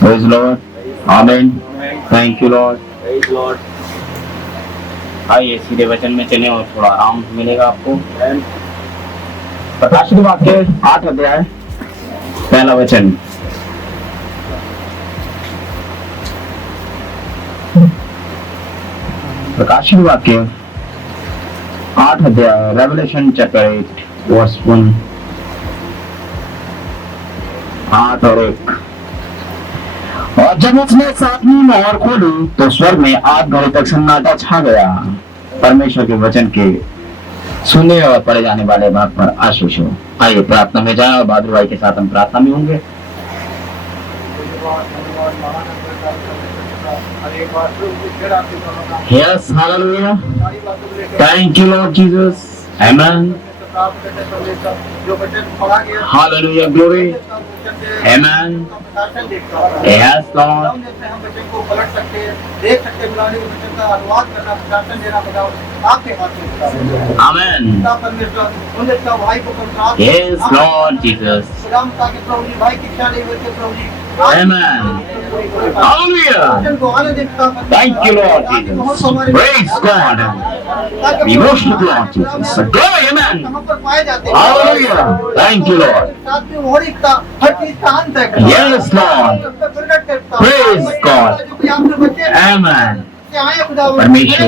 Praise Lord. Amen. Thank you Lord. Praise Lord. आइए सीधे वचन में चले और थोड़ा आराम मिलेगा आपको। Amen. प्रकाशित वाक्य 8 अध्याय पहला वचन। प्रकाशित वाक्य 8 अध्याय रेवलेशन चैप्टर 8 वर्स 1। 8 और 1। और जब उसने सातवीं मोहर खोली तो स्वर्ग में आध घड़ी तक सन्नाटा छा गया। परमेश्वर के वचन के सुनने और पढ़े जाने वाले भाग पर आशीष हो। आइए प्रार्थना में जाए और बहादुर भाई के साथ हम प्रार्थना में होंगे। Yes, hallelujah. Thank you, Lord Jesus. Amen. Hallelujah, glory. Amen. Yes, Lord. Amen. Yes, Lord Jesus. Amen. Hallelujah. Thank you, Lord Jesus. Praise God. We worship Lord Jesus. Glory, amen. Hallelujah. Thank you, Lord. Yes, Lord. Praise God. Amen. परमेश्वर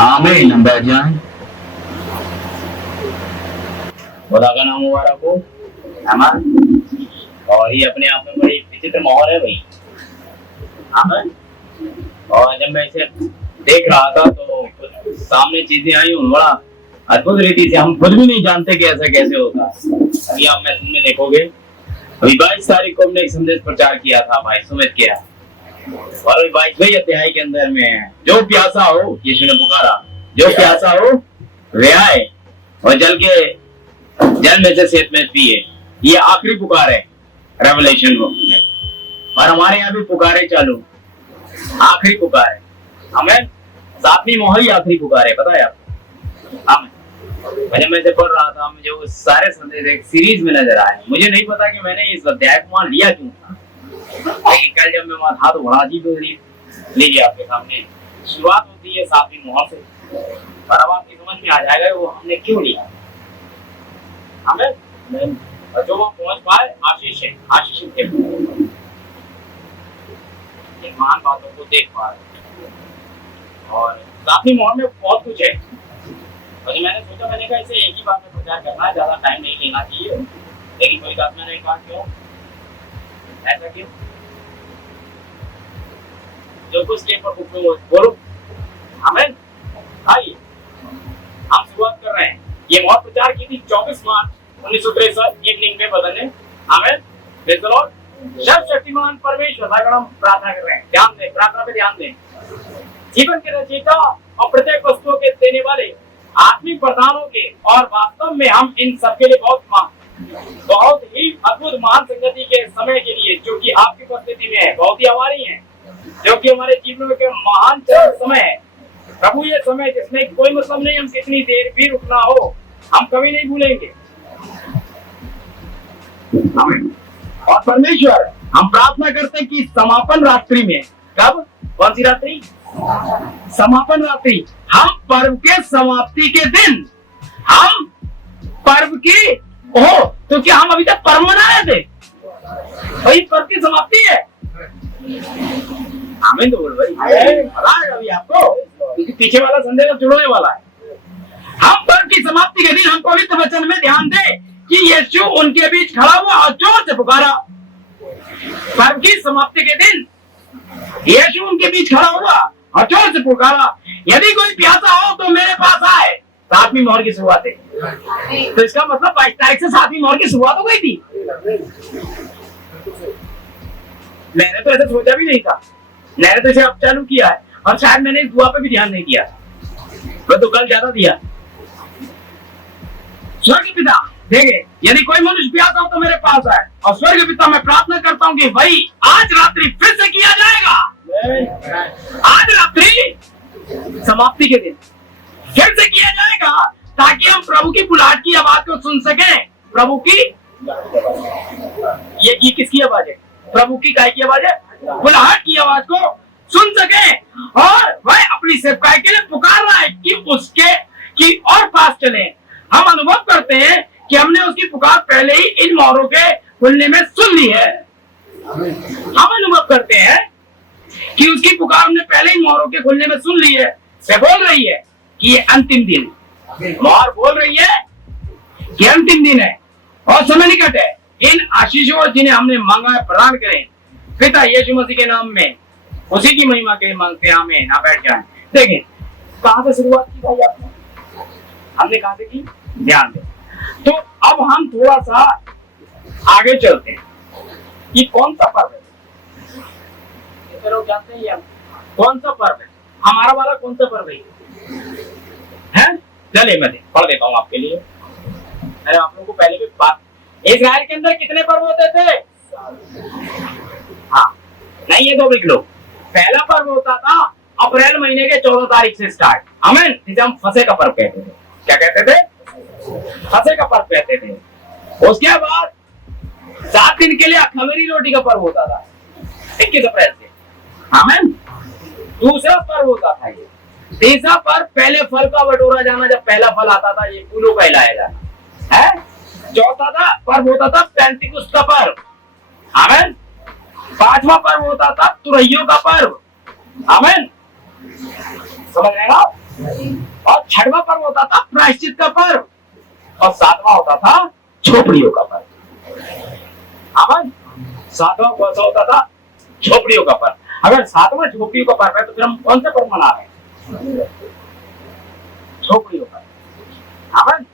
आमीन। हम बैठ जाएं। खुदा का नाम मुबारक हो। आमीन। और ये अपने आप में बड़ी विचित्र मोहर है भाई। आमीन। और जब मैं इसे देख रहा था तो सामने चीजें आई और बड़ा अद्भुत रीति से हम खुद भी नहीं जानते कि ऐसा कैसे होगा। अभी आप मैसेज में देखोगे अभी 22 तारीख को हमने एक संदेश प्रचार किया था भाई सुमित किया और 22वें अध्याय के अंदर में जो प्यासा हो यीशु ने पुकारा, जो प्यासा हो वे आए और जल में से सेत में पिए। ये आखिरी पुकार है रेवलेशन में और हमारे यहाँ भी पुकारे चालू आखिरी पुकार है। हमें सातवीं मोहर ही आखिरी पुकार है, पता है आपको। जब मैं पढ़ रहा था मुझे वो सारे संदेश एक सीरीज में नजर आए। मुझे नहीं पता कि मैंने इस अध्याय को वहां लिया क्यों था, लेकिन कल जब मैं वहां था तो बड़ा अजीब लीजिए आपके सामने शुरुआत होती है सातवीं मोहर से और अब आपकी समझ में आ जाएगा वो हमने क्यों लिया। हमें जो वहां पहुंच पाए आशीष है, आशीष थे महान बातों को देख पा रहे और सातवीं मोहर में बहुत कुछ है। और मैंने सोचा मैंने कहा इसे एक ही बात में प्रचार करना है, ज्यादा टाइम नहीं लेना चाहिए, लेकिन कोई बात मैंने कहा क्यों ऐसा क्यों जो कुछ के पर बोलो। हमें आइए हम शुरुआत कर रहे हैं। ये मोहर प्रचार की थी 24 मार्च 1963 इवनिंग में बदलने। हमें सर्वशक्तिमान परमेश्वर हम प्रार्थना कर रहे हैं। ध्यान दें, प्रार्थना पे ध्यान दें। जीवन के रचयिता और प्रत्येक वस्तुओं के देने वाले आत्मिक प्रधानों के और वास्तव में हम इन सबके लिए बहुत ही अद्भुत महान संगति के समय के लिए जो कि आपकी उपस्थिति में है बहुत ही आभारी हैं, जो कि हमारे जीवन के महान चरम समय है। प्रभु ये समय जिसमें कोई मतलब नहीं हम कितनी देर भी रुकना हो हम कभी नहीं भूलेंगे। और परमेश्वर हम प्रार्थना करते हैं कि समापन रात्रि में, कब कौन सी रात्रि? समापन रात्रि, हम पर्व के समाप्ति के दिन, हम पर्व की तो क्या हम अभी तक पर्व मना रहे थे? भाई पर्व की समाप्ति है। आमीन तो बोल भाई, अभी आपको क्योंकि पीछे वाला संदेश जुड़ने वाला है। हम पर्व की समाप्ति के दिन हम पवित्र वचन में ध्यान दें कि यीशु उनके बीच खड़ा हुआ और जोर से पुकारा। पर्व की समाप्ति के दिन यीशु उनके बीच खड़ा हुआ और जोर से पुकारा, यदि कोई प्यासा हो तो मेरे पास आए। सातवीं मोहर की शुरुआत है, तो इसका मतलब 22 तारीख से सातवीं मोहर की शुरुआत हो गई थी। मैंने तो ऐसा सोचा भी नहीं था, मैंने तो इसे अब चालू किया है और शायद मैंने इस दुआ पे भी ध्यान नहीं दिया, मैं तो कल ज्यादा दिया। स्वर्ग पिता देखे, यदि कोई मनुष्य प्यासा हो तो मेरे पास आए और स्वर्ग पिता मैं प्रार्थना करता हूँ कि वही आज रात्रि फिर से किया जाएगा। आज रात्रि समाप्ति के दिन फिर से किया जाएगा ताकि हम प्रभु की बुलाहट की आवाज को सुन सकें। प्रभु की ये किसकी आवाज है? प्रभु की काय की आवाज है? बुलाहट की आवाज को सुन सके। और वह अपनी सेवकाई के लिए पुकार रहा है कि उसके की और पास चले। हम अनुभव करते हैं कि हमने उसकी पुकार पहले ही इन मोहरों के खुलने में सुन ली है। हम अनुभव करते हैं कि उसकी पुकार हमने पहले ही मोहरों के खुलने में सुन ली है। वह बोल रही है कि ये अंतिम दिन, मोहर बोल रही है कि अंतिम दिन है और समय निकट है। इन आशीषों जिन्हें हमने मांगा है प्रदान करें पिता यीशु मसीह के नाम में, उसी की महिमा के मांगते हैं। आमीन। आप बैठ जाएं। देखें कहां से शुरुआत की भाई आपने, हमने कहां से की, ध्यान दें। तो अब हम थोड़ा सा आगे चलते हैं कि कौन सा पर्व है। ये लोग जानते हैं या कौन सा पर्व है हमारा वाला, कौन सा पर्व है? चलिए मैं पढ़ देता हूँ आपके लिए। मैंने आप लोगों को पहले भी बात, इस्राएल के अंदर कितने पर्व होते थे? हाँ नहीं, ये 2 लिख लो। पहला पर्व होता था अप्रैल महीने के 14 तारीख से स्टार्ट, आमीन, जिसे हम फसे का पर्व कहते थे। क्या कहते थे? फसे का पर्व कहते थे। उसके बाद 7 दिन के लिए खमीरी रोटी का पर्व होता था 21 अप्रैल से, आमीन। दूसरा पर्व होता था ये। तीसरा पर्व पहले फल का बटोरा जाना, जब पहला फल आता था ये फूलों का हिलाया जाना है। चौथा था पर्व होता था पेंटिकुस्त का पर्व, आमीन। 5वां पर्व होता था तुरहियों का पर्व, आमीन, समझ रहे हैं आप। और 6वां पर्व होता था प्रायश्चित का पर्व और 7वां होता था झोपड़ियों का पर्व, आमीन। 7वां कौन सा होता था? झोपड़ियों का पर्व। अगर 7वां झोपड़ियों का पर्व है तो फिर हम कौन सा पर्व मना रहे हैं? झोपड़ियों का, आमीन।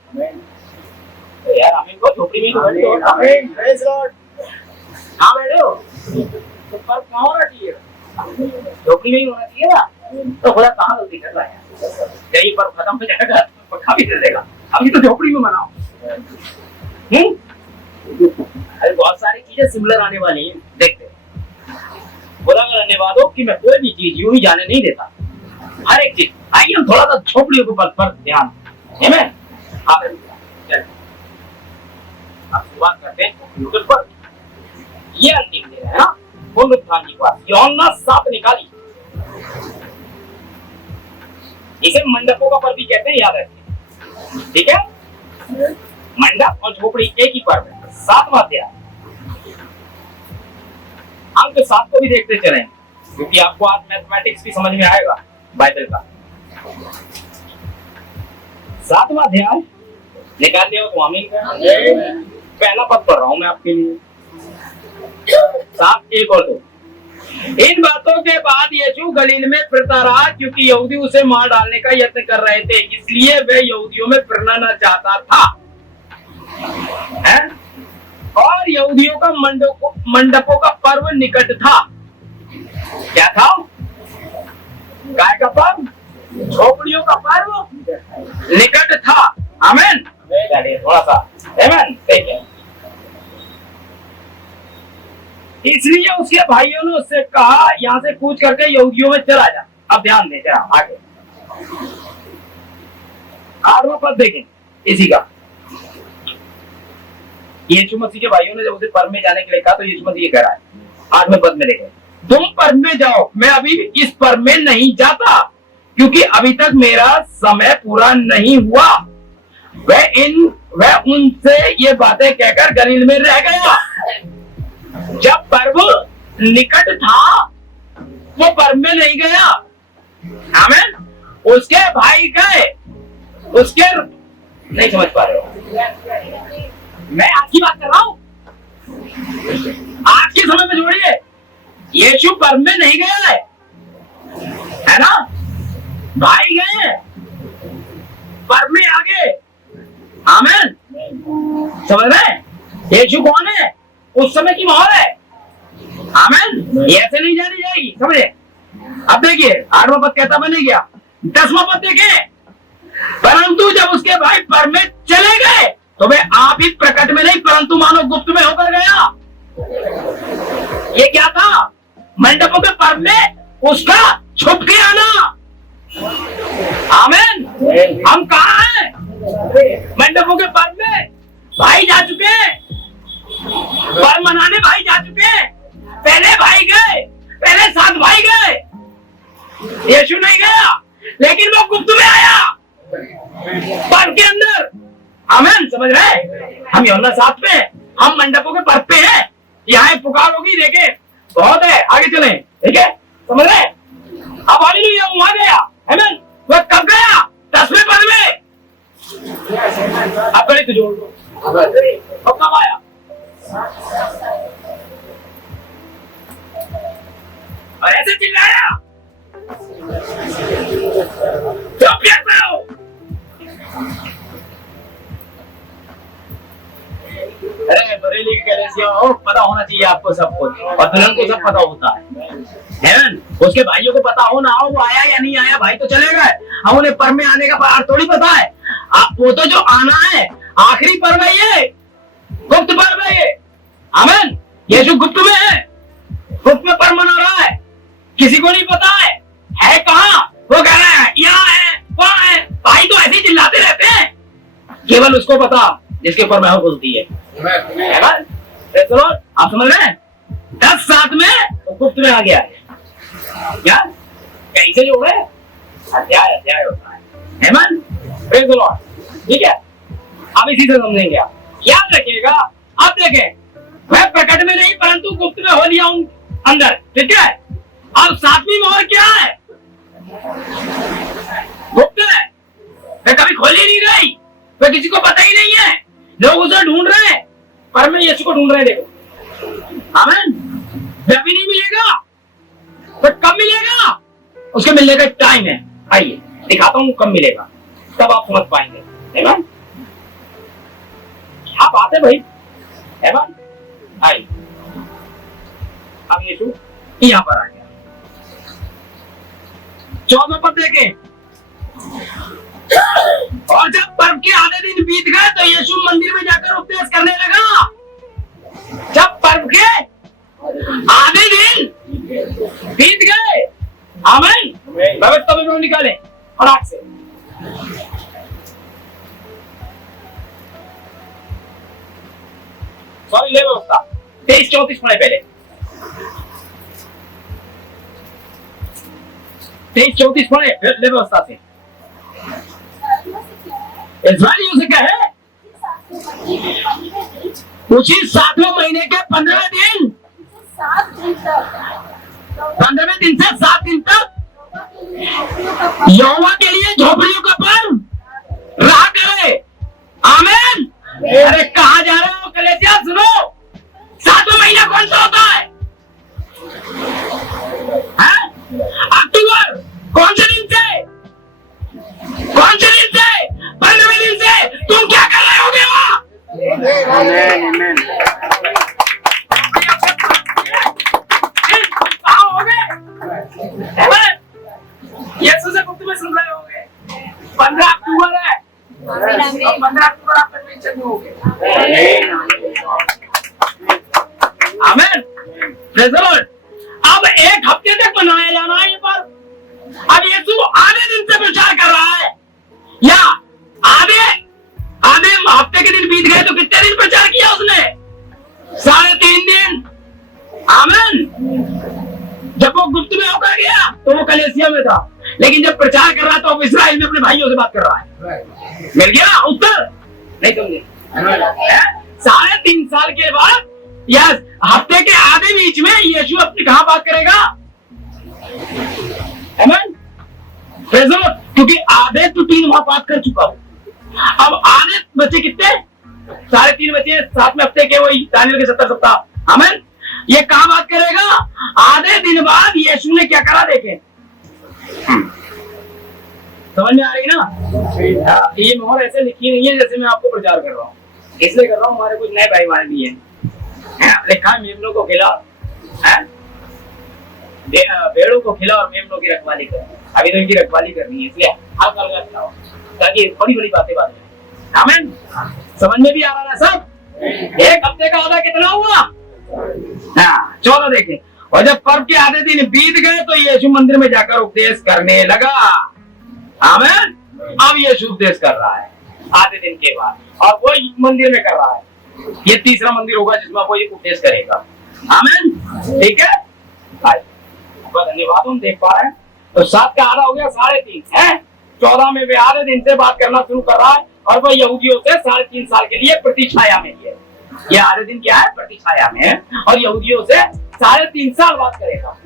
तो यार हमें को झोपड़ी में तो बैठे हो, आमीन, प्रेज लॉर्ड। कहाँ बैठे हो? तो पर्व कहाँ होना चाहिए? झोपड़ी में ही होना चाहिए ना। तो खुदा कहाँ गलती कर रहा है? यही पर्व खत्म हो जाएगा तो पक्का भी दे देगा, अभी तो झोपड़ी में मनाओ। अरे बहुत सारी चीजें सिमिलर आने वाली हैं, देखते हैं। खुदा का धन्यवाद हो कि मैं कोई भी चीज यूं ही जाने नहीं देता, हर एक चीज। आइए हम थोड़ा सा झोपड़ियों के पर्व पर ध्यान, आमीन। चलिए अब शुरुआत करते हैं झोपड़ियों के पर्व। ये अंतिम दिन है ना पुनरुत्थान की बात। यूहन्ना 7 निकाली, इसे मंडपों का पर्व भी कहते हैं, याद रखिए, ठीक है। मंडप और झोपड़ी एक ही पर्व है। 7वां अध्याय, अंक 7 को भी देखते चले क्योंकि आपको आज मैथमेटिक्स भी समझ में आएगा बाइबल का। 7वां अध्याय निकाल दिया तो आमीन का। पहला पद पढ़ रहा हूं मैं आपके लिए, 7, 1 और 2। इन बातों के बाद यीशु गलील में फिरता रहा क्योंकि यहूदी उसे मार डालने का यत्न कर रहे थे, इसलिए वह यहूदियों में फिरना न चाहता था। है? और यहूदियों का मंडपों का पर्व निकट था। क्या था? काय का पर्व? झोपड़ियों का पर्व निकट था, आमीन। थोड़ा सा, आमीन। देखिए, इसलिए उसके भाइयों ने उससे कहा यहाँ से कूच करके यहूदियों में चला जा। अब ध्यान दें जरा आगे, 8वां पद देखें इसी का। यीशु मसीह के भाइयों ने जब उसे पर्व में जाने के लिए कहा तो यीशु मसीह कह रहा है 8वें पद में देखें, तुम पर्व में जाओ, मैं अभी इस पर्व में नहीं जाता क्योंकि अभी तक मेरा समय पूरा नहीं हुआ। वह उनसे ये बातें कहकर गलील में रह गया। जब पर्व निकट था वो पर्व में नहीं गया, आमीन। उसके भाई गए, उसके नहीं समझ पा रहे हो, मैं आज की बात कर रहा हूं, आज के समय में जोड़िए। यीशु पर्व में नहीं गया है ना, भाई गए पर्व में आगे, आमीन। समझ रहे? यीशु कौन है? उस समय की मोहर है, आमीन। ऐसे नहीं जानी जाएगी, समझे? अब देखिए 8वां पद कहता बने गया। 10वां पद देखिए, परंतु जब उसके भाई पर्व में चले गए तो वे आप ही प्रकट में नहीं परंतु मानो गुप्त में होकर गया। ये क्या था? मंडपों के पर्व में उसका छुप के आना। आमीन। हम कहाँ हैं? मंडपों के पर्व में भाई जा चुके हैं, पर्व मनाने भाई जा चुके हैं। पहले भाई गए, पहले 7 भाई गए, यीशु नहीं गया, लेकिन वो गुप्त में आया पर्व के अंदर। आमीन। समझ रहे? हम यूहन्ना 7 पे, हम मंडपों के पर्व पे हैं। यहाँ पुकार होगी, देखे बहुत है, आगे चले, ठीक है? समझ रहे? अब हालेलुया, वहां गया। आमीन। वह कब गया? 10वें पर्व में। अब गणित जोड़ दो, अब कब आया? और ऐसे चिल्लाया, तो कैसे हो? अरे बरेली के कलीसिया हो, पता होना चाहिए आपको सब कुछ, और दुल्हन को सब पता होता है ना? उसके भाइयों को पता हो ना हो वो आया या नहीं आया, भाई तो चले गए, हम उन्हें पर्व में आने का बाहर थोड़ी पता है। वो तो जो आना है आखिरी पर्व है, ये गुप्त पर्व है ये। आमीन। यीशु गुप्त में है, गुप्त में पर्व मना रहा है, किसी को नहीं पता है कहाँ। वो कह रहा है यहाँ है, वहाँ है, भाई तो ऐसे ही चिल्लाते रहते हैं, केवल उसको पता जिसके ऊपर महल खुलती है। चलो आप समझ रहे हैं? 10-7 में तो गुप्त में आ गया है। क्या कहीं से जोड़े अध्याय अध्याय होता है। हेमन, प्रेज़ द लॉर्ड। ठीक है, अब इसी से समझेंगे आप। याद रखिएगा, अब देखें, मैं प्रकट में नहीं परंतु गुप्त में हो लिया हूं अंदर। ठीक है, अब 7वीं मोहर क्या है? गुप्त है, मैं कभी खोली नहीं गई, मैं किसी को पता ही नहीं है। लोग उसे ढूंढ रहे हैं, पर मैं यीशु को ढूंढ रहे हैं। देखो, आमीन। जब भी नहीं मिलेगा तो कब मिलेगा? उसके मिलने का टाइम है। आइए दिखाता हूं कब मिलेगा, तब आप समझ पाएंगे। आमीन। क्या बात है भाई? आमीन। आइए, अब यीशु यहां पर आ गया। 14 पद देखें। और जब पर्व के आधे दिन बीत गए तो यीशु मंदिर में जाकर उपदेश करने लगा। जब पर्व के आधे दिन बीत गए, आमीन। व्यवस्था में निकाले और आग से सॉरी, ले व्यवस्था 23-34 पढ़े पहले। 23-34 पढ़े ले व्यवस्था से। इस्राएलियों से कहे उसी 7वें महीने के 15वें दिन, 15वें दिन से 7 दिन तक यहोवा के लिए झोपड़ियों का पर्व रहा करे। आमीन। अरे कहाँ जा रहे हो कलीसिया? सुनो, 7वां महीना कौन सा होता है? अक्टूबर। कौन से दिन से? कौन से दिन से? 15वें दिन से। तुम क्या कर रहे होगे वहां? कहाँ होगे? यीशु से गुप्त में सुन रहे होगे। 15 अक्टूबर है, 15 अक्टूबर आप कन्वेंशन में होगे। आमीन। Praise the Lord. अब 1 हफ्ते तक मनाया जाना है ये पर्व। अब यीशु आधे दिन से प्रचार कर रहा है, या आधे हफ्ते के दिन बीत गए तो कितने दिन प्रचार किया उसने? 3.5 दिन। आमीन। जब वो गुप्त में होकर गया तो वो कलीसिया में था, लेकिन जब प्रचार कर रहा था वो इस्राएल में अपने भाइयों से बात कर रहा है। मिल गया उत्तर? नहीं समझे? 3.5 साल के बाद या हफ्ते के आधे बीच में यीशु अपनी कहां बात करेगा? आमीन। क्योंकि आधे तो 3 वहां बात कर चुका हूं, अब आधे बचे कितने? 3.5 बचे 7वें हफ्ते के, वही दानियल के 70 सप्ताह। आमीन। ये कहां बात करेगा? आधे दिन बाद यीशु ने क्या करा देखें। समझ में आ रही ना? ये मोहर ऐसे लिखी नहीं है जैसे मैं आपको प्रचार कर रहा हूँ, इसलिए कर रहा हूँ, हमारे कुछ नए भाई हमारे भी हैं। लिखा मेमनों को खिला, भेड़ों को खिला और मेमनों की रखवाली कर। अभी तो इनकी रखवाली करनी है, इसलिए हल्का हल्का खिलाओ ताकि बड़ी बड़ी बातें बात करें। आमीन। समझ में भी आ रहा है सब? 1 हफ्ते का आधा कितना हुआ? 14 देखें। और जब पर्व के आधे दिन बीत गए तो यीशु मंदिर में जाकर उपदेश करने लगा। आमीन। अब यीशु उपदेश कर रहा है आधे दिन के बाद, और वो मंदिर में कर रहा है। ये तीसरा मंदिर होगा जिसमें वो उपदेश करेगा। आमीन। ठीक है, बहुत धन्यवाद। हम देख पा रहे हैं तो 7 का आधा हो गया 3.5 है। 14 में वे आधे दिन से बात करना शुरू कर रहा है और वह यहूदियों से 3.5 साल के लिए प्रतिछाया में है। ये आधे दिन क्या है? प्रतिछाया में है, और यहूदियों से 3.5 साल बात करेगा,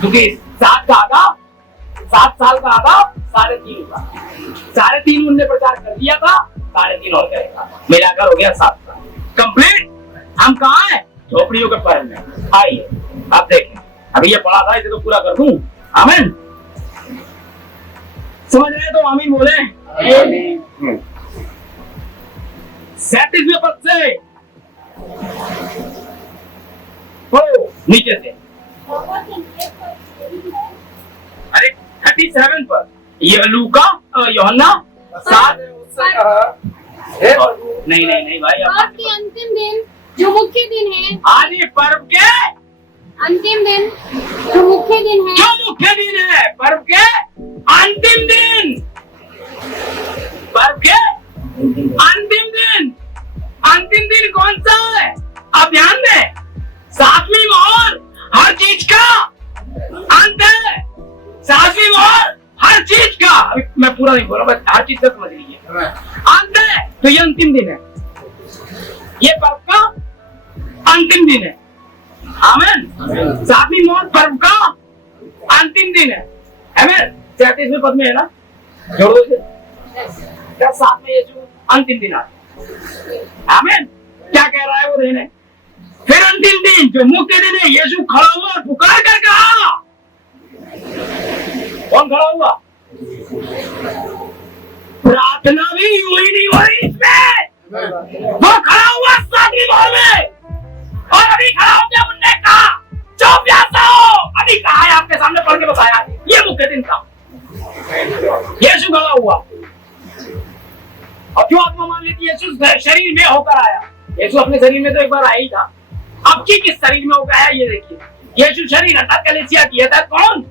क्योंकि 7 का आधा 7 साल का आधा 3.5 होगा। 3.5 उनने प्रचार कर दिया था, 3.5 और करेगा, मिलाकर हो गया 7 साल कंप्लीट। हम कहाँ हैं? झोपड़ियों के पर्व में। आइए अब देखें, अभी ये पढ़ा था इसे तो पूरा कर दूं। आमीन। समझ रहे तो आमीन बोले। 37वें पद से पढ़ो नीचे से। अरे 37 पर ये लूका यूहन्ना 7 नहीं भाई, पर्व के अंतिम दिन जो मुख्य दिन है, आदि पर्व के अंतिम दिन जो मुख्य दिन है, जो मुख्य दिन है, पर्व के अंतिम दिन, पर्व के अंतिम दिन। अंतिम दिन कौन सा है? आप ध्यान दें, 7वीं मोहर हर चीज का अंत है। 7वीं मोहर हर चीज का, अभी मैं पूरा नहीं बोल रहा, बस हर चीज का समझ लीजिए, अंत है। तो ये अंतिम दिन है, ये पर्व का अंतिम दिन है। आमीन। 7वीं मोहर पर्व का अंतिम दिन है। आमीन। 37वें पद में है ना, जोड़ दो इसे। क्या 7 में यीशु अंतिम दिन आता? आमीन। क्या कह रहा है वो देने? फिर अंतिम दिन जो मुख्य दिन है, यीशु खड़ा हुआ और पुकार कर कहा। कौन खड़ा हुआ? प्रार्थना भी यूं ही नहीं हो रही इसमें। वो खड़ा हुआ 7वीं मोहर में, और अभी खड़ा हो गया। उनने कहा चुप जाओ, अभी कहा है, आपके सामने पढ़ के बताया, ये मुख्य दिन था। यीशु खड़ा हुआ, और क्यों आत्मा मान लेती है? यीशु शरीर में होकर आया। यीशु अपने शरीर में तो एक बार आया ही था, अब की किस शरीर में होकर आया ये देखिए। यीशु शरीर हटा कलीसिया किया था। कौन?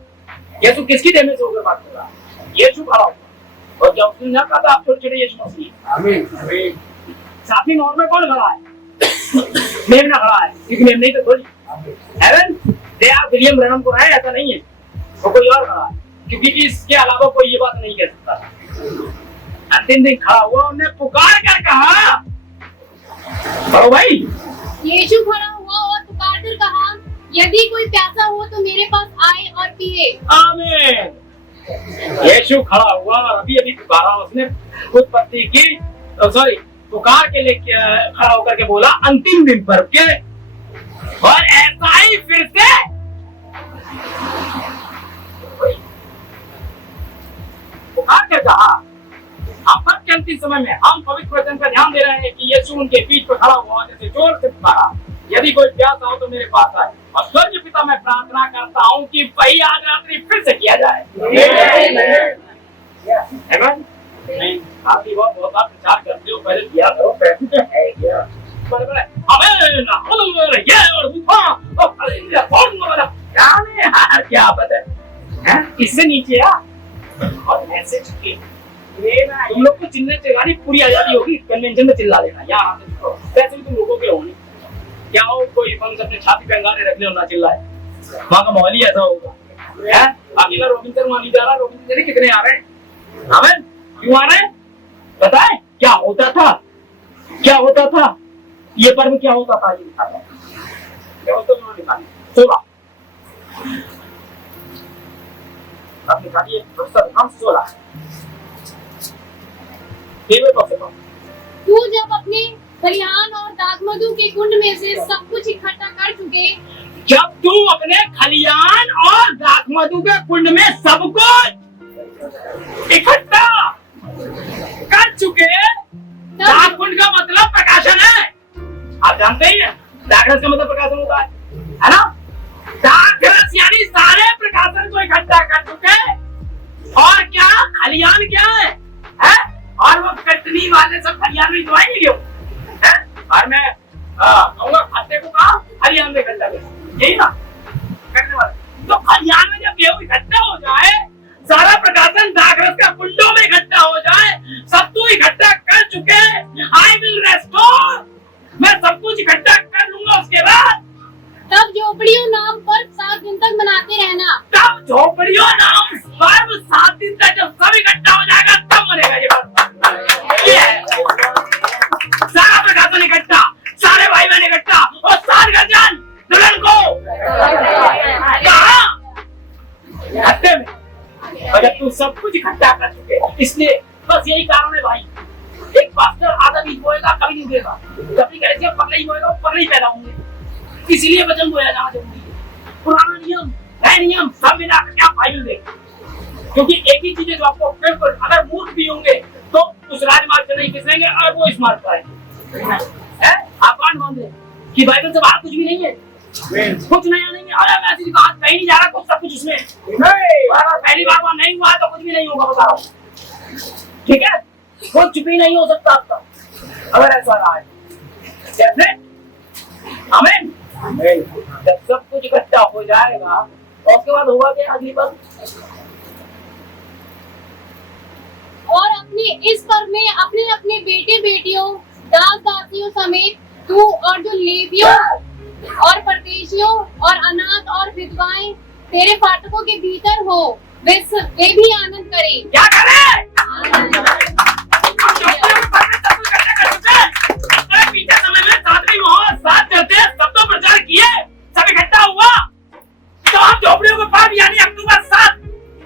यीशु किसकी देह में से होकर बात कर रहा है? यीशु खड़ा हुआ, और जब उसने कहा था आप छोटे-छोटे यीशु मसीह। आमीन। 7वीं मोहर में कौन खड़ा है? मेमना खड़ा है, क्योंकि मेमना ही तो थोड़ी हेवन दे आप विलियम ब्रैनम को है, ऐसा नहीं है, वो कोई और खड़ा है, क्योंकि इसके अलावा कोई ये बात नहीं कह सकता। अंतिम दिन खड़ा हुआ, उन्हें पुकार कर कहा, पढ़ो भाई। यीशु खड़ा हुआ और पुकार कर कहा, यदि कोई प्यासा हो तो मेरे पास आए और पिए। आमीन। यीशु खड़ा हुआ और अभी अभी पुकारा उसने, उत्पत्ति की सॉरी पुकार के लिए खड़ा होकर के बोला अंतिम दिन पर्व के, और ऐसा ही फिर से पुकार कर कहा। हम पर्व के अंतिम समय में हम पवित्र वचन का ध्यान दे रहे हैं कि यीशु उनके बीच पर खड़ा हुआ, जैसे जोर से पुकारा, यदि कोई प्यासा हो तो मेरे पास आए। और स्वर्ग पिता मैं प्रार्थना करता हूँ कि वही आज रात्रि फिर से किया जाए। आपकी बहुत बात प्रचार करते हो, पहले किया करो, पैसे तो है क्या? क्या पता है इससे नीचे आ और ऐसे चुके तुम लोग को चिल्लाने चिल्लानी पूरी आजादी होगी, कन्वेंशन में चिल्ला लेना, यहाँ पैसे भी तुम लोगों के होंगे। क्या हो कोई फंक्शन अपने छाती पे अंगारे रख ले और ना चिल्लाए, वहाँ का माहौल ही ऐसा होगा। अकेला रोबिंसन वहाँ नहीं जा रहा, रोबिंसन कितने आ रहे हैं? हमें क्यों आ रहे हैं? पता है क्या होता था? क्या होता था ये पर्व? क्या होता था? ये दिखाता है 16 अब निकालिए 16 तू जब अपने खलिहान और दाखमधु के कुंड में से सब कुछ इकट्ठा कर चुके, जब तू अपने खलिहान और दाखमधु के कुंड में सब कुछ इकट्ठा कर चुके, दाख कुंड का मतलब प्रकाशन है, आप जानते ही हैं। दाखरस का मतलब प्रकाशन होता है ना? दाखरस यानी सारे प्रकाशन को इकट्ठा कर चुके, और क्या खलिहान क्या है? और वो कटनी वाले सब खलिहान में दवाएंगे क्यों? और मैं कहूँगा खाते को कहा खलिहान में इकट्ठा कर, यही ना? कटने वाला। तो खलियान में जब गेहूं इकट्ठा हो जाए, सारा प्रकाशन दाखरस का कुंडों में इकट्ठा हो जाए, सब कुछ इकट्ठा कर चुके, आई विल रेस्टोर, मैं सब कुछ इकट्ठा कर लूंगा। उसके बाद तब झोपड़ियों नाम पर्व 7 दिन तक मनाते रहना। तब झोपड़ियों नाम पर्व 7 दिन तक जब सब इकट्ठा हो जाएगा तब मनेगा ये पर्व। ये है सारा प्रकाशन इकट्ठा, सारे भाई बहन इकट्ठा और 7 गर्जन दुल्हन को कहा हत्ते में। और जब तू सब कुछ इकट्ठा कर चुके, इसलिए बस यही कारण है भाई, एक पास्टर आधा बीज बोएगा कभी नहीं उगेगा, कभी कहेगा पगले ही बोएगा पगले ही पैदा होंगे, इसीलिए वचन बोया जाना जरूरी है। पुराना नियम नया नियम सब मिला के आप बाइबल देख, क्योंकि एक ही चीज है जो आपको बिल्कुल, अगर मूर्ख भी होंगे तो उस राजमार्ग से नहीं फिसलेंगे और वो इस मार्ग पर है। आप कान बांधे कि बाइबल से बाहर कुछ भी नहीं है, कुछ नया नहीं है। अरे मैं ऐसी बात कहीं नहीं जा रहा, कुछ सब कुछ उसमें पहली बार वहां नहीं हुआ तो कुछ भी नहीं होगा, बता रहा हूँ। ठीक है, कुछ भी नहीं हो सकता आपका अगर ऐसा रहा है। आमीन। जब सब कुछ इकट्ठा हो जाएगा और उसके बाद होगा क्या अगली बार? और अपने इस पर्व में अपने अपने बेटे बेटियों, दास दासियों समेत तू और जो लेवियों और परदेशियों और अनाथ और विधवाएं तेरे फाटकों के भीतर हो, वे भी आनंद करें। क्या करें? बीते समय में 7वीं मोहर 7 चलते सब तो प्रचार किए, सब इकट्ठा हुआ, तो हम झोपड़ियों को पर्व यानी अक्टूबर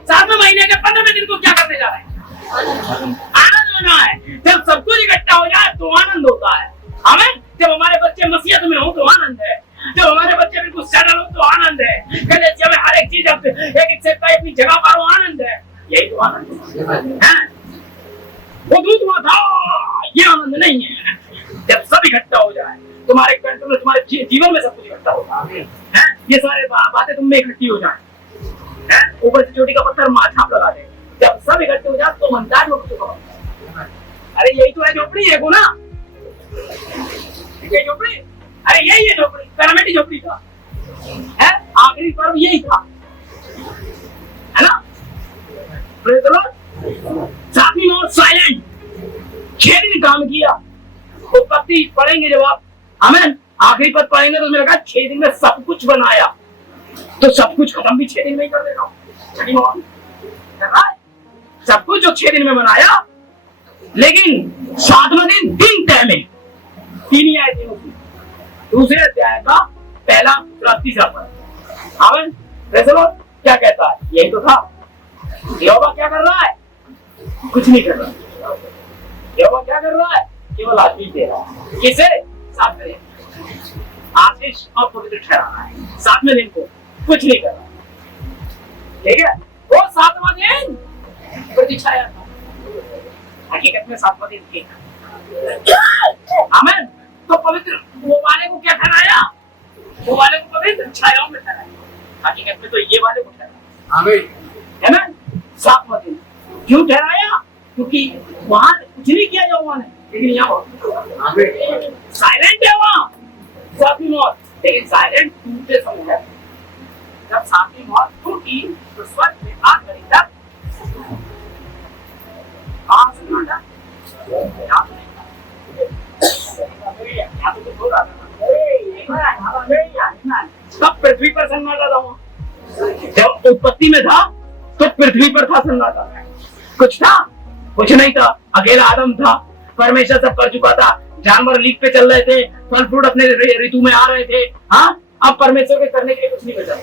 7वें महीने के 15वें दिन को क्या करने जा रहे हैं? आनंद होना है। जब सब कुछ इकट्ठा हो जाए तो आनंद होता है। आमीन। जब हमारे बच्चे मसीहत में हो तो आनंद है, जब हमारे बच्चे बिल्कुल सेटल हो तो आनंद है, कलीसिया में हर एक चीज एक से अपनी जगह पर हो, आनंद है। यही तो आनंद है। वो दूध हुआ था, ये आनंद नहीं है। जब सब इकट्ठा हो जाए तुम्हारे कंट्रोल में, तुम्हारे जीवन में सब कुछ इकट्ठा होता है, ये सारे बातें तुम में इकट्ठी हो जाए, ऊपर से चोटी का पत्थर छाप लगा दे, जब सब इकट्ठे हो जाए तो मनता है। अरे यही तो है झोपड़ी, है को ना ये झोपड़ी, अरे यही है झोपड़ी, करमेटी झोपड़ी था, है आखिरी पर्व यही था, है ना? Praise the Lord. 7वीं मोहर साइलेंट, 6 दिन काम किया। उत्पत्ति पढ़ेंगे जब आप, आमीन, आखिरी पद पढ़ेंगे तो उसमें लगा 6 दिन में सब कुछ बनाया, तो सब कुछ खत्म भी 6 दिन में ही कर देगा। छठी मोहर सब कुछ जो 6 दिन में बनाया, लेकिन 7वां दिन दिन तय में 3 आए थे उसमें, दूसरे अध्याय का पहला तीसरा पद। आमीन। Praise the Lord. क्या कहता है? यही तो था। यहोवा क्या कर रहा है? कुछ नहीं कर रहा। यहोवा क्या कर रहा है? केवल आशीष दे रहा है। किसे? 7वें दिन आशीष और पवित्र ठहराना है। 7वें दिन को कुछ नहीं कर रहा, ठीक है? वो 7वां दिन प्रतिछाया था, हकीकत में 7वां दिन ठीक था। आमीन। तो पवित्र वो वाले को क्या ठहराया? वो वाले को पवित्र छायाओं में ठहराया, हकीकत में तो ये वाले को ठहराया। आमीन, है ना? 7वां दिन क्यों ठहराया? क्योंकि वहां कुछ नहीं किया यहोवा ने, लेकिन यहाँ साइलेंट है वहां 7वीं मोहर, लेकिन साइलेंट टूटते समय है। जब 7वीं मोहर टूटी तो स्वर्ग में आग लगी, तब सन्नाटा, तब पृथ्वी पर सन्नाटा था। जब उत्पत्ति में था तो पृथ्वी पर था सन्नाटा, कुछ था? कुछ नहीं था। अकेला आदम था, परमेश्वर सब कर चुका था, जानवर लीक पे चल रहे थे, फल फ्रूट अपने ऋतु में आ रहे थे। हाँ, अब परमेश्वर के करने के लिए कुछ नहीं बचा।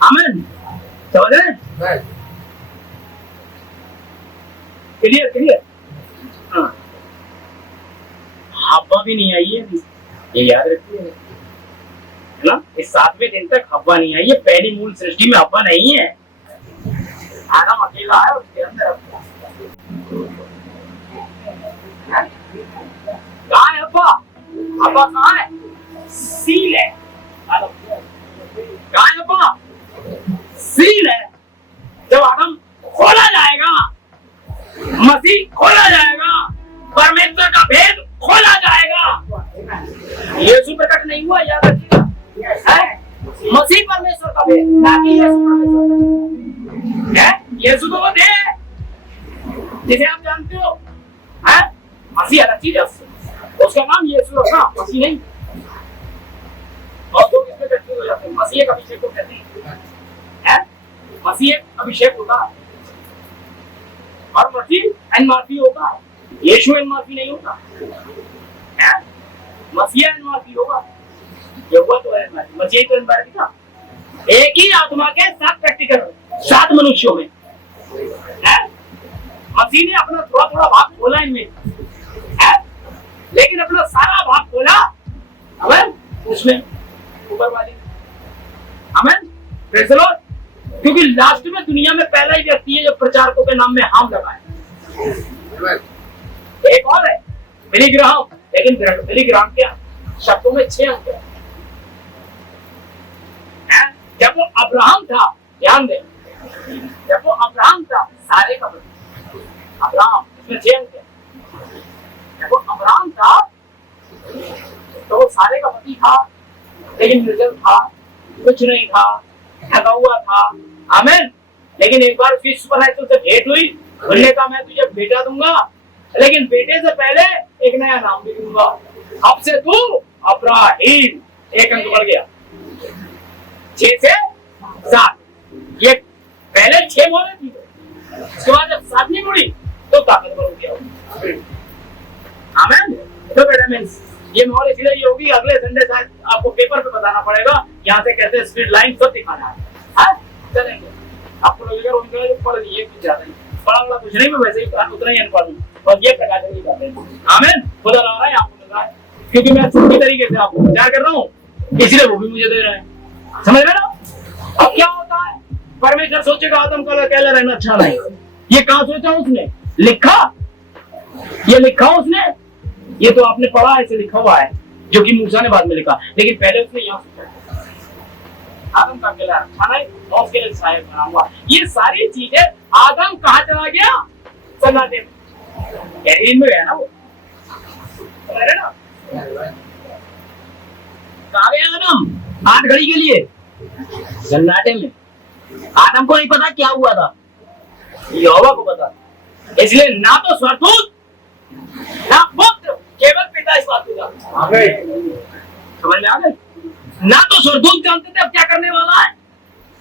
आमीन। समझ रहे? Clear clear. हाँ, हवा भी नहीं आई है, ये याद रखिए, है ना? इस 7वें दिन तक हवा नहीं आई है। पहली मूल सृष्टि में हवा नहीं है, आदम अकेला है, उसके अंदर कहाँ है हवा? हवा कहाँ है? सील है। कहाँ है हवा? सील है। जब आदम खोला जाएगा, मसीह खोला जाएगा, परमेश्वर का भेद खोला जाएगा। यीशु प्रकट नहीं हुआ, याद रखिएगा, मसीह परमेश्वर का भेद, ना कि यीशु परमेश्वर है। यीशु तो वो दे है जिसे आप जानते हो, है? मसीह अलग चीज है उससे, उसका नाम यीशु रखना, मसीह नहीं। और लोग इसमें कंफ्यूज हो जाते हैं, मसीह एक अभिषेक को कहते हैं, मसीह एक अभिषेक होता है और मसीह एनमार्फी होता है, यीशु एनमार्फी नहीं होता है। मसीह एनमार्फी होगा, जो हुआ तो है मसीह तो एनमार्फी था। एक ही आत्मा के 7 प्रैक्टिकल 7 मनुष्यों में है। मसीह ने अपना थोड़ा थोड़ा भाग खोला इनमें है, लेकिन अपना सारा भाग खोला अमेन उसमें ऊपर वाली अमेन प्रेज़ द लॉर्ड। क्योंकि लास्ट में दुनिया में पहला ही व्यक्ति है जो प्रचारकों के नाम में हाम लगाए। एक और है बिली ग्राहम, लेकिन बिली ग्राहम क्या शब्दों में 6 अंक है। जब वो अब्राहम था, ध्यान दें, जब वो अब्राहम था सारे का अब्राहम, इसमें 6 अंक है। जब वो अब्राहम था तो वो सारे का पति था, लेकिन निर्जल था, कुछ नहीं था, थका हुआ था। आमीन। लेकिन एक बार उसकी सुपरनैचुरल से भेंट हुई, बोलने का मैं तुझे बेटा दूंगा, लेकिन बेटे से पहले एक नया नाम भी दूंगा, अब से तू अब्राहीम। 1 अंक बढ़ गया, 6 से 7। ये पहले 6 मोहरें थी, उसके बाद जब 7वीं मुड़ी तो ताकतवर हो गया। आमीन। तो बेटा मींस ये मोहर इसलिए ये होगी, अगले संडे शायद आपको पेपर पे बताना पड़ेगा, यहाँ से कैसे स्ट्रीट लाइन सब दिखाना है। चलेंगे आपको लगेगा उनका पढ़ लिए कुछ ज्यादा नहीं, बड़ा कुछ नहीं, मैं वैसे ही उतना ही अनपढ़ हूँ, बस ये प्रकाशन की बातें। आमीन। खुदा ला रहा है, आपको मिल रहा है, क्योंकि मैं पूरी तरीके से आपको प्रचार कर रहा हूँ, इसलिए वो भी मुझे दे रहे हैं। समझ में ना? अब क्या होता है, परमेश्वर सोचेगा आदम का अकेला रहना अच्छा नहीं, ये कहाँ सोचा उसने, लिखा, ये लिखा उसने, ये तो आपने पढ़ा ऐसे लिखा हुआ है, जो कि मूसा ने बाद में लिखा, लेकिन पहले उसने यहाँ सोचा आदम का अकेला अच्छा नहीं, और उसके लिए सहायक बना हुआ। ये सारी चीजें आदम कहाँ चला गया, सन्नाटे में, कैरीन में गया ना वो, ना कहाँ गया आदम 8 घड़ी के लिए, सन्नाटे में। आदम को नहीं पता क्या हुआ था, यहोवा को पता, इसलिए ना तो स्वरदूत ना पुत्र, केवल पिता इस बात को जानता। समझ में आ गई? ना तो स्वर्गदूत जानते थे अब क्या करने वाला है,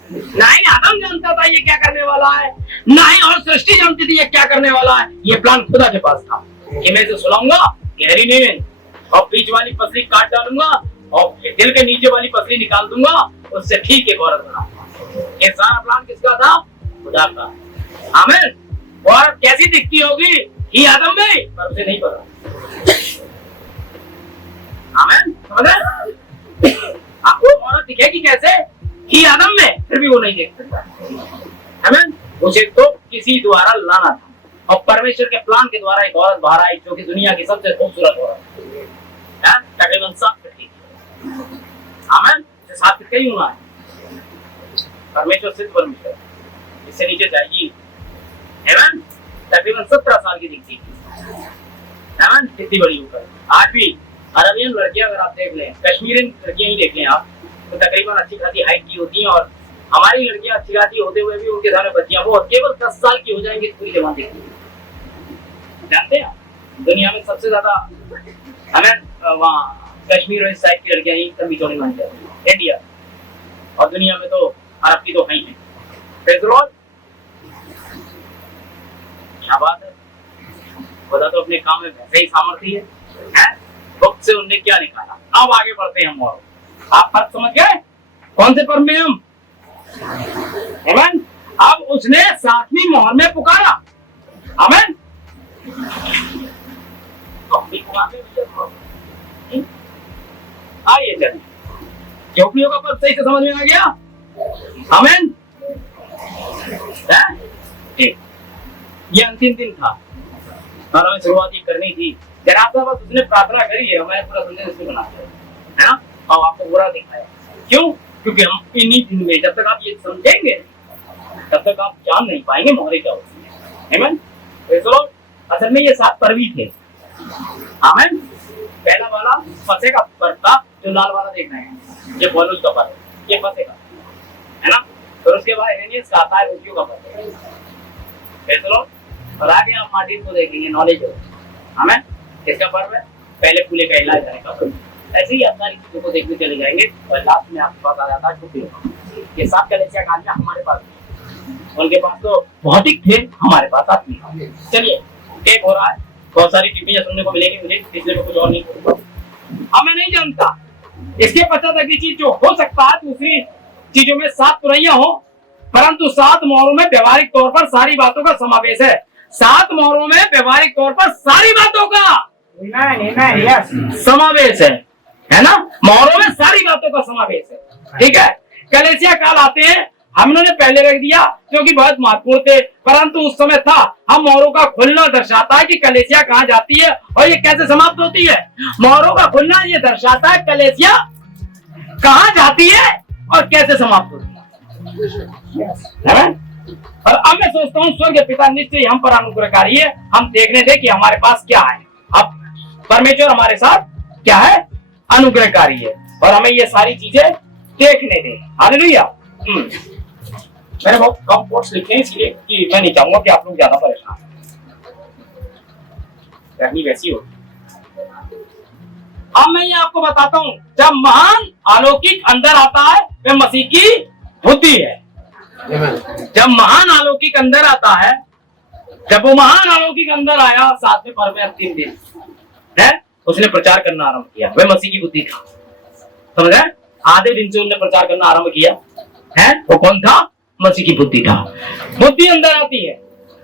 ना ही आदम जानता था ये क्या करने वाला है, ना ही और सृष्टि जानती थी ये क्या करने वाला है। ये प्लान खुदा के पास था कि मैं इसे सुलाऊंगा गहरी नींद, और बीच वाली पसली काट डालूंगा और दिल के नीचे वाली पसली निकाल दूंगा, उससे ठीक एक औरत बनाऊंगा। ये सारा प्लान किसका था? खुदा का। आमीन। औरत कैसी दिखती होगी ही आदम में, पर उसे नहीं पता। आमीन। समझ रहे? आपको औरत दिखेगी कैसे ही आदम में, फिर भी वो नहीं देख सकता। आमीन। उसे तो किसी द्वारा लाना था, और परमेश्वर के प्लान के द्वारा एक औरत बाहर आई जो कि दुनिया की सबसे खूबसूरत औरत है, तकरीबन 7 फीट की। आमीन। 7 फीट का ही होना है, परमेश्वर सिद्ध परमेश्वर, इससे नीचे जाएगी। आमीन। तकरीबन 17 साल की दिखती थी। आमीन। कितनी बड़ी होकर आज भी अरबियन लड़कियां अगर आप देख लें, कश्मीरी लड़कियां ही देख लें आप, तो तकरीबन अच्छी खासी हाइट की होती हैं, और हमारी लड़कियां अच्छी खासी होते हुए भी उनके सामने बच्चियां वो केवल 10 साल की हो जाएंगी पूरी जवान दिखती है। जानते हैं दुनिया में सबसे ज्यादा हमें वहाँ कश्मीर और इस साइड की लड़कियां ही लंबी चौड़ी मानी जाती है, इंडिया, और दुनिया में तो अरब की तो है ही है। क्या बात है, खुदा तो अपने काम में वैसे ही सामर्थ्य है। वक्त से उनने क्या निकाला। अब आगे बढ़ते हैं हम, और आप फर्क समझ गए कौन से पर्व में हम? आमीन। अब उसने 7वीं मोहर में पुकारा। आमीन। तो हम भी पुकारने आइए, चलिए झोपड़ियों का पर्व सही से समझ में आ गया। आमीन। ठीक, ये अंतिम दिन था और हमें शुरुआत ही करनी थी। जरा सा बस उसने प्रार्थना करी है, हमें पूरा संदेश उसने बनाया है ना, और आपको बुरा दिखाया। क्यों? क्योंकि हम इन्हीं दिन में, जब तक आप ये समझेंगे तब तक आप जान नहीं पाएंगे मोहरे क्या होती है। आमीन। असल में ये 7 पर्व थे। आमीन। पहला वाला फसह का पर्व था, जो लाल वाला देख रहे हैं, ये पौलुस का पर्व। ये फंसेगा, है ना। फिर उसके बाद एरेनियस का आता है रोटियों का पर्व। फिर चलो और आगे हम मार्टिन को देखेंगे, नॉलेज हो हमें किसका पर्व है, पहले फूले का इलाज करने का पर्व। ऐसे ही आप सारी चीजों को देखते चले जाएंगे और लास्ट में आपके पास आ जाता है छुट्टियों का। ये 7 कलेसिया कहानियां हमारे पास, उनके पास तो भौतिक थे, हमारे पास आत्मिक। चलिए एक हो रहा है, बहुत सारी टिप्पणियां सुनने को मिलेगी मुझे, इसलिए मैं कुछ और नहीं करूंगा। अब मैं नहीं जानता इसके पश्चात अगली चीज जो हो सकता है, दूसरी चीजों में 7 तुरैया हो, परंतु 7 मोहरों में व्यवहारिक तौर पर सारी बातों का समावेश है। 7 मोहरों में व्यवहारिक तौर पर सारी बातों का समावेश है ना। मोहरों में सारी बातों का समावेश है, ठीक है। कलेसिया काल आते हैं, हमने पहले रख दिया क्योंकि बहुत महत्वपूर्ण थे, परंतु उस समय था। हम मोहरों का खुलना दर्शाता है कि कलेसिया कहाँ जाती है और ये कैसे समाप्त होती है। मोहरों का खुलना ये दर्शाता है कलेसिया कहाँ जाती है और कैसे समाप्त होती है। और अब मैं सोचता हूँ स्वर्ग पिता निश्चय हम पर अनुग्रहकारी है, हम देखने दे कि हमारे पास क्या है। अब परमेश्वर हमारे साथ क्या है, अनुग्रहकारी है, और हमें ये सारी चीजें देखने दे। हालेलुया। मैंने बहुत कम कोट्स लिखे हैं इसलिए कि मैं नहीं चाहूंगा कि आप लोग ज्यादा परेशान करनी वैसी हो। अब मैं ये आपको बताता हूं, जब महान अलौकिक अंदर आता है वह मसीह की बुद्धि है। जब महान अलौकिक अंदर आता है, जब वो महान अलौकिक अंदर आया 7वें पर्व में अंतिम दिन है, उसने प्रचार करना आरंभ किया, वह मसीह की बुद्धि था। समझ रहे? आधे दिन से उसने प्रचार करना आरंभ किया है। वो कौन था? मसीह की बुद्धि था। बुद्धि अंदर आती है,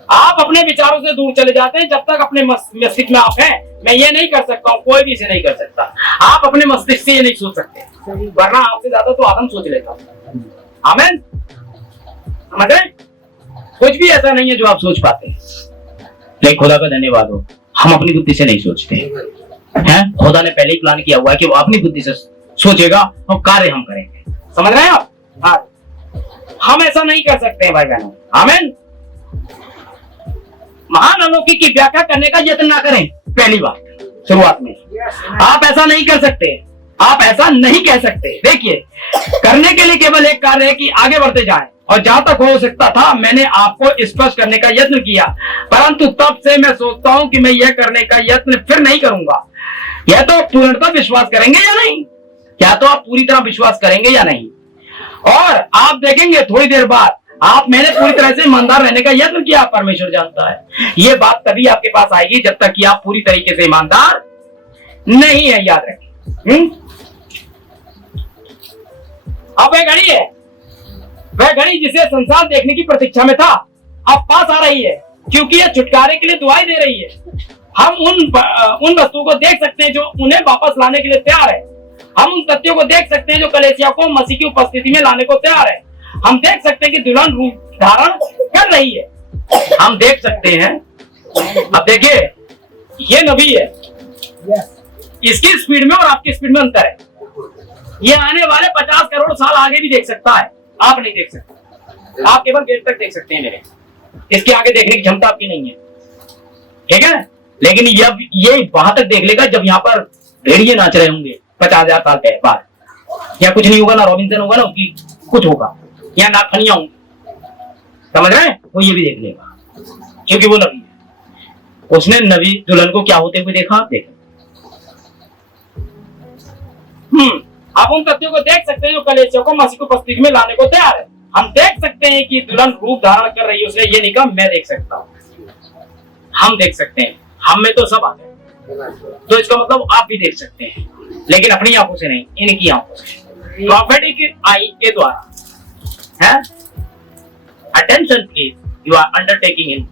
आप अपने विचारों से दूर चले जाते हैं। जब तक अपने मस्तिष्क में आप हैं, मैं ये नहीं कर सकता हूँ, कोई भी इसे नहीं कर सकता। आप अपने मस्तिष्क से ये नहीं सोच सकते, वरना आपसे ज्यादा तो आदम सोच लेता। आमीन। समझ रहे? कुछ भी ऐसा नहीं है जो आप सोच पाते हैं। लेकिन खुदा का धन्यवाद हो, हम अपनी बुद्धि से नहीं सोचते हैं। खुदा ने पहले ही प्लान किया हुआ है कि वो अपनी बुद्धि से सोचेगा और कार्य हम करेंगे। समझ रहे हैं आप? हाँ, हम ऐसा नहीं कर सकते हैं भाई बहनों। आमीन। महान अलौकिक की व्याख्या करने का यत्न ना करें। पहली बात शुरुआत में आप ऐसा नहीं कर सकते, आप ऐसा नहीं कह सकते। देखिए, करने के लिए केवल एक कार्य है कि आगे बढ़ते जाएं, और जहां तक हो सकता था मैंने आपको स्पष्ट करने का यत्न किया, परंतु तब से मैं सोचता हूं कि मैं यह करने का यत्न फिर नहीं करूंगा। या तो आप पूर्णतः विश्वास करेंगे या नहीं, या तो आप पूरी तरह विश्वास करेंगे या नहीं। और आप देखेंगे थोड़ी देर बाद मैंने पूरी तरह से ईमानदार रहने का यत्न किया, परमेश्वर जानता है। ये बात तभी आपके पास आएगी जब तक कि आप पूरी तरीके से ईमानदार नहीं है, याद रखें। अब वह घड़ी है, वह घड़ी जिसे संसार देखने की प्रतीक्षा में था, अब पास आ रही है, क्योंकि यह छुटकारे के लिए दुआई दे रही है। हम उन वस्तुओं को देख सकते हैं जो उन्हें वापस लाने के लिए तैयार है। हम उन तथ्यों को देख सकते हैं जो कलीसिया को मसीह की उपस्थिति में लाने को तैयार है। हम देख सकते हैं कि दुल्हन रूप धारण कर रही है। हम देख सकते हैं, अब देखिए, ये नबी है, इसकी स्पीड में और आपकी स्पीड में अंतर है। ये आने वाले 50 करोड़ साल आगे भी देख सकता है, आप नहीं देख सकते। आप केवल गेट तक देख सकते हैं मेरे, इसके आगे देखने की क्षमता आपकी नहीं है, ठीक है। लेकिन जब ये वहां तक देख लेगा जब यहाँ पर भेड़िए नाच रहे होंगे 50,000 साल बाद, या कुछ नहीं होगा, ना रॉबिन्सन होगा, ना उसकी कुछ होगा, या नाखनियां होंगी। समझ रहे हैं? वो ये भी देख लेगा, क्योंकि वो नबी है। उसने नबी दुल्हन को क्या होते हुए देखा? देखा। आप उन तथ्यों को देख सकते हैं जो कलीसिया को मसीह को उपस्थिति में लाने को तैयार है। हम देख सकते हैं कि दुल्हन रूप धारण कर रही है, उसने ये नहीं कहा मैं देख सकता हूँ, हम देख सकते हैं। हम में तो सब आ गए, तो इसका मतलब आप भी देख सकते हैं, लेकिन अपनी आंखों से नहीं, इनकी आंखों से, प्रॉफेटिक आई के द्वारा है। Attention please, you are undertaking in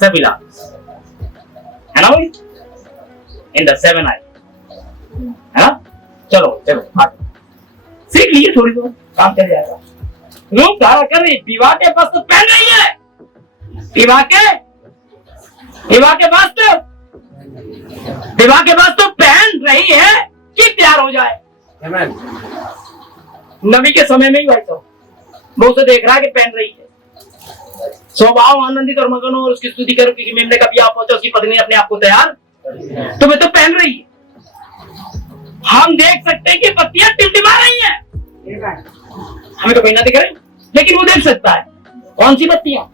सबिला, है ना भाई, इन द 7 आई, है ना। चलो सीख लीजिए, थोड़ी बहुत काम चल जाएगा। रूप धारण कर रही, विवाह के वस्त्र पहन रही है, विवाह के वस्त्र पहन रही है कि तैयार हो जाए। नबी के समय में ही भाई साहब वो उसे देख रहा है कि पहन रही है। स्वभाव आनंदित और मगन हो और उसकी स्तुति करो क्योंकि मेमने का ब्याह पहुंचा, उसकी पत्नी अपने आप को तैयार तो वे तो पहन रही है। हम देख सकते हैं कि पत्तियां टिमटिमा रही हैं, हमें तो कहीं ना दिख रहे, लेकिन वो देख सकता है। कौन सी बत्तियां?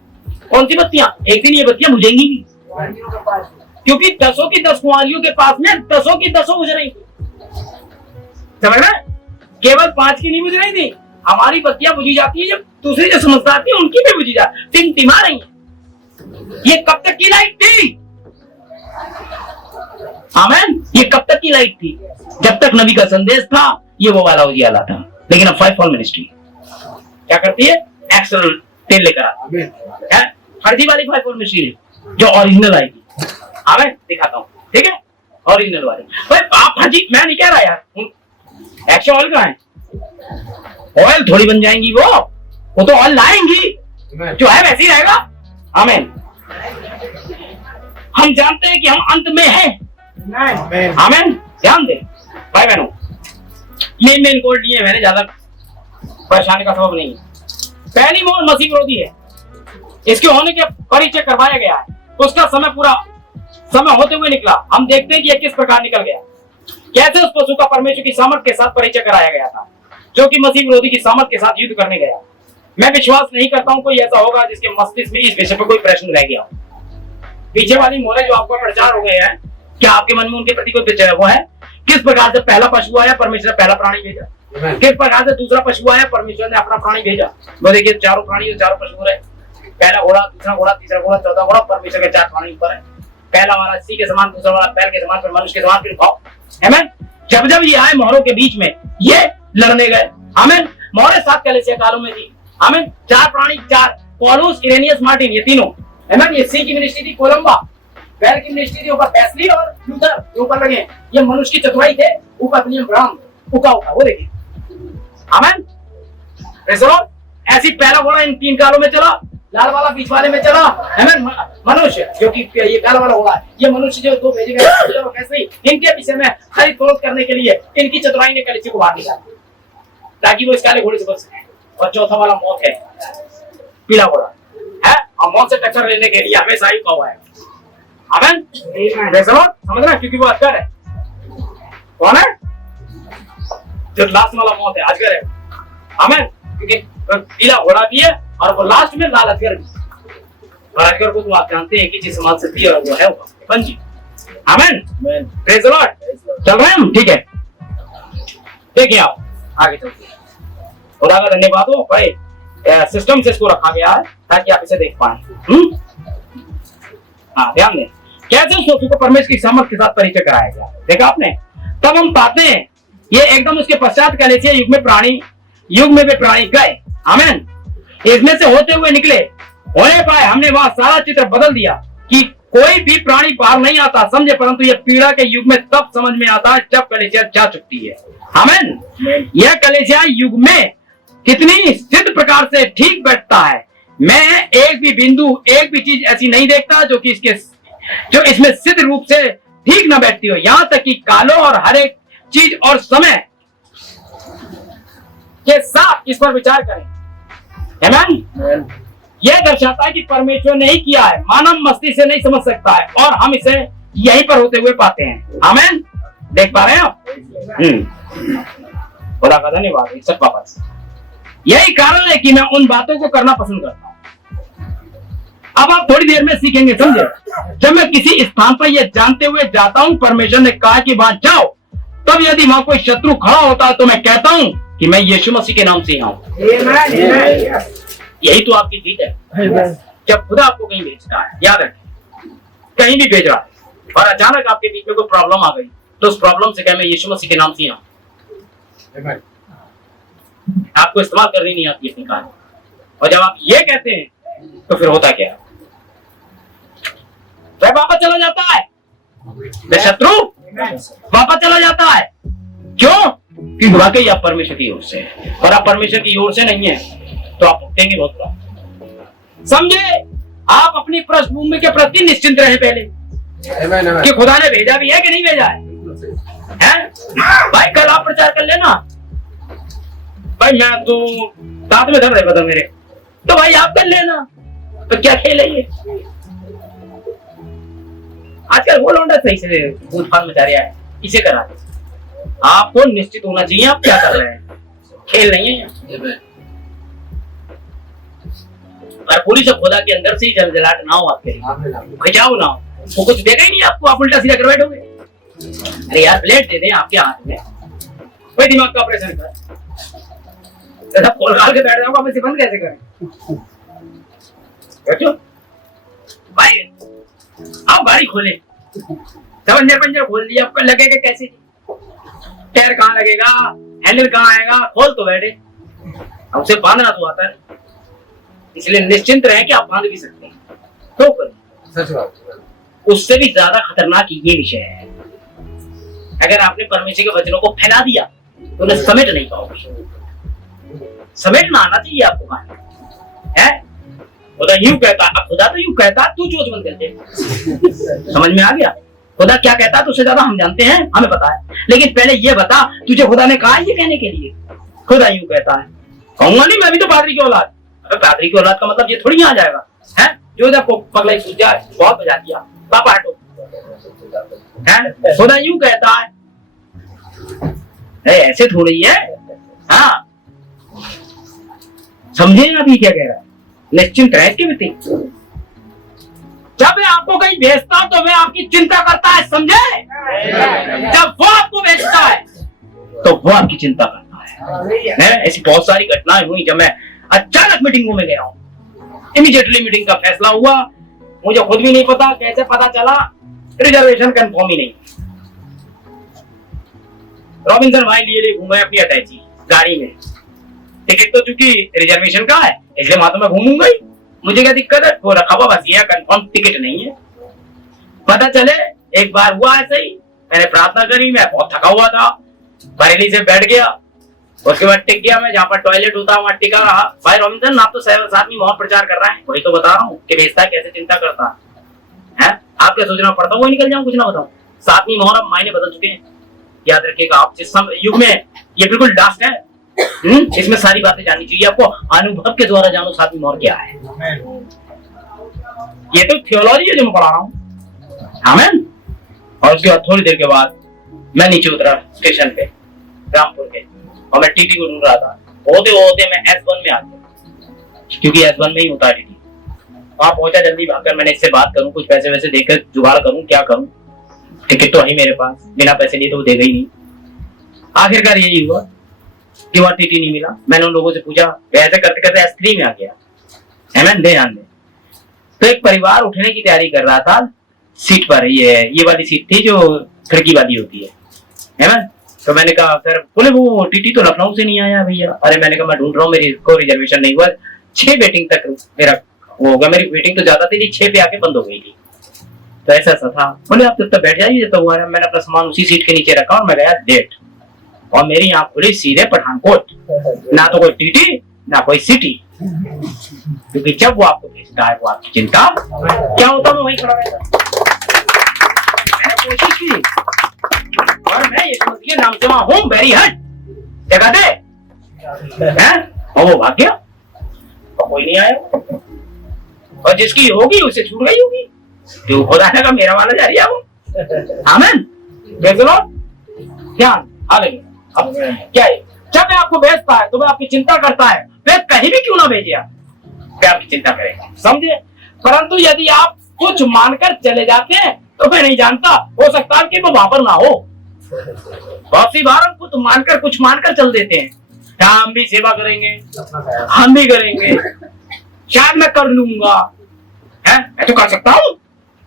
कौन सी बत्तियां? एक दिन ये बत्तियां बुझेंगी भी, क्योंकि 10 की 10 कुंवारियों के पास में 10 की 10 बुझ रही थी। समझ रहे? केवल 5 की नहीं बुझ रही थी। हमारी बत्तियां बुझी जाती है जब दूसरी जो समझदार थी उनकी भी बुझी जाती, टिमटिमा रही है। ये कब तक की लाइट थी? आमीन। ये कब तक की लाइट थी? जब तक नबी का संदेश था, ये वो वाला उजियाला था। लेकिन अब 5 फॉल मिनिस्ट्री क्या करती है? एक्सटर्नल तेल लेकर आती है, फर्जी वाली 5 फॉल मिनिस्ट्री जो ओरिजिनल आएगी। आमीन। दिखाता हूँ, ठीक है? ओरिजिनल वाली भाई। आप फर्जी मैं नहीं कह रहा यार, एक्शन ऑयल कहाँ है? ऑयल थोड़ी बन जाएंगी वो तो ऑयल लाएंगी, जो है वैसे ही रहेगा। आमीन। हम जानते हैं कि हम अंत में हैं। आमीन। ध्यान दे भाई बहनों, मेन कोड नहीं है, मैंने ज्यादा परेशानी का सबब नहीं है। पहली मोहर मसीह विरोधी है, इसके होने के परिचय करवाया गया है। उसका समय होते हुए निकला। हम देखते हैं कि यह किस प्रकार निकल गया, कैसे उस पशु का परमेश्वर की सामर्थ के साथ परिचय कराया गया था, जो कि मसीह विरोधी की सामर्थ के साथ युद्ध करने गया। मैं विश्वास नहीं करता हूं कोई ऐसा होगा जिसके मस्तिष्क में इस विषय पर कोई प्रश्न रह गया। पीछे वाली मोहरें जो आपको प्रचार हो गए हैं, क्या आपके मन में उनके प्रति कोई विचार वो है? किस प्रकार से पहला पशु आया, परमेश्वर ने पहला प्राणी भेजा। किस प्रकार से दूसरा पशु आया, परमेश्वर ने अपना प्राणी भेजा। वो देखिए चारों प्राणी, चारों पशु रहे। पहला घोड़ा, दूसरा घोड़ा, तीसरा घोड़ा, चौथा घोड़ा, परमेश्वर के 4 प्राणी ऊपर है। पहला वाला सी के समान, दूसरा वाला पैर के समान, फिर मनुष्य के समान, फिर भाव। आमीन। जब जब ये आए मोहरों के बीच में, ये लड़ने गए। आमीन। मोहरें 7 कलीसिया कालों में थी। आमीन। 4 प्राणी, 4 पौलुस, इरेनियस, मार्टिन, ये तीनों। आमीन। ये सी की मिनिस्ट्री थी कोलंबा, पैर की मिनिस्ट्री थी ऊपर पेस्ली और लूथर ऊपर लगे। ये मनुष्य की चतुराई थे, ऊपर नियम ब्राह्म उका वो देखिए। आमीन। ऐसी पहला घोड़ा इन 3 कालों में चला, लाल वाला बीच वाले में चला। आमीन। मनुष्य जो कि ये काला वाला घोड़ा है, ये मनुष्य जो 2 भेजे गए, इनके विषय में खरीद फरोख्त करने के लिए इनकी चतुराई ने कलीसिया को बाहर निकाला, ताकि वो इस काले घोड़े से बच सके। और चौथा वाला मौत है, पीला घोड़ा है, और मौत से टक्कर लेने के लिए हमेशा ही हुआ है। आमीन। समझना, क्योंकि वो अजगर है। कौन है? जो लास्ट वाला मौत है, अजगर है। आमीन। क्योंकि पीला घोड़ा भी है और वो लास्ट में लाल अजगर भी। और अजगर को तो आप जानते हैं कि जिस समाज से दिया वो है पंजी। आमीन। Praise the Lord. चल रहे हैं हम, ठीक है? देखिए आप आगे चलते हैं। खुदा का धन्यवाद हो भाई, सिस्टम से इसको रखा गया है ताकि आप इसे देख पाए। हाँ, ध्यान दें कैसे उस पशु को परमेश्वर की सामर्थ के साथ परिचय कराया गया। देखा आपने? तब हम पाते हैं ये एकदम उसके पश्चात कलीसिया युग में वे प्राणी गए। आमीन। इसमें से होते हुए निकले, होने पाए। हमने वहां सारा चित्र बदल दिया कि कोई भी प्राणी बाहर नहीं आता, समझे? परंतु यह पीड़ा के युग में तब समझ में आता है जब कलीसिया जा चुकती है। आमीन। यह कलीसिया युग में कितनी सिद्ध प्रकार से ठीक बैठता है। मैं एक भी बिंदु, एक भी चीज ऐसी नहीं देखता जो इसमें सिद्ध रूप से ठीक न बैठती हो। यहां तक कि कालों और हर एक चीज और समय के साथ इस पर विचार करें। आमीन। यह दर्शाता है कि परमेश्वर ने ही किया है, मानव मस्तिष्क से नहीं समझ सकता है, और हम इसे यहीं पर होते हुए पाते हैं। आमीन। देख पा रहे हैं आप? खुदा का धन्यवाद। सब बाबा, यही कारण है कि मैं उन बातों को करना पसंद करता हूं। अब आप थोड़ी देर में सीखेंगे, समझे? जब मैं किसी स्थान पर यह जानते हुए जाता हूं परमेश्वर ने कहा कि वहां जाओ, तब यदि वहां कोई शत्रु खड़ा होता है तो मैं कहता हूं कि मैं यीशु मसीह के नाम से यहाँ हूं। यही तो आपकी जीत है। जब खुदा आपको कहीं भेजता है, याद रखें, कहीं भी भेज रहा है और अचानक आपके बीच में कोई प्रॉब्लम आ गई, तो उस प्रॉब्लम से कह मैं यीशु मसीह के नाम से यहाँ। आपको इस्तेमाल करनी नहीं आती अपनी कहानी, और जब आप ये कहते हैं तो फिर होता क्या? वह वापस चला जाता है, वह शत्रु वापस चला जाता है। क्यों? क्योंकि वाकई आप परमेश्वर की ओर से है, और आप परमेश्वर की ओर से नहीं है तो आप भुगतेंगे बहुत बड़ा। समझे? आप अपनी पृष्ठभूमि के प्रति निश्चिंत रहे पहले कि खुदा ने भेजा भी है कि नहीं भेजा है? भाई कल आप प्रचार कर लेना, भाई मैं तो साथ में धर रहे बदल मेरे, तो भाई आप कर लेना, तो क्या खेल है ये? आजकल वो लौंडा सही से भूत फाल मचा रहा है, इसे करा दे। आपको निश्चित होना चाहिए आप क्या कर रहे हैं, खेल नहीं है यहाँ। भरपूरी से खुदा के अंदर से ही जलजलाहट ना हो आपके लिए, खिंचाव ना हो, वो कुछ देगा ही नहीं आपको, आप उल्टा सीधा कर बैठोगे। अरे यार प्लेट दे दे आपके हाथ में, कोई दिमाग का ऑपरेशन कर, खोल खाल के बैठ जाऊंगा, मैं बंद कैसे करें? बैठो भाई, आप गाड़ी खोले, पंजर पंजर खोल दिया, आपको लगेगा कैसे, टायर कहाँ लगेगा, हैंडल कहाँ आएगा, खोल तो बैठे। अब उसे बांधना तो आता है, इसलिए निश्चिंत रहे कि आप बांध भी सकते हैं, तो करें। उससे भी ज्यादा खतरनाक ये विषय है, अगर आपने परमेश्वर के वचनों को फैला दिया तो उन्हें समेट नहीं पाओगे। समेटना आना चाहिए आपको, कहानी है। खुदा यूं कहता, अब खुदा तो यूं कहता, तू चोच बंद कर दे। समझ में आ गया? खुदा क्या कहता है तुझसे ज्यादा हम जानते हैं, हमें पता है, लेकिन पहले ये बता तुझे खुदा ने कहा ये कहने के लिए। खुदा यूं कहता है, कहूंगा नहीं मैं भी तो पादरी की औलाद। अरे पादरी की औलाद का मतलब ये थोड़ी आ जाएगा है, जो आपको पगला सूझ जाए, बहुत बजा दिया, पापा हटो। खुदा यूं कहता है, ऐसे थोड़ी है। हाँ समझे आप ये क्या कह रहा है? निश्चिंत रहे इसके प्रति। जब मैं आपको कहीं भेजता हूं तो मैं आपकी चिंता करता है, समझे? जब वो आपको भेजता है तो वो आपकी चिंता करता है। ऐसी बहुत सारी घटनाएं हुई जब मैं अचानक मीटिंगों में गया हूं, इमीडिएटली मीटिंग का फैसला हुआ, मुझे खुद भी नहीं पता कैसे पता चला, रिजर्वेशन कंफर्म ही नहीं। रॉबिन्सन भाई लिए घूमे अपनी अटैची गाड़ी में, टिकट तो चूंकि रिजर्वेशन का है इसलिए वहां तो मैं घूमूंगा ही, मुझे क्या दिक्कत है, वो रखा हुआ बस ये कंफर्म टिकट नहीं है। पता चले एक बार हुआ ऐसे ही, मैंने प्रार्थना करी, मैं बहुत थका हुआ था, बरेली से बैठ गया, उसके बाद टिक गया मैं जहाँ पर टॉयलेट होता वहां टिका रहा। भाई रॉबिन्सन आप तो आदमी बहुत प्रचार कर रहा है, वही तो बता रहा हूँ कि भेजता है कैसे चिंता करता है। आप क्या सोचना पड़ता वो निकल जाऊं, कुछ ना बताऊं। 7वीं मोहर अब मायने बदल चुके हैं, याद रखिएगा आप जिस युग में, ये बिल्कुल लास्ट है, इसमें सारी बातें जाननी चाहिए आपको, अनुभव के द्वारा जानो 7वीं मोहर क्या है। ये तो थियोलॉजी है जो मैं पढ़ा रहा हूँ, आमीन। और उसके बाद थोड़ी देर के बाद मैं नीचे उतरा स्टेशन पे रामपुर के, और मैं टीटी को ढूंढ रहा था, होते मैं S1 में आ गया, क्योंकि S1 में ही होता है टीटी। वहां पहुंचा जल्दी भागकर, मैंने इससे बात करूं, कुछ पैसे वैसे देकर जुगाड़ करूं, क्या करूं, टिकट तो है मेरे पास, बिना पैसे लिए तो वो देगा ही नहीं। आखिरकार यही हुआ कि वहां टीटी नहीं मिला। मैंने उन लोगों से पूछा, ऐसे करते करते S3 में आ गया, ध्यान दे। तो एक परिवार उठने की तैयारी कर रहा था सीट पर, ये वाली सीट थी जो खिड़की वाली होती है ना। तो मैंने कहा सर, बोले वो टीटी तो लखनऊ से नहीं आया भैया। अरे मैंने कहा मैं ढूंढ रहा हूँ, मेरी को रिजर्वेशन नहीं हुआ, 6 वेटिंग तक मेरा वो होगा, मेरी वेटिंग तो ज्यादा थी, 6 पे आके बंद हो गई थी। तो ऐसा था। बोले आप जब तक बैठ जाइए, तो हुआ मैंने अपना सामान उसी सीट के नीचे रखा और मैं गया डेट, और मेरी आंख खुली सीधे पठानकोट, ना तो कोई टीटी ना कोई सिटी, क्योंकि जब वो आपको भेजता है वो आपकी चिंता क्या होता, मैं वहीं खड़ा रहता। मैंने कोशिश की और मैं ये समझ के नाम से वहां हूं, वेरी हट जगह दे हैं, और वो भाग गया और कोई नहीं आया, और जिसकी होगी उसे छूट गई होगी, जो खुदा ने कहा मेरा वाला जा रहा वो। आमीन। देख लो ध्यान आ गई। अब क्या है, जब मैं आपको भेजता है तो मैं आपकी चिंता करता है, वे कहीं भी क्यों ना भेजे आप, मैं आपकी चिंता करेगा, समझे। परंतु यदि आप कुछ मानकर चले जाते हैं तो मैं नहीं जानता, हो सकता है कि वो वहां पर ना हो। बहुत सी बार हम कुछ मानकर चल देते हैं, हम भी सेवा करेंगे, हम भी करेंगे, शायद मैं कर लूंगा, है मैं तो कर सकता हूँ,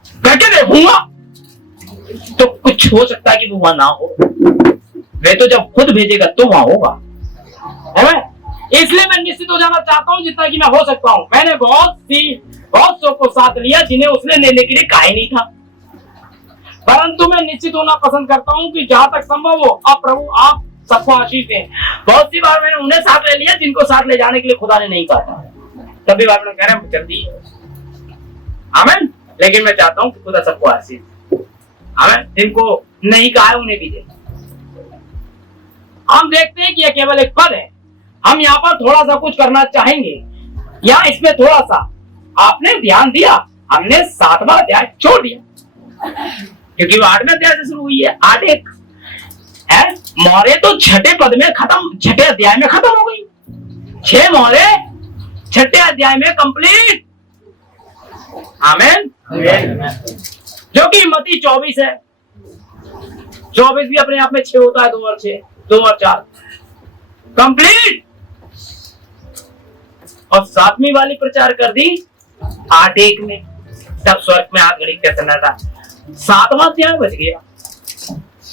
करके देखूंगा, तो कुछ हो सकता है कि वो वहां ना हो। वे तो जब खुद भेजेगा तो वहां होगा, है ना। इसलिए मैं निश्चित हो जाना चाहता हूँ जितना कि मैं हो सकता हूँ। मैंने बहुत सौ को साथ लिया जिन्हें उसने लेने के लिए कहा ही नहीं था, परंतु मैं निश्चित होना पसंद करता हूँ कि जहां तक संभव हो अब प्रभु आप सबको आशीष दें। बहुत सी बार मैंने उन्हें साथ ले लिया जिनको साथ ले जाने के लिए खुदा ने नहीं कहा, तभी बार कह रहे हैं जल्दी, आमीन। लेकिन मैं चाहता हूँ कि खुदा सबको आशीष, आमीन। जिनको नहीं कहा है उन्हें भी दे। हम देखते हैं कि यह केवल एक पद है, हम यहाँ पर थोड़ा सा कुछ करना चाहेंगे, या इसमें थोड़ा सा आपने ध्यान दिया, हमने 7वां अध्याय छोड़ दिया, क्योंकि वो 8वें अध्याय से शुरू हुई है। 8 है मोहरे तो 6ठे पद में खत्म, 6ठे अध्याय में खत्म हो गई। 6 मोहरे छठे अध्याय में कंप्लीट। आमीन। जो कि मत्ती 24 है। 24 भी अपने आप में 6 होता है, 2 और 6, 2 और 4 कंप्लीट। और 7वीं वाली प्रचार कर दी 8:1 में, तब स्वर्ग में हाथ घड़ी का सन्नाटा। 7वां अध्याय बच गया।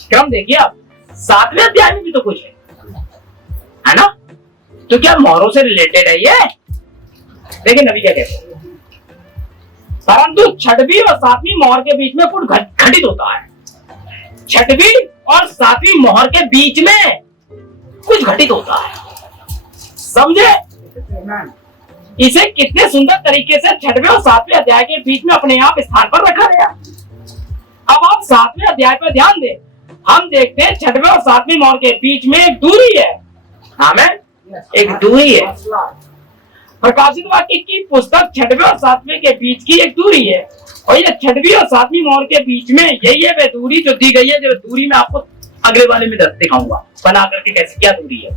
क्रम देखिए आप, 7वें अध्याय में भी तो कुछ है ना? तो क्या मोहरों से रिलेटेड है ये? देखिए नबी क्या कहते हैं, परंतु 6वीं और 7वीं मोहर के बीच में कुछ घटित होता है। 6वीं और 7वीं मोहर के बीच में कुछ घटित होता है, समझे? इसे कितने सुंदर तरीके से 6वें और 7वें अध्याय के बीच में अपने आप स्थान पर रखा गया। अब आप 7वें अध्याय पर ध्यान दें। हम देखते हैं 6वें और 7वीं मोहर के बीच में एक दूरी है। आमीन। एक दूरी है। प्रकाशित वाक्य की पुस्तक 6वें और 7वें के बीच की एक दूरी है, और ये 6वीं और 7वीं मोहर के बीच में यही है वे दूरी जो दी गई है। जो दूरी मैं आपको अगले वाले में दिखाऊंगा बना करके कैसे क्या दूरी है।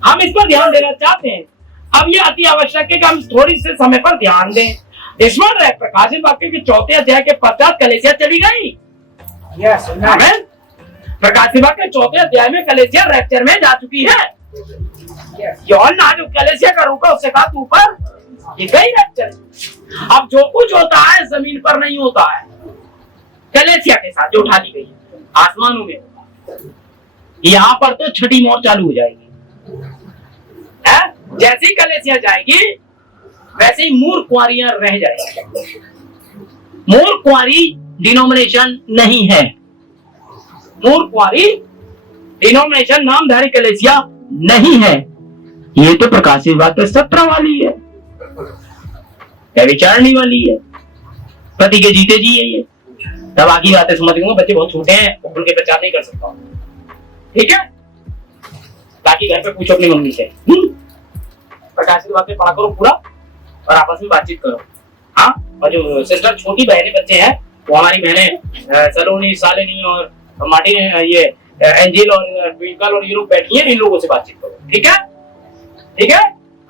हम इस पर ध्यान देना चाहते हैं। अब ये अति आवश्यक है कि हम थोड़ी से समय पर ध्यान दें। स्मरण रहे, प्रकाशित वाक्य के 4थे अध्याय के पश्चात कलीसिया चली गई। आमीन। प्रकाशित वाक्य 4थे अध्याय में कलीसिया रैप्चर में जा चुकी है। यूहन्ना जो कलीसिया का रुका उससे कहा तू ऊपर ये गई रैप्चर। अब जो कुछ होता है जमीन पर नहीं होता है, कलीसिया के साथ जो उठा ली गई आसमानों में होता है। यहाँ पर तो छठी मोहर चालू हो जाएगी। जैसे ही कलीसिया जाएगी वैसे ही मूर्ख कुंवारियां रह जाएगी। मूर्ख कुंवारी डिनोमिनेशन नहीं है। मूर्ख कुंवारी डिनोमिनेशन नामधारी कलीसिया नहीं है। ये तो प्रकाशित वाक्य 17 वाली है, विचारणी वाली है, पति के जीते जी है ये। तब आगे बातें समझ लूंगा, बच्चे बहुत छोटे हैं, उनके के प्रचार नहीं कर सकता। ठीक है, बाकी घर पे पूछो अपनी मम्मी से। प्रकाशित वाक्य पढ़ा करो पूरा और आपस में बातचीत करो। हाँ, और जो सिस्टर छोटी बहनें बच्चे हैं वो हमारी बहनें सलोनी, सालिनी और मार्टिन, ये एंजिल और ट्विंकल और यूरोप बैठी हैं, इन लोगों से बातचीत करो। ठीक है, ठीक है।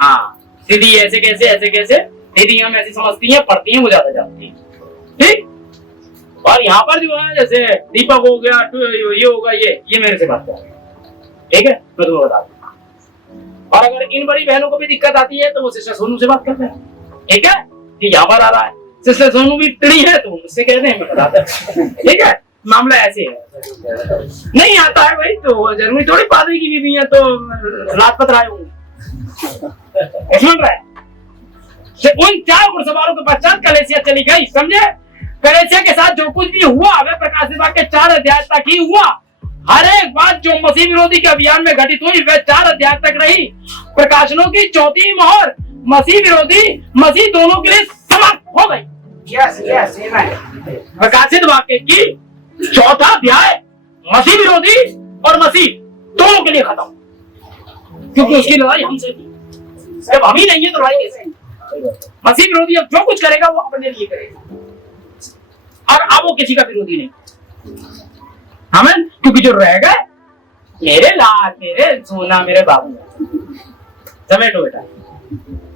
हाँ, दीदी ऐसे कैसे ऐसे कैसे, दीदी हम ऐसी समझती हैं, पढ़ती हैं, वो ज्यादा जानती हैं। ठीक। और यहाँ पर जो है जैसे दीपक हो गया, ये होगा, ये मेरे से बात करें। ठीक है, मैं तुम्हें बता दूं। और अगर इन बड़ी बहनों को भी दिक्कत आती है तो वो सिस्टर सोनू से बात करते हैं। ठीक है, कि यहाँ पर आ रहा है सिस्टर सोनू भी टिड़ी है तो मुझसे कहते हैं, मैं बताता हूं। ठीक है, मामला ऐसे है। नहीं आता है भाई तो जरूरी थोड़ी पादरी की बीवी है तो लाजपत राय होंगे। सुन रहा है, उन 4 घुड़सवारों के पश्चात कलीसिया चली गई। समझे? कलीसिया के साथ जो कुछ भी हुआ वे प्रकाशित वाक्य 4 अध्याय तक ही हुआ। हर एक बात जो मसीह विरोधी के अभियान में घटित हुई वह 4 अध्याय तक रही। प्रकाशनों की 4थी मोहर मसीह विरोधी मसीह दोनों के लिए समाप्त हो गई। प्रकाशित वाक्य की 4था अध्याय मसीह विरोधी और मसीह दोनों के लिए खत्म, क्योंकि उसकी लड़ाई हमसे थी। जब हम ही नहीं है तो लड़ाई कैसे? मसीह विरोधी अब जो कुछ करेगा वो अपने लिए करेगा, और अब वो किसी का विरोधी नहीं। आमीन। क्योंकि जो रह गए मेरे लाल, मेरे सोना, मेरे बाबू, समेटो बेटा,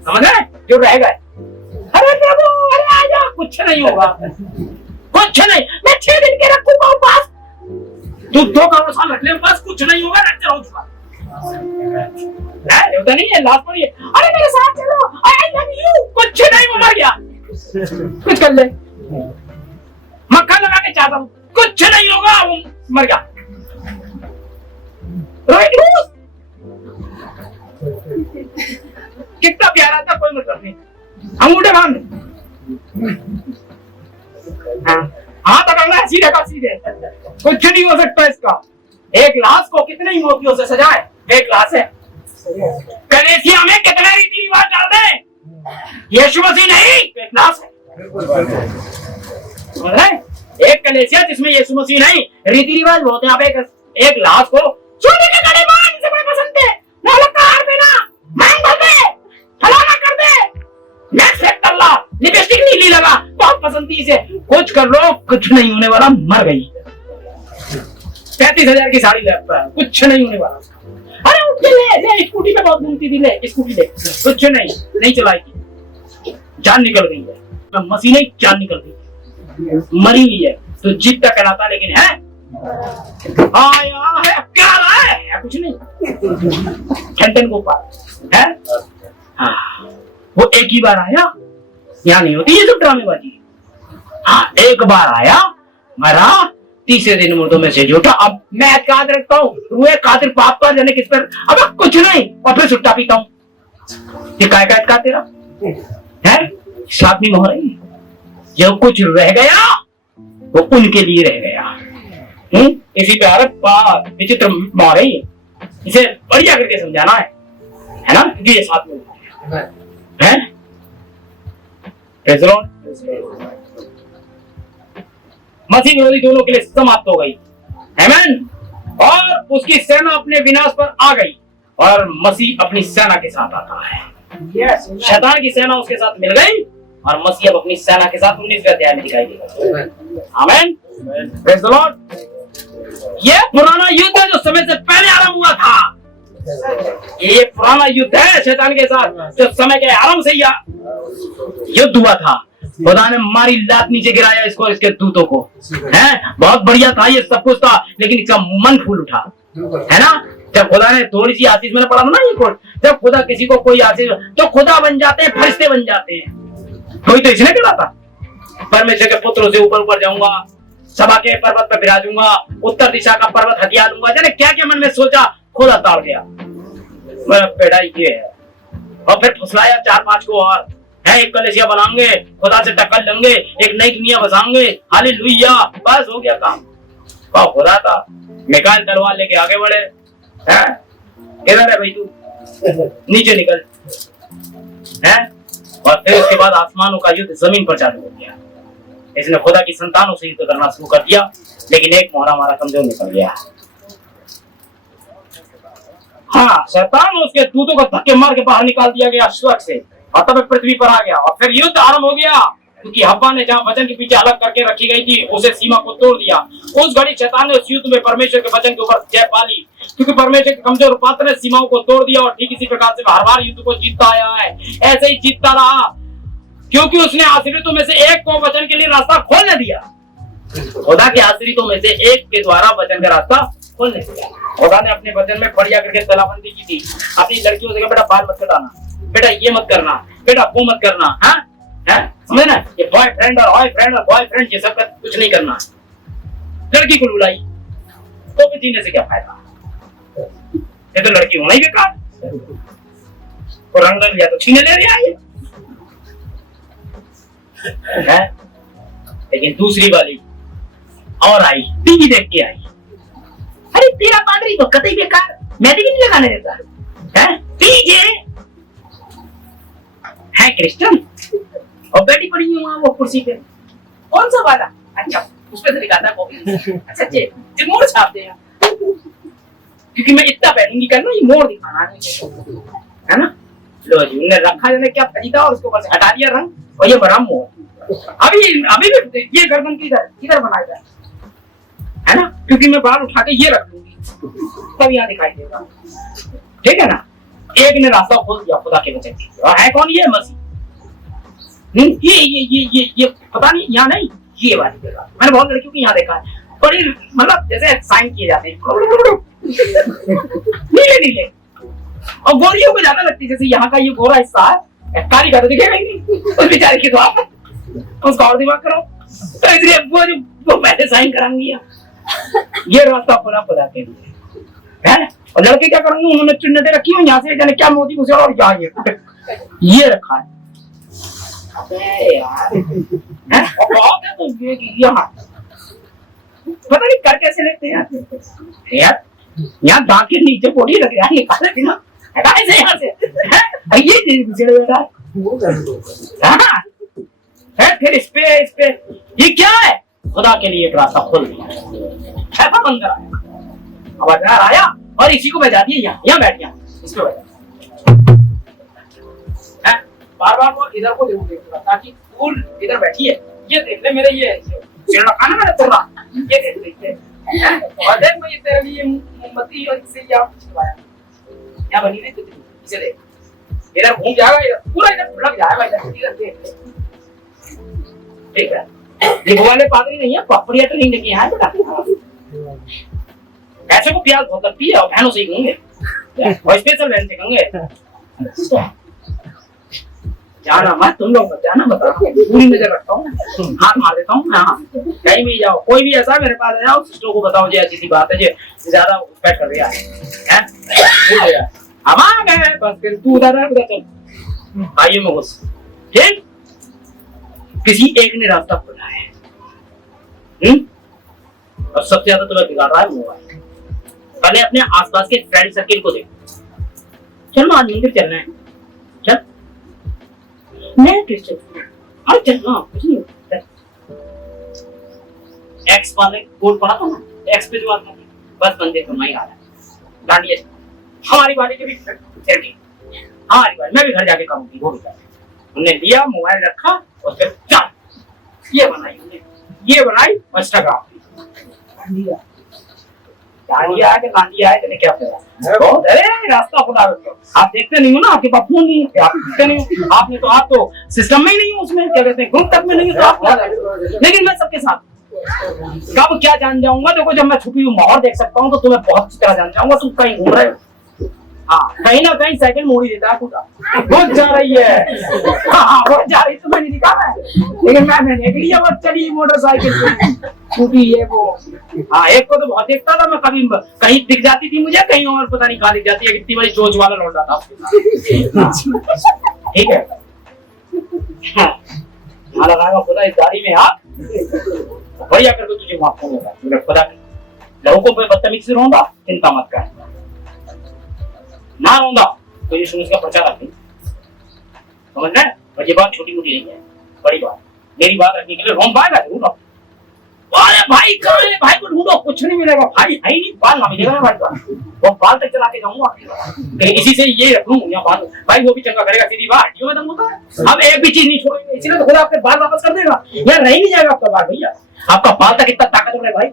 समझ गए? जो रह गए, अरे प्रभु, अरे आजा, कुछ नहीं होगा, कुछ नहीं, मैं 6 दिन के रखूंगा उपास, तू 2 करोड़ साल रख ले उपास, कुछ नहीं होगा, रखते रहो चुका। होता नहीं है, लास्ट पर ये, अरे मेरे साथ चलो, आई लव यू, कुछ नहीं, वो मर गया, कुछ कर ले, मक्खन लगा के चाहता हूँ, कुछ नहीं होगा, वो मर गया। कितना प्यारा था, कोई मतलब नहीं, अंगूठे बांध, हाथ पकड़ना है सीधे का सीधे, कुछ नहीं हो सकता इसका। एक लाश को कितने ही मोतियों से सजाए, एक लाश है। कलीसिया में कितने रीति रिवाज चलते हैं, यीशु मसीह नहीं, एक लाश है। एक कलीसिया जिसमें यीशु मसीह नहीं, रीति रिवाज बहुत है। आप एक लाश को सोने के गले मान से बड़े पसंद है, हार देना, मांग भर दे, फलाना कर दे, नेक्स्ट सेट कर ला, लिपस्टिक नीली लगा, बहुत पसंदी से, कुछ कर लो, कुछ नहीं होने वाला, मर गई। 35,000 की साड़ी लगता है, कुछ नहीं होने वाला। अरे ले ले, स्कूटी पे बहुत घूमती थी, ले स्कूटी ले, कुछ नहीं चलाएगी, जान निकल गई है, मशीन ही जान निकल गई, मरी हुई है, तो जीता कहलाता, लेकिन है आया है क्या रहा है, कुछ नहीं, खंडन गोपाल है। हाँ, वो एक ही बार आया, यहाँ नहीं होती ये सब ड्रामेबाजी। हाँ, एक बार आया, मरा, तीसरे दिन मुर्दों में से जुटा। अब मैं याद रखता हूँ, रुए खातिर पाप पर जाने किस पर, अब कुछ नहीं, और फिर सुट्टा पीता हूँ। ये काय का तेरा है, साथ में मोहर है, जो कुछ रह गया वो उनके लिए रह गया। इसी पे आरत विचित्र मोहर है, इसे बढ़िया करके समझाना है ना, क्योंकि ये साथ में है। मसीह विरोधी दोनों के लिए समाप्त हो गई, आमीन। और उसकी सेना अपने विनाश पर आ गई, और मसीह अपनी सेना के साथ आता है। शैतान की सेना उसके साथ मिल गई, और मसीह अब अपनी सेना के साथ 19वें अध्याय में दिखाई देगा, आमीन। Praise the Lord. ये पुराना युद्ध है जो समय से पहले आरंभ हुआ था, ये पुराना युद्ध है शैतान के साथ, जो समय के आरंभ से युद्ध हुआ था। खुदा ने मारी लात नीचे गिराया इसको, इसके दूतों को, है बहुत बढ़िया था, ये सब कुछ था, लेकिन इसका मन फूल उठा, है ना। जब खुदा ने थोड़ी सी आशीष, मैंने पढ़ा ना ये कोट, जब खुदा किसी को कोई आशीष, तो खुदा बन जाते हैं, फरिश्ते बन जाते हैं। कोई तो इसने कहा था, परमेश्वर के पुत्रों से ऊपर ऊपर जाऊंगा, सभा के पर्वत पर विराजूंगा, उत्तर दिशा का पर्वत हथिया लूंगा, जाने क्या क्या मन में सोचा, खुदा ताड़ गया, मेरा बेटा ये है। और फिर फुसलाया 4-5 को, और है एक कलेसिया बनाएंगे, खुदा से टक्कर लेंगे, एक नई दुनिया बसाएंगे, हालेलुया, बस हो गया काम। और खुदा था, मिकाएल तलवार लेके आगे बढ़े, हैं किधर है भाई तू, नीचे निकल, हैं। और फिर उसके बाद आसमानों का युद्ध जमीन पर चालू हो गया, इसने खुदा की संतानों से युद्ध करना शुरू कर दिया, लेकिन एक मोहरा हमारा कमजोर निकल गया। हाँ, शैतान उसके दूतों को धक्के मार के बाहर निकाल दिया गया स्वर्ग से, और तब पृथ्वी पर आ गया, और फिर युद्ध आरंभ हो गया, क्योंकि हव्वा ने जहां वचन के पीछे अलग करके रखी गई थी, उसे सीमा को तोड़ दिया। उस घड़ी शैतान ने उस युद्ध में परमेश्वर के वचन के ऊपर जय पा ली, क्योंकि परमेश्वर के कमजोर पात्र ने सीमाओं को तोड़ दिया, और ठीक इसी प्रकार से हर बार युद्ध को जीतता आया है, ऐसे ही जीतता रहा, क्योंकि उसने आश्रितों में से एक को वचन के लिए रास्ता खोलने दिया। खुदा के आश्रितों में से एक के द्वारा वचन का रास्ता खोलने दिया। खुदा ने अपने वचन में बढ़िया करके तालाबंदी की थी, अपनी लड़कियों से बेटा बाल मत कटाना, बेटा ये मत करना, बेटा वो मत करना, है समझे ना, ये बॉयफ्रेंड और बॉयफ्रेंड ये सब कुछ नहीं करना। लड़की को लुलाई तो भी जीने से क्या फायदा, ये तो लड़की होना ही बेकार, तो रंग लिया तो छीने ले रहा है। लेकिन दूसरी वाली और आई, टीवी देख के आई, अरे तेरा पादरी तो कतई बेकार, मेहंदी भी नहीं लगाने देता है, डीजे है क्रिश्चियन, और बैठी पड़ी हूँ वहाँ वो कुर्सी पे, कौन सा वाला, अच्छा उस पे दिखाता है, अच्छा जे मोड़ छापते हैं, क्योंकि मैं इतना पहनूंगी करना, ये मोड़ दिखाना है ना। लो जी, उन्हें रखा जाने क्या खरीदा, और उसके ऊपर से हटा दिया रंग, और ये बड़ा मोड़। अभी भी ये गर्दन किधर बनाया जाए, है ना, क्योंकि मैं बाल उठा के ये रख लूंगी, तब यहाँ दिखाई देगा, ठीक है ना। एक ने रास्ता खोल दिया खुदा के वचन की, और है कौन, ये मसीह। ये पता नहीं, यहाँ नहीं, ये वाली जगह मैंने बहुत लड़कियों की यहाँ देखा है, बड़ी मतलब जैसे साइन किए जाते हैं नीले, और गोरियों को ज्यादा लगती है, जैसे यहाँ का ये गोरा हिस्सा है, काली का तो दिखेगा ही नहीं उस बेचारे की, तो उसका और दिमाग करो, तो इसलिए वो पहले साइन कराऊंगी। ये रास्ता खुला खुदा के लिए, है ना। और लड़के क्या करेंगे, उन्होंने चुन्नतें रखी हुई, यहाँ से जाने क्या मोदी घुसे, और यहाँ ये रखा है, यार बहुत है, तो यहाँ पता नहीं कर कैसे लेते हैं यार, यहाँ दांत के नीचे पोटी लग रहा है, निकाले बिना ऐसे यहाँ से ये बेटा है, फिर इस पे ये क्या है, खुदा के लिए एक रास्ता खोल दिया, ऐसा बंदा आया, आवाज़ आया, और इसी को बजा दिया, यहाँ बैठ गया, इस पे बैठा, बार वो इधर को देखूंगा, ताकि फूल इधर बैठी है, ये देख ले मेरे, ये सिरना खाना मैंने तोड़ा, ये देख ले, और देख मैं तेरे लिए मोमबत्ती और इससे यहाँ छिलवाया, क्या बनी हुई तुझे, इसे देख, इधर घूम जाएगा, इधर पूरा इधर लग जाएगा, इधर देख ले, ठीक है। ये वो वाले पादरी नहीं है, पपड़िया ट्रेनिंग लेके आए बेटा, ऐसे को प्याज बहुत लगती है और बहनों से ही होंगे और स्पेशल बहन से होंगे। जाना मत, तुम लोग मत जाना, बता पूरी नजर रखता हूँ, हाथ मार देता हूँ मैं, हाँ कहीं भी जाओ, कोई भी ऐसा मेरे पास आ जाओ, सिस्टर को बताओ जी ऐसी सी बात है, जी ज्यादा पैक कर दिया है, हम आ गए बस, फिर तू उधर है, उधर चल, आइए मैं बस, ठीक। किसी एक ने रास्ता खोला है, और सबसे ज्यादा तुम्हें बिगाड़ रहा है मोबाइल। पहले अपने आसपास के फ्रेंड सर्किल को देख, चल आज मंदिर चलना है, चल मैं क्रिश्चियन, अरे चलना कुछ नहीं होता। एक्स वाले कोड पढ़ा था ना, एक्स पे जो आता है बस मंदिर को नहीं आ रहा है, डांडिया हमारी वाली के भी सेटिंग, हमारी वाली मैं भी घर जाके करूंगी, वो भी हमने लिया मोबाइल रखा और फिर चल ये बनाई, हमने ये बनाई इंस्टाग्राम, डांडिया है कि डांडिया है, तेने क्या पता, अरे रास्ता खुला, आप देखते नहीं हो ना, आपके पास फोन नहीं है, आप देखते नहीं हो, आपने तो, आप तो सिस्टम में ही नहीं हो, उसमें क्या कहते हैं ग्रुप तक में नहीं हो, तो आप क्या, लेकिन मैं सबके साथ कब क्या जान जाऊंगा, देखो जब मैं छुपी हुई मोहर देख सकता हूँ तो तुम्हें बहुत अच्छी तरह जान जाऊंगा, तुम कहीं घूम रहे हो, हाँ कहीं ना कहीं साइकिल मोड़ ही देता है खुदा, बहुत जा रही है, हाँ बहुत जा रही, तुम्हें नहीं दिखा मैं, लेकिन मैं देख लिया वो चली मोटरसाइकिल छुपी ये वो, हाँ एक को तो बहुत देखता था मैं, कभी कहीं दिख जाती थी मुझे, कहीं और पता नहीं कहाँ दिख जाती है, इतनी बड़ी चोच वाला लौट जाता, ठीक है, यहाँ लगाएगा खुदा इस गाड़ी में हाथ, बढ़िया करके तुझे माफ करूंगा, मेरे खुदा लोगों को बदतमीजी से रहूंगा, चिंता मत कर, ना रहूंगा तो ये सुन इसका प्रचार रखी, समझ रहे, और ये बात छोटी मोटी नहीं है, बड़ी बात, मेरी बात रखने के लिए रोम पाएगा जरूर, अरे भाई कहाँ है, भाई को ढूंढो, कुछ नहीं मिलेगा, भाई है ही नहीं, बाल ना मिलेगा भाई का, वो बाल तक चला के जाऊंगा, कहीं इसी से ये रख लूं या बाल, भाई वो भी चंगा करेगा, सीधी बात हड्डियों में दम होता है, हम एक भी चीज नहीं छोड़ेंगे, इसीलिए तो खुदा आपके बाल वापस कर देगा, यार रह नहीं जाएगा आपका बाल, भैया आपका बाल तक इतना ताकतवर है भाई,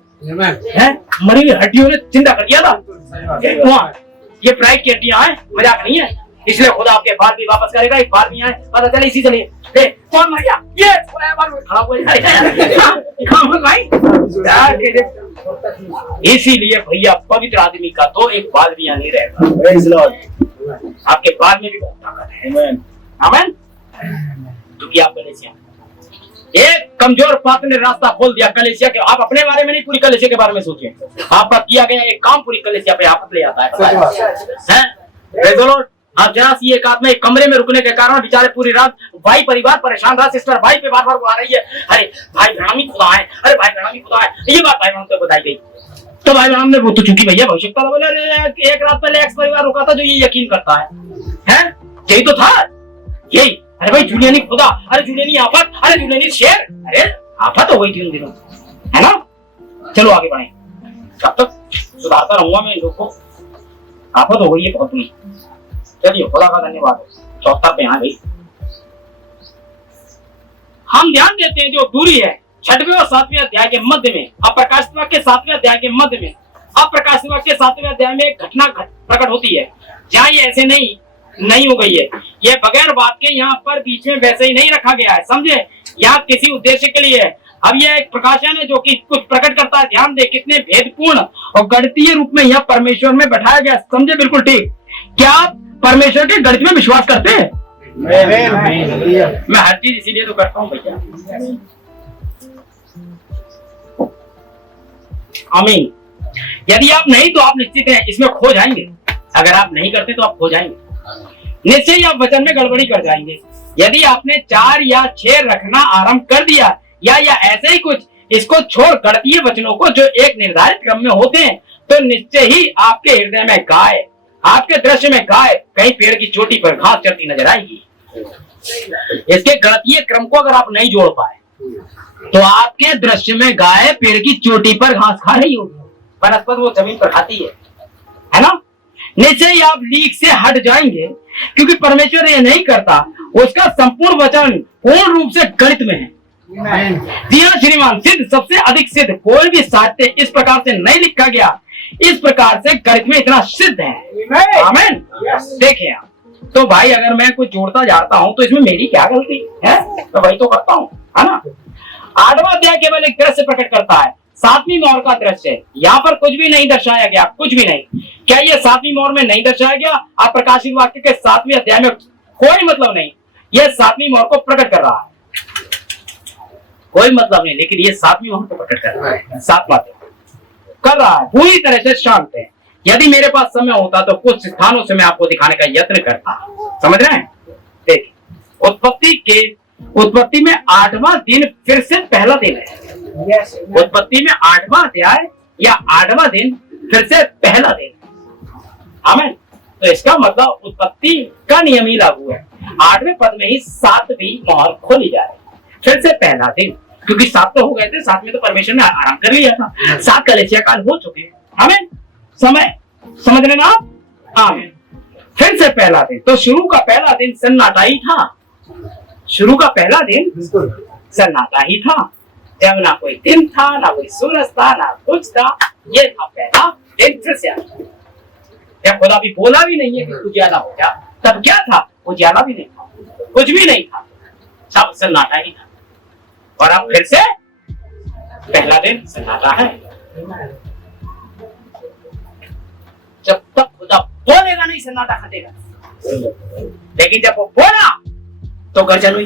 है मरी हुई हड्डियों ने चिंता कर दिया था, ये प्राइड की हड्डियां हैं, मजाक नहीं है, इसलिए खुदा आपके बाल भी वापस करेगा, एक बाल भी आए पता चले, इसी चलिए कौन मर गया, ये खराब हो जाए, इसीलिए भैया पवित्र आदमी का तो एक बाल भी यहाँ नहीं रहेगा, आपके बाल में भी बहुत ताकत है, आमीन। तो क्या कलीसिया, एक कमजोर पात्र ने रास्ता खोल दिया कलीसिया के, आप अपने बारे में नहीं पूरी कलीसिया के बारे में सोचिए, आपका किया गया एक काम पूरी कलीसिया पे आपत ले आता है, आप जरा सी एक आदमी एक कमरे में रुकने के कारण बेचारे पूरी रात भाई परिवार परेशान रहा, सिस्टर भाई पे बार बार वो आ रही है, अरे भाई ब्राह्मणी खुदा है, अरे भाई ब्राह्मणी खुदा है, ये बात भाई ब्राह्मण को बताई गई, तो भाई ब्राह्मण ने वो तो चूंकि भैया भविष्यवाणी बोले, अरे एक रात पहले एक्स परिवार रुका था जो ये यकीन करता है, यही तो था, यही, अरे भाई जूलियनी खुदा, अरे जूलियनी आफत, अरे जूलियनी शेर, अरे आफत हो गई थी उन दिनों, है ना, चलो आगे बढ़े, तब तक सुधारता रहूंगा मैं इन लोग को, आफत हो गई है बहुत बुरी, चलिए खुदा का धन्यवाद, 74 पे यहाँ गई, हम ध्यान देते हैं जो दूरी है 6वें और 7वें अध्याय के मध्य में, अप्रकाशित वाक्य 7वें अध्याय के मध्य में, अप्रकाशित वाक्य 7वें अध्याय में एक घटना प्रकट होती है, जहाँ ये ऐसे नहीं हो गई है, ये बगैर बात के यहाँ पर बीच में वैसे ही नहीं रखा गया है, समझे, यहाँ किसी उद्देश्य के लिए है, अब यह एक प्रकाशन है जो कि कुछ प्रकट करता है, ध्यान दे कितने भेदपूर्ण और गणितीय रूप में यहाँ परमेश्वर में बैठाया गया, समझे, बिल्कुल ठीक, क्या परमेश्वर के गणित में विश्वास करते हैं? मैं हर चीज इसीलिए तो करता हूँ भैया, आमीन। यदि आप नहीं तो आप निश्चित हैं इसमें खो जाएंगे, अगर आप नहीं करते तो आप खो जाएंगे, निश्चय ही आप वचन में गड़बड़ी कर जाएंगे, यदि आपने 4 या 6 रखना आरंभ कर दिया या ऐसे ही कुछ, इसको छोड़ गणितीय वचनों को जो एक निर्धारित क्रम में होते हैं, तो निश्चय ही आपके हृदय में गाय, आपके दृश्य में गाय कहीं पेड़ की चोटी पर घास चरती नजर आएगी, इसके गणितीय क्रम को अगर आप नहीं जोड़ पाए तो आपके दृश्य में गाय पेड़ की चोटी पर घास खा रही होगी, वनस्पति वो जमीन पर खाती है ना, निश्चय ही आप लीक से हट जाएंगे, क्योंकि परमेश्वर ये नहीं करता, उसका संपूर्ण वचन पूर्ण रूप से गणित में है, जी हाँ श्रीमान, सिद्ध सबसे अधिक सिद्ध, कोई भी साहित्य इस प्रकार से नहीं लिखा गया, इस प्रकार से गर्भ में इतना सिद्ध है। आमीन। देखिए आप, तो भाई अगर मैं कुछ जोड़ता जाता हूँ तो इसमें मेरी क्या गलती है? तो वही तो करता हूँ, है ना। 8वां अध्याय केवल एक दृश्य प्रकट करता है, 7वीं मोहर का दृश्य। यहाँ पर कुछ भी नहीं दर्शाया गया, कुछ भी नहीं। क्या ये 7वीं मोहर में नहीं दर्शाया गया? आप प्रकाशित वाक्य के 7वें अध्याय में कोई मतलब नहीं, यह 7वीं मोहर को प्रकट कर रहा है, कोई मतलब नहीं, लेकिन ये 7वीं मोहर को प्रकट कर रहा है, 7वां कर रहा है, पूरी तरह से शांत है। यदि मेरे पास समय होता तो कुछ स्थानों से मैं आपको दिखाने का यत्न करता, समझ रहे हैं। देखिए उत्पत्ति में 8वां दिन फिर से पहला दिन है। उत्पत्ति में 8वां अध्याय या 8वां दिन फिर से पहला दिन। आमीन। तो इसका मतलब उत्पत्ति का नियम ही लागू है। 8वें पद में ही 7वीं मोहर खोली जा रही है, फिर से पहला दिन, क्योंकि 7 तो हो गए थे, 7 में तो परमेश्वर ने आराम कर लिया था, 7 कलीसिया काल हो चुके हैं। आमीन। समय समझ रहे ना आप? आमीन। फिर से पहला दिन, तो शुरू का पहला दिन सन्नाटा ही था, शुरू का पहला दिन सन्नाटा ही था, जब ना कोई दिन था, ना कोई सूरज था, ना कुछ था, ये था पहला दिन। फिर से जब खुदा भी बोला भी नहीं है कि उजाला हो जा, तब क्या था? उजाला भी नहीं था, कुछ भी नहीं था, सब सन्नाटा ही था। और अब फिर से पहला दिन सन्नाटा है। जब तक खुदा बोलेगा नहीं सन्नाटा खटेगा, लेकिन जब वो बोला तो गर्जन हुई।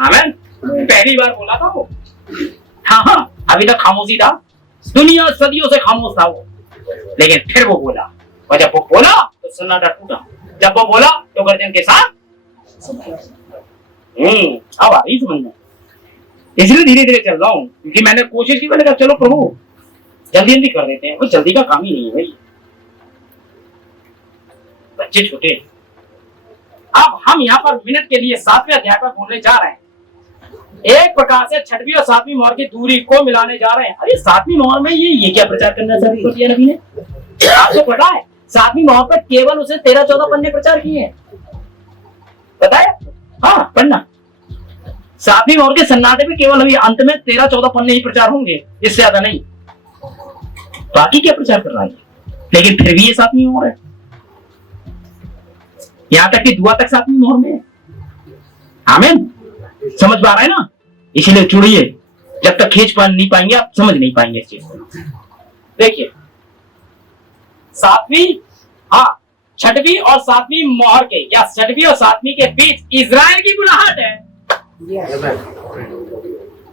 आमीन। पहली बार बोला था वो, हाँ, अभी तक खामोशी था, दुनिया सदियों से खामोश था वो, लेकिन फिर वो बोला, और जब वो बोला तो सन्नाटा टूटा, जब वो बोला तो गर्जन के साथ अब आ रही समझ में। इसलिए धीरे धीरे चल रहा हूँ, क्योंकि मैंने कोशिश की, मैंने कहा चलो प्रभु जल्दी जल्दी कर देते हैं, वो जल्दी का काम ही नहीं है भाई, बच्चे छोटे। अब हम यहाँ पर मिनट के लिए 7वें अध्याय पर बोलने जा रहे हैं, एक प्रकार से 6वीं और 7वीं मोहर की दूरी को मिलाने जा रहे हैं। अरे 7वीं मोहर में ये क्या प्रचार करना चालू कर दिया नबी ने? आपको पता है 7वीं मोहर पर केवल उसे 13-14 पन्ने प्रचार किए हैं, पता है? हाँ, पढ़ना। 7वीं मोहर के सन्नाटे में केवल अभी अंत में 13-14 पन्ने ही प्रचार होंगे, इससे ज्यादा नहीं। बाकी क्या प्रचार कर रहा है? लेकिन फिर भी ये 7वीं मोहर है, यहां तक कि दुआ तक 7वीं मोहर में है। आमीन। समझ पा रहा है ना? इसीलिए जुड़िए, जब तक खींच पा नहीं पाएंगे आप समझ नहीं पाएंगे इस चीज को। देखिए 7वीं, हाँ, 6वीं और 7वीं मोहर के या 6वीं और 7वीं के बीच इजराइल की बुलाहट है।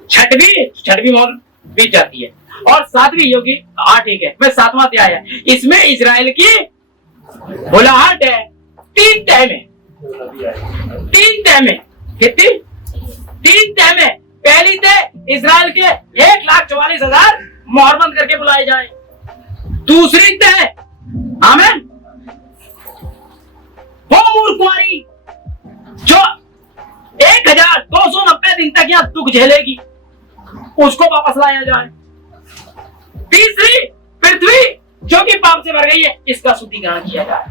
6वीं मोहर बीत जाती है और 7वीं योगी, हाँ ठीक है, मैं 7वां अध्याय है, इसमें इजराइल की बुलाहट है। 3 तह में, 3 तह में, कितनी? 3 तह में। पहली तह इजराइल के 1,44,000 मोहरबंद करके बुलाए जाए। दूसरी तह, आमीन, वो मूर्खवारी जो 1,290 दिन तक यहाँ दुख झेलेगी, उसको वापस लाया जाए। तीसरी पृथ्वी जो कि पाप से भर गई है, इसका शुद्धिकरण किया जाए।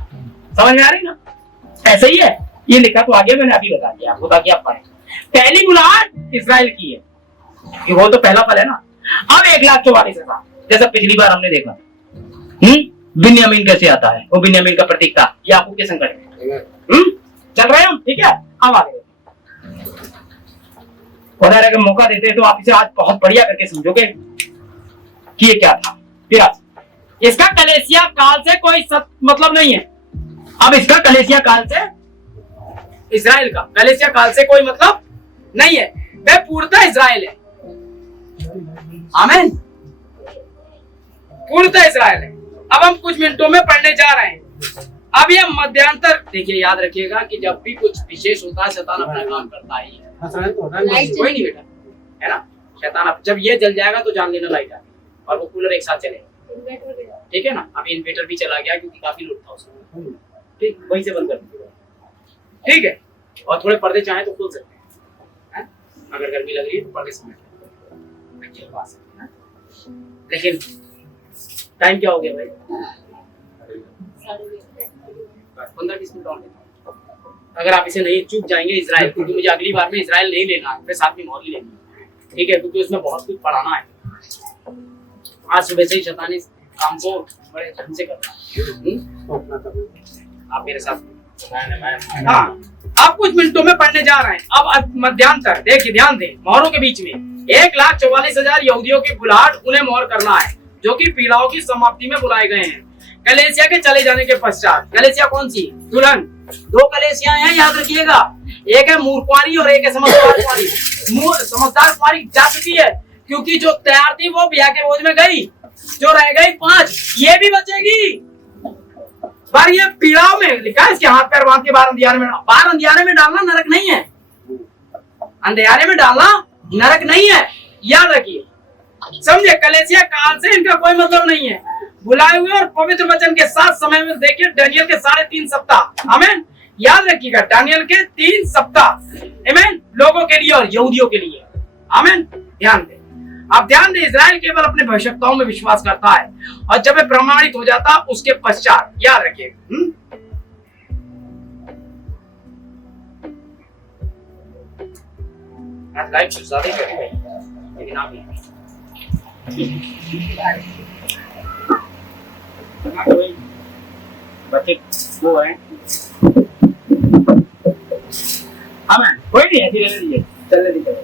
समझ में आ रही ना? ऐसा ही है, ये लिखा तो आगे मैंने अभी बता दिया आपको ताकि आप पढ़ें। पहली बुलाहट इजराइल की है, कि वो तो पहला फल है ना। अब 1,44,000 जैसा पिछली बार हमने देखा। बिन्यामीन कैसे आता है? वो बिन्यामीन का प्रतीक था, याकूब के संकट में। चल रहे हैं हम, ठीक है? अब आगे खुदा अगर मौका देते हैं तो आप इसे आज बहुत बढ़िया करके समझोगे कि ये क्या था। फिर इसका कलेसिया काल से कोई मतलब नहीं है। अब इसका कलेसिया काल से, इजराइल का कलेसिया काल से कोई मतलब नहीं है, वह पूर्णतः इजराइल है। आमीन। पूर्णतः इजराइल है। अब हम कुछ मिनटों में पढ़ने जा रहे हैं। अब यह मध्यांतर, देखिए याद रखिएगा कि जब भी कुछ विशेष होता है शैतान अपना काम करता है। कोई नहीं बेटा, है ना? शैतान अब जब ये जल जाएगा तो जान लेना लाइट आ गई और वो कूलर एक साथ चलेगा, ठीक है ना? अभी इन्वर्टर भी चला गया क्योंकि काफी लोड था उसमें, ठीक, वहीं से बंद कर दीजिएगा, ठीक है? और थोड़े पर्दे चाहे तो खोल सकते हैं, अगर गर्मी लग रही है तो पर्दे समेट लें। लेकिन टाइम क्या हो गया भाई? 15-20 मिनट और लेता हूँ। अगर आप इसे नहीं चूक जाएंगे इजराइल, क्योंकि मुझे अगली बार में इजराइल नहीं लेना है, फिर साथ में मोहर ही लेनी है, ठीक है, क्योंकि उसमें बहुत कुछ पढ़ाना है। आज सुबह से ही शैतान इस काम को बड़े ढंग से करता है। आप मेरे साथ हाँ, अब कुछ मिनटों में पढ़ने जा रहे हैं। अब मध्यांतर देखिए, ध्यान दें, मोहरों के बीच में 1,44,000 यहूदियों की बुलाहट उन्हें मोहर करना है, जो कि पीड़ाओं की समाप्ति में बुलाए गए हैं। कलेसिया के चले जाने के पश्चात, कलेसिया कौन सी? दुल्हन। 2 कलेसिया हैं, याद रखिएगा, एक है मूर्खवाणी और एक है समझदार कुमारी। समझदार कुमारी जा चुकी है, क्योंकि जो तैयार थी वो ब्याह के बोझ में गई, जो रह गई 5, ये भी बचेगी। पर ये पीड़ाओं में लिखा है, इसके हाथ पैर बांध के बाहर अंधियारे में, बाहर अंधियारे में डालना नरक नहीं है, अंधियारे में डालना नरक नहीं है, याद रखिए, समझे। कलेसिया काल से इनका कोई मतलब नहीं है। बुलाए हुए और पवित्र वचन के साथ समय में देखिए दानियल के 3.5 सप्ताह, आमीन, याद रखिएगा, दानियल के 3 सप्ताह, आमीन, लोगों के लिए और यहूदियों के लिए, आमीन, ध्यान दें। अब ध्यान दें, इजराइल केवल अपने भविष्यवक्ताओं में विश्वास करता है, और जब वे प्रमाणित हो जाता उसके पश्चात, याद रखिएगा, लाइफ कुछ ज्यादा ही करी है, लेकिन आप बच्चे वो है, हमें कोई नहीं है, धीरे धीरे चलने दीजिए।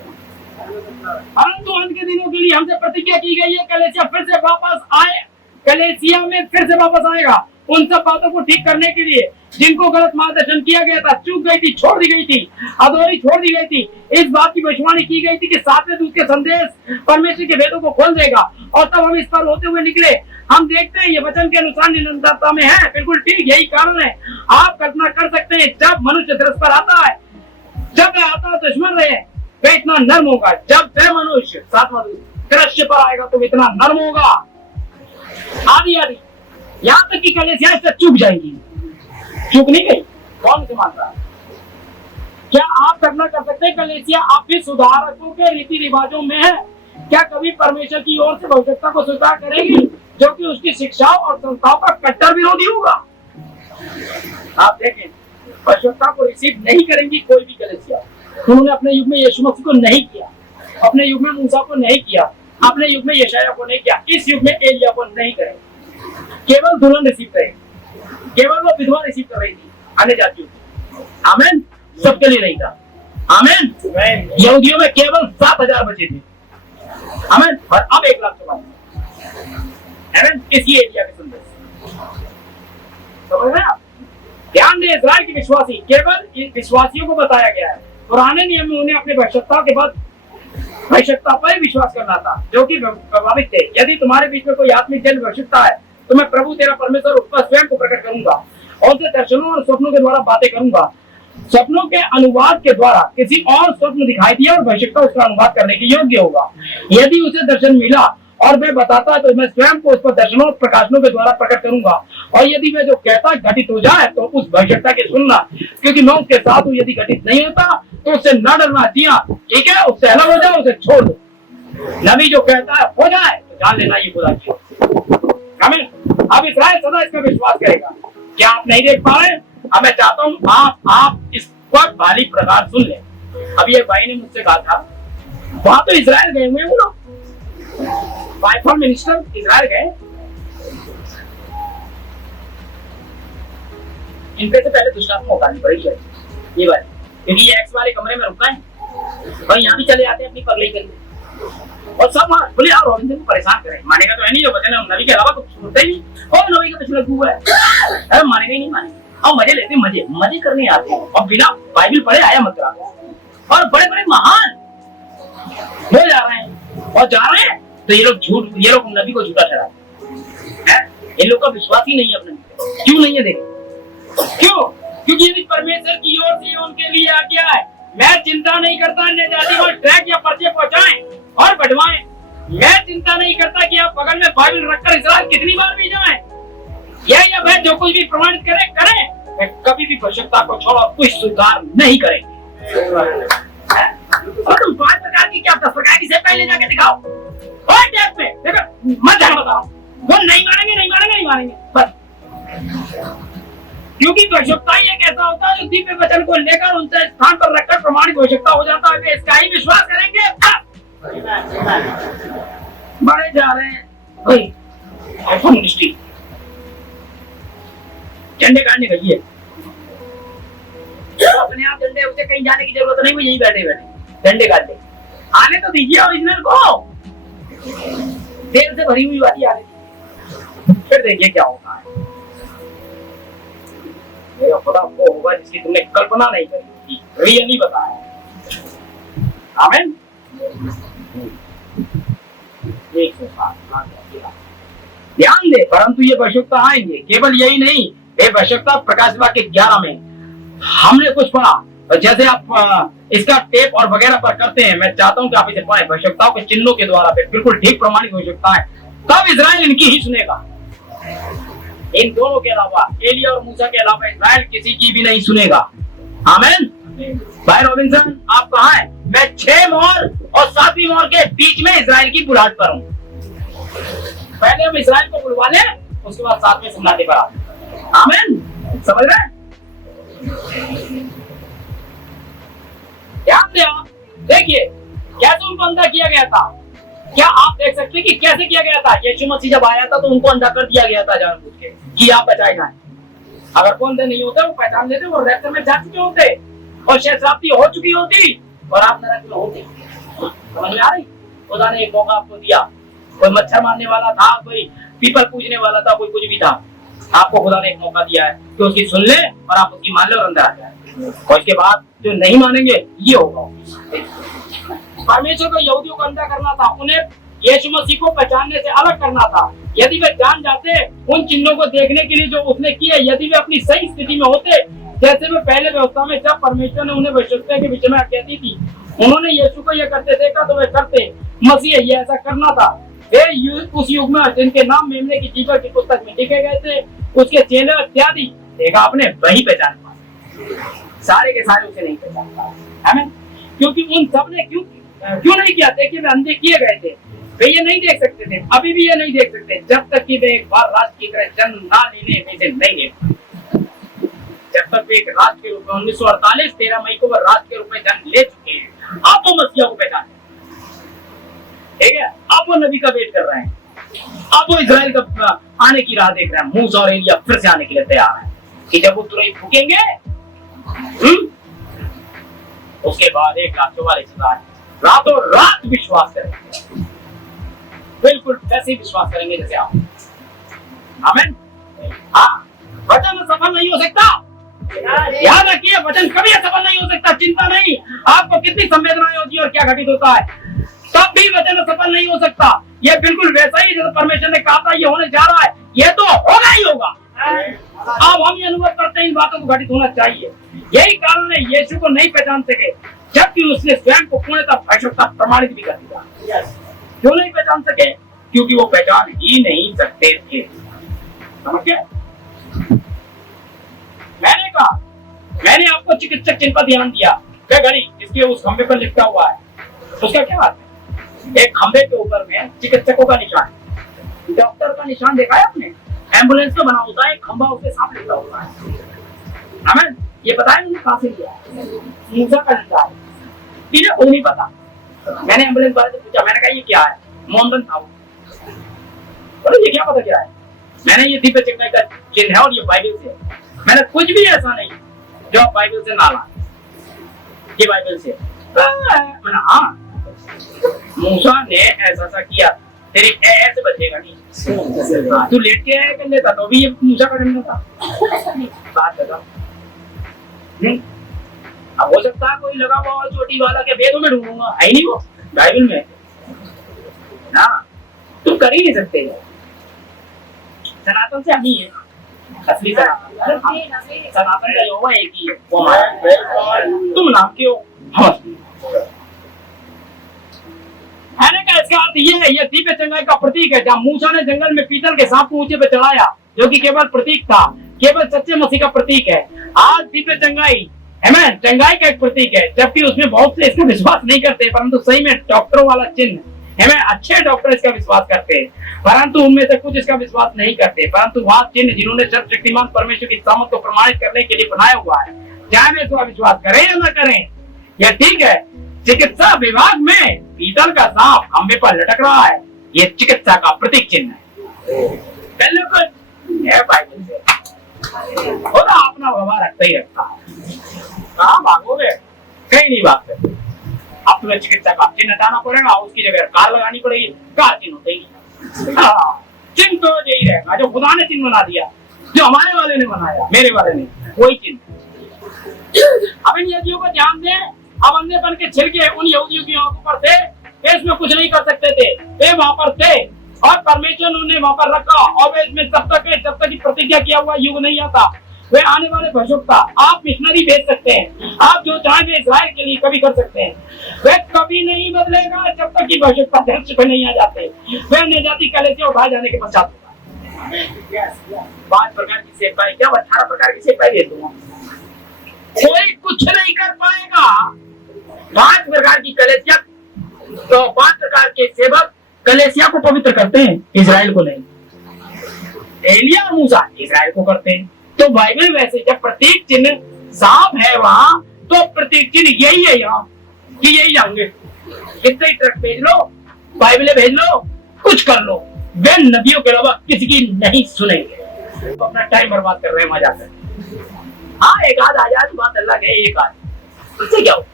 परंतु अंत के दिनों के लिए हमसे प्रतिज्ञा की गई है, कलेसिया फिर से वापस आए, कलेसिया में फिर से वापस आएगा उन सब बातों को ठीक करने के लिए जिनको गलत मार्गदर्शन किया गया था, चूक गई थी, छोड़ दी गई थी, अधूरी छोड़ दी गई थी। इस बात की भविष्यवाणी की गई थी कि 7वें दूत के संदेश परमेश्वर के वेदों को खोल देगा, और तब हम इस पर होते हुए निकले। हम देखते हैं ये वचन के अनुसार निरंतरता में है, बिल्कुल ठीक, यही कारण है। आप कल्पना कर सकते हैं, जब मनुष्य दृश्य पर आता है, जब वह आता है तो स्मरण रहे वह इतना नर्म होगा, जब वह मनुष्य 7वां दूत दृश्य पर आएगा तो इतना नर्म होगा, आदि आदि, यहाँ तक कि कलेसिया से चूक जाएंगी। चूक नहीं गई, कौन से मानता है? क्या आप कल्पना कर सकते हैं कलेसिया आप भी सुधारकों के रीति रिवाजों में है? क्या कभी परमेश्वर की ओर से भविष्यता को स्वीकार करेगी, जो कि उसकी शिक्षाओं और संस्थाओं का कट्टर विरोधी होगा? आप देखें, भविष्यता को रिसीव नहीं करेंगी कोई भी कलेसिया। उन्होंने अपने युग में यीशु मसीह को नहीं किया, अपने युग में मूसा को नहीं किया, अपने युग में यशायाह को नहीं किया, इस युग में एलिया को नहीं करेंगे। केवल दुल्हन रिसीव करेगी, केवल वो विधवा रिसीव कर रही थी अन्य जातियों की, आमीन, सबके लिए नहीं था, आमीन। यहूदियों में केवल 7,000 बचे थे, आमीन, और अब 1,00,000 इसी एरिया के संदेश, समझ रहे हैं आप? ध्यान दें, इस्राएल के विश्वासी, केवल इन विश्वासियों को बताया गया है। पुराने नियम में उन्हें अपने भविष्यता के बाद भविष्यता पर विश्वास करना था, जो कि प्रभावित थे। यदि तुम्हारे बीच में कोई आत्मिक जल भविष्यता है तो मैं प्रभु तेरा परमेश्वर उस पर स्वयं को प्रकट करूंगा और उसे दर्शनों और स्वप्नों के द्वारा बातें करूंगा। स्वप्नों के अनुवाद के द्वारा किसी और स्वप्न दिखाई दिया और भविष्यता उसका अनुवाद करने के योग्य होगा। यदि उसे दर्शन मिला और वह बताता है तो मैं स्वयं को उस पर दर्शनों और प्रकाशनों के द्वारा प्रकट करूंगा, और यदि वह जो कहता है घटित हो जाए तो उस भविष्यता की सुनना, क्योंकि मैं उसके साथ हूं। यदि घटित नहीं होता तो उससे न डरना, जी हाँ, ठीक है, उससे अलग हो जाओ, उसे छोड़ दो। नबी जो कहता है हो जाए तो जान लेना ये खुदा की। अब इस्राएल सदा इसका विश्वास करेगा। क्या आप नहीं देख पा रहे? अब मैं चाहता हूँ आप इस पर भारी प्रकार सुन ले। अब ये भाई ने मुझसे कहा था, वहां तो इस्राएल गए हुए वो लोग, बाइफॉल मिनिस्टर इस्राएल गए, इनपे से पहले दुष्टात्मा उतारनी पड़ेगी ये बात, क्योंकि ये एक्स वाले कमरे में रुका है और यहाँ भी चले आते हैं अपनी पगड़ी करके, और सब बोले यार रॉबिन्सन को परेशान करें। मानेगा तो है नहीं, जो वचन है नबी के अलावा कुछ सुनते ही नहीं, और नबी का कुछ लग हुआ है, अरे मानेगा ही नहीं, मानेगा। और मजे लेते, मजे करने आते हैं, और बिना बाइबल पढ़े आया मत करा, और बड़े बड़े महान हो जा रहे हैं और जा रहे हैं तो ये लोग नबी को झूठा ठहराते हैं। इन लोग का विश्वास ही नहीं है अपने, क्यों नहीं है? देखें क्यों? क्योंकि यदि परमेश्वर की ओर से उनके लिए आज्ञा है, मैं चिंता नहीं करता अन्य जाति को ट्रैक या पर्चे पहुंचाएं और बढ़वाएं। मैं चिंता नहीं करता कि आप बगल में बाइबल रखकर इस्राएल कितनी बार भी जाएं, या वह जो कुछ भी प्रमाणित करें, वे कभी भी भविष्यता को छोड़ो कुछ स्वीकार नहीं करेंगे। और तुम 5 प्रकार की क्या 10 प्रकार की से पहले जाके दिखाओ, और टैप में देखो, मत जाना बताओ, वो नहीं मानेंगे बस। क्योंकि भविष्यवक्ता ही एक ऐसा होता है जो दिव्य वचन को लेकर उनसे स्थान पर रखकर प्रमाणित भविष्यवक्ता हो जाता है। वे इसका ही विश्वास करेंगे। बड़े जा रहे हैं भाई मिनिस्ट्री, झंडे काटने गई है, अपने आप झंडे, उसे कहीं जाने की जरूरत नहीं, वो यहीं बैठे बैठे झंडे काटते। आने तो दीजिए ओरिजिनल को, तेल से भरी हुई वाली आ रही, फिर देखिए क्या होता है। मेरा खुदा वो होगा जिसकी तुमने कल्पना नहीं करी थी, रियली बताया। आमीन। ध्यान दे, परंतु ये भविष्यवक्ता आएंगे। केवल यही नहीं, ये भविष्यवक्ता प्रकाश वाक्य 11 में हमने कुछ पढ़ा, और जैसे आप इसका टेप और वगैरह पर करते हैं, मैं चाहता हूं कि आप इसे पढ़ें। भविष्यवक्ताओं के चिन्हों के द्वारा बिल्कुल ठीक प्रमाणित भविष्यवक्ता है, तब इजराइल इनकी ही सुनेगा। इन दोनों के अलावा, एलिया और मूसा के अलावा इजराइल किसी की भी नहीं सुनेगा। आमीन। भाई रॉबिन्सन, आप कहाँ हैं? मैं 6 मोहर और 7वीं मोहर के बीच में इजराइल की बुलाहट पर हूं। पहले हम इजराइल को बुलवा लें, उसके बाद 7वें सुनाते पर आते। आमीन। समझ रहे हैं? ध्यान दे, आप देखिए कैसे उनको अंधा किया गया था। क्या आप देख सकते हैं कि कैसे किया गया था? यीशु मसीह जब आया था तो उनको अंधा कर दिया गया था जानबूझ के कि आप बचाए जाएं। अगर कौन अंधे नहीं होते, वो पहचान लेते, वो रैप्चर में जा चुके होते और शायद हो चुकी होती और आप नरक में होते। समझ में आ रही? खुदा ने एक मौका आपको दिया। कोई मच्छर मारने वाला था, कोई पीपल पूजने वाला था, कोई कुछ भी था, आपको खुदा ने एक मौका दिया है कि उसकी सुन ले और आप उसकी मान ले और अंदर आ जाए। और इसके बाद जो नहीं मानेंगे ये होगा। परमेश्वर को यहूदियों को अंधा करना था, उन्हें यीशु मसीह को पहचानने से अलग करना था। यदि वे जान जाते उन चिन्हों को देखने के लिए जो उसने किए, यदि वे अपनी सही स्थिति में होते, जैसे वे पहले व्यवस्था में जब परमेश्वर ने उन्हें भविष्यवक्ता के विषय में आज्ञा दी थी, उन्होंने यीशु को यह करते देखा तो वे करते। मसीह ये ऐसा करना था। वे उस युग में जिनके नाम मेमने की जीवन की पुस्तक में लिखे गए थे, उसके चेले इत्यादि देखा आपने, वही पहचान पाए। सारे के सारे उसे नहीं पहचान पाए। क्योंकि उन सब ने क्यों नहीं किया? देखिए वे अंधे किए गए थे, वे ये नहीं देख सकते थे, अभी भी ये नहीं देख सकते, जब तक कि वे एक बार राष्ट्र की तरह जन्म ना लेने में से नहीं देख। जब तक वे एक राष्ट्र के रूप में 1948 13 मई को वह राष्ट्र के रूप में जन्म ले चुके हैं, अब वो मसीहा को पहचान, ठीक है? अब वो नबी का वेट कर रहे हैं, अब वो इजराइल का आने की राह देख रहे हैं। मूसा और एलिया फिर से आने के लिए तैयार है कि जब वो तुरंत फूकेंगे, उसके बाद 1,44,000 रातों रात विश्वास करेंगे, बिल्कुल वैसे ही विश्वास करेंगे जैसे आप। आमीन। हाँ, वचन सफल नहीं हो सकता। याद रखिए, वचन कभी सफल नहीं हो सकता। चिंता नहीं, आपको कितनी संवेदनाएं होती है और क्या घटित होता है, तब भी वचन सफल नहीं हो सकता। ये बिल्कुल वैसा ही जैसे परमेश्वर ने कहा था ये होने जा रहा है, ये तो होगा ही होगा। अब हम ये अनुभव करते हैं इन बातों को घटित होना चाहिए। यही कारण है यीशु को नहीं पहचान सके, जबकि उसने स्वयं को पूर्णतः भविष्यवक्ता प्रमाणित भी कर दिया। क्यों नहीं पहचान सके? क्योंकि वो पहचान ही नहीं सकते थे। समझ गए? मैंने कहा, मैंने आपको चिकित्सक चिन्ह पर ध्यान दिया। क्या घड़ी इसके उस खंबे पर लिखा हुआ है, उसका क्या बात है? एक खंबे के ऊपर में चिकित्सकों का निशान, डॉक्टर का निशान देखा है आपने? एम्बुलेंस का बना होता है, एक खंबा उसके सामने लिखा होता है। हमें ये पता है उन्होंने कहां से लिया? मूसा का लिखा है, ठीक है? वो नहीं पता। मैंने एम्बुलेंस वाले से पूछा, मैंने कहा ये क्या है? मोहम्मद था। बोले ये क्या पता क्या है? मैंने ये दिव्य चंगाई का चिन्ह है और ये बाइबल से। मैंने कुछ भी ऐसा नहीं जो आप बाइबल से ना लाए, ये बाइबल से। मैंने हाँ, मूसा ने ऐसा सा किया, तेरी ऐसे बचेगा नहीं। तू लेट के कर लेता तो भी ये मूसा का डंडा था। बात बताओ। अब हो सकता है कोई लगा हुआ और चोटी वाला के वेदों में ढूंढूंगा, है नहीं वो बाइबल में ना, तुम कर ही नहीं सकते। सनातन से हम ही है असली सनातन का यहोवा एक ही है, वो हमारा। तुम नाम क्यों? कहने का इसका अर्थ ये है, ये दिव्य चंगाई का प्रतीक है। जहाँ मूसा ने जंगल में पीतल के सांप को ऊंचे पे चढ़ाया, जो कि केवल प्रतीक था, केवल सच्चे मसीह का प्रतीक है। आज दिव्य चंगाई, आमीन, चंगाई का एक प्रतीक है, जबकि उसमें बहुत से इसका विश्वास नहीं करते, परंतु सही में डॉक्टरों वाला चिन्ह हमें अच्छे डॉक्टर इसका विश्वास करते हैं, परंतु उनमें से कुछ इसका विश्वास नहीं करते। परंतु वह चिन्ह जिन्होंने सर्वशक्तिमान परमेश्वर की सामर्थ को प्रमाणित करने के लिए बनाया हुआ है, चाहे वे इसका विश्वास करें या न करें, यह ठीक है। चिकित्सा विभाग में पीतल का सांप खंबे पर लटक रहा है, ये चिकित्सा का प्रतीक चिन्ह है। बाइबल से खुदा अपना व्यवहार रखता ही रखता है। कहाँ भागोगे? कहीं नहीं भाग सकते। अब तुम्हें चिकित्सा का चिन्ह हटाना पड़ेगा, उसकी जगह कार लगानी पड़ेगी। कार चिन्ह होते ही चिन्ह तो यही रहेगा जो खुदा ने चिन्ह बना दिया, जो हमारे वाले ने बनाया, मेरे वाले ने, कोई चिन्ह। अब इन यहूदियों को ध्यान दें, अब अंधेपन के छिलके उन यहूदियों की आंखों पर थे, इसमें कुछ नहीं कर सकते थे, वे वहां पर थे और परमेश्वर ने उन्हें वहां पर रखा और वे इसमें जब तक की प्रतिज्ञा किया हुआ युग नहीं आता, वे आने वाले भविष्यवक्ता। आप मिशनरी भेज सकते हैं, आप जो चाहेंगे इस्राएल के लिए कभी कर सकते हैं, वे कभी नहीं बदलेगा जब तक कि भविष्यवक्ता धरती पे नहीं आ जाते। वे अन्य जाति कलेसिया उठाए जाने के पश्चात होगा। 5 प्रकार की सेवकाई, क्या 18 प्रकार की सेवकाई दे दूंगा, कोई कुछ नहीं कर पाएगा। 5 प्रकार की कलेसिया, तो 5 प्रकार के सेवक कलेसिया को पवित्र करते हैं, इजराइल को नहीं। एलिया और मूसा इजराइल को करते हैं। तो बाइबल वैसे जब प्रतीक चिन्ह सांप है वहां, तो प्रतीक चिन्ह यही है यहाँ कि यही जाऊंगे। कितने ट्रक भेज लो, बाइबल भेज लो, कुछ कर लो, वे नबियों के अलावा किसी की नहीं सुनेंगे। तो अपना टाइम बर्बाद कर रहे हैं वहां जाकर। हाँ, एक आध आजाद बात अल्लाह के, एक आध, उससे क्या हो?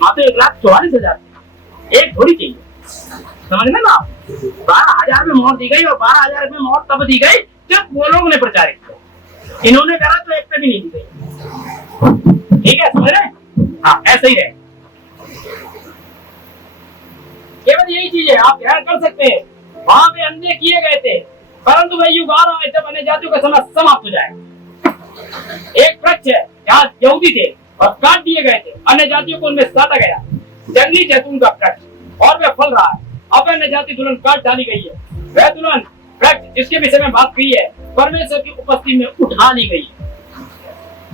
हाँ, तो 1,44,000 एक थोड़ी चाहिए, समझ ना। 12,000 में मोहर दी गई और 12,000 में मोहर तब दी गई जब वो लोग ने प्रचारित किया। इन्होंने करा तो एक पे भी नहीं दी गई। ठीक है, समझ रहे? हाँ, ऐसे ही रहे। केवल यही चीज है, आप ध्यान कर सकते हैं। वहां पे अंधे किए गए थे, परंतु वह युग आ रहा है जब अन्य जातियों का समय समाप्त हो जाए। एक वृक्ष है, यहाँ यहूदी थे और काट दिए गए थे, अन्य जातियों को उनमें साटा गया, जंगली जैतून का वृक्ष, और वह फल रहा है। अब अन्य जाति दुल्हन काट डाली गई है, वह दुल्हन वृक्ष जिसके विषय में बात की है परमेश्वर की उपस्थिति में उठा ली गई है।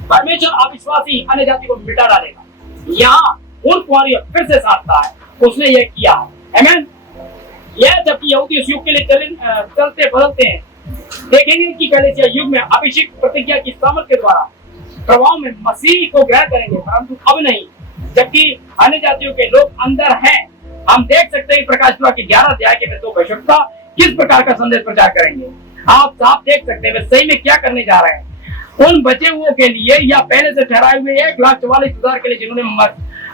परमेश्वर अविश्वासी अन्य जाति को मिटा डालेगा। यहाँ उन कुंवारियों फिर से साधता है, उसने यह किया। आमीन। यह जबकि यहूदी इस युग के लिए चलते बदलते हैं, देखेंगे कि कलीसिया युग में अभिषेक प्रतिज्ञा की सामर्थ के द्वारा प्रभाव में मसीह को ग्रहण करेंगे, परंतु अब नहीं, जबकि अन्य जातियों के लोग अंदर हैं। हम देख सकते हैं प्रकाश द्वारा के 11 अध्याय के तो भविष्यवक्ता किस प्रकार का संदेश प्रचार करेंगे। आप साफ देख सकते हैं वे सही में क्या करने जा रहे हैं। उन बचे हुए के लिए या पहले से ठहराए हुए 1,44,000 के लिए जिन्होंने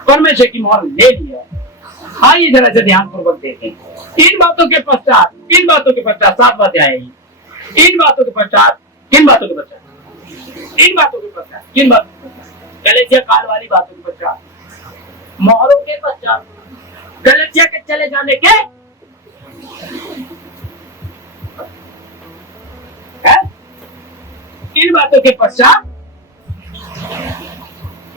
परमेश्वर की मोहर ले ली है। आइए जरा से ध्यान पूर्वक देखें। इन बातों के पश्चात 7वां अध्याय, इन बातों के पश्चात कलीसिया काल वाली बातों के पश्चात, मोहरों के पश्चात, कलीसिया के चले जाने के है? इन बातों के पश्चात,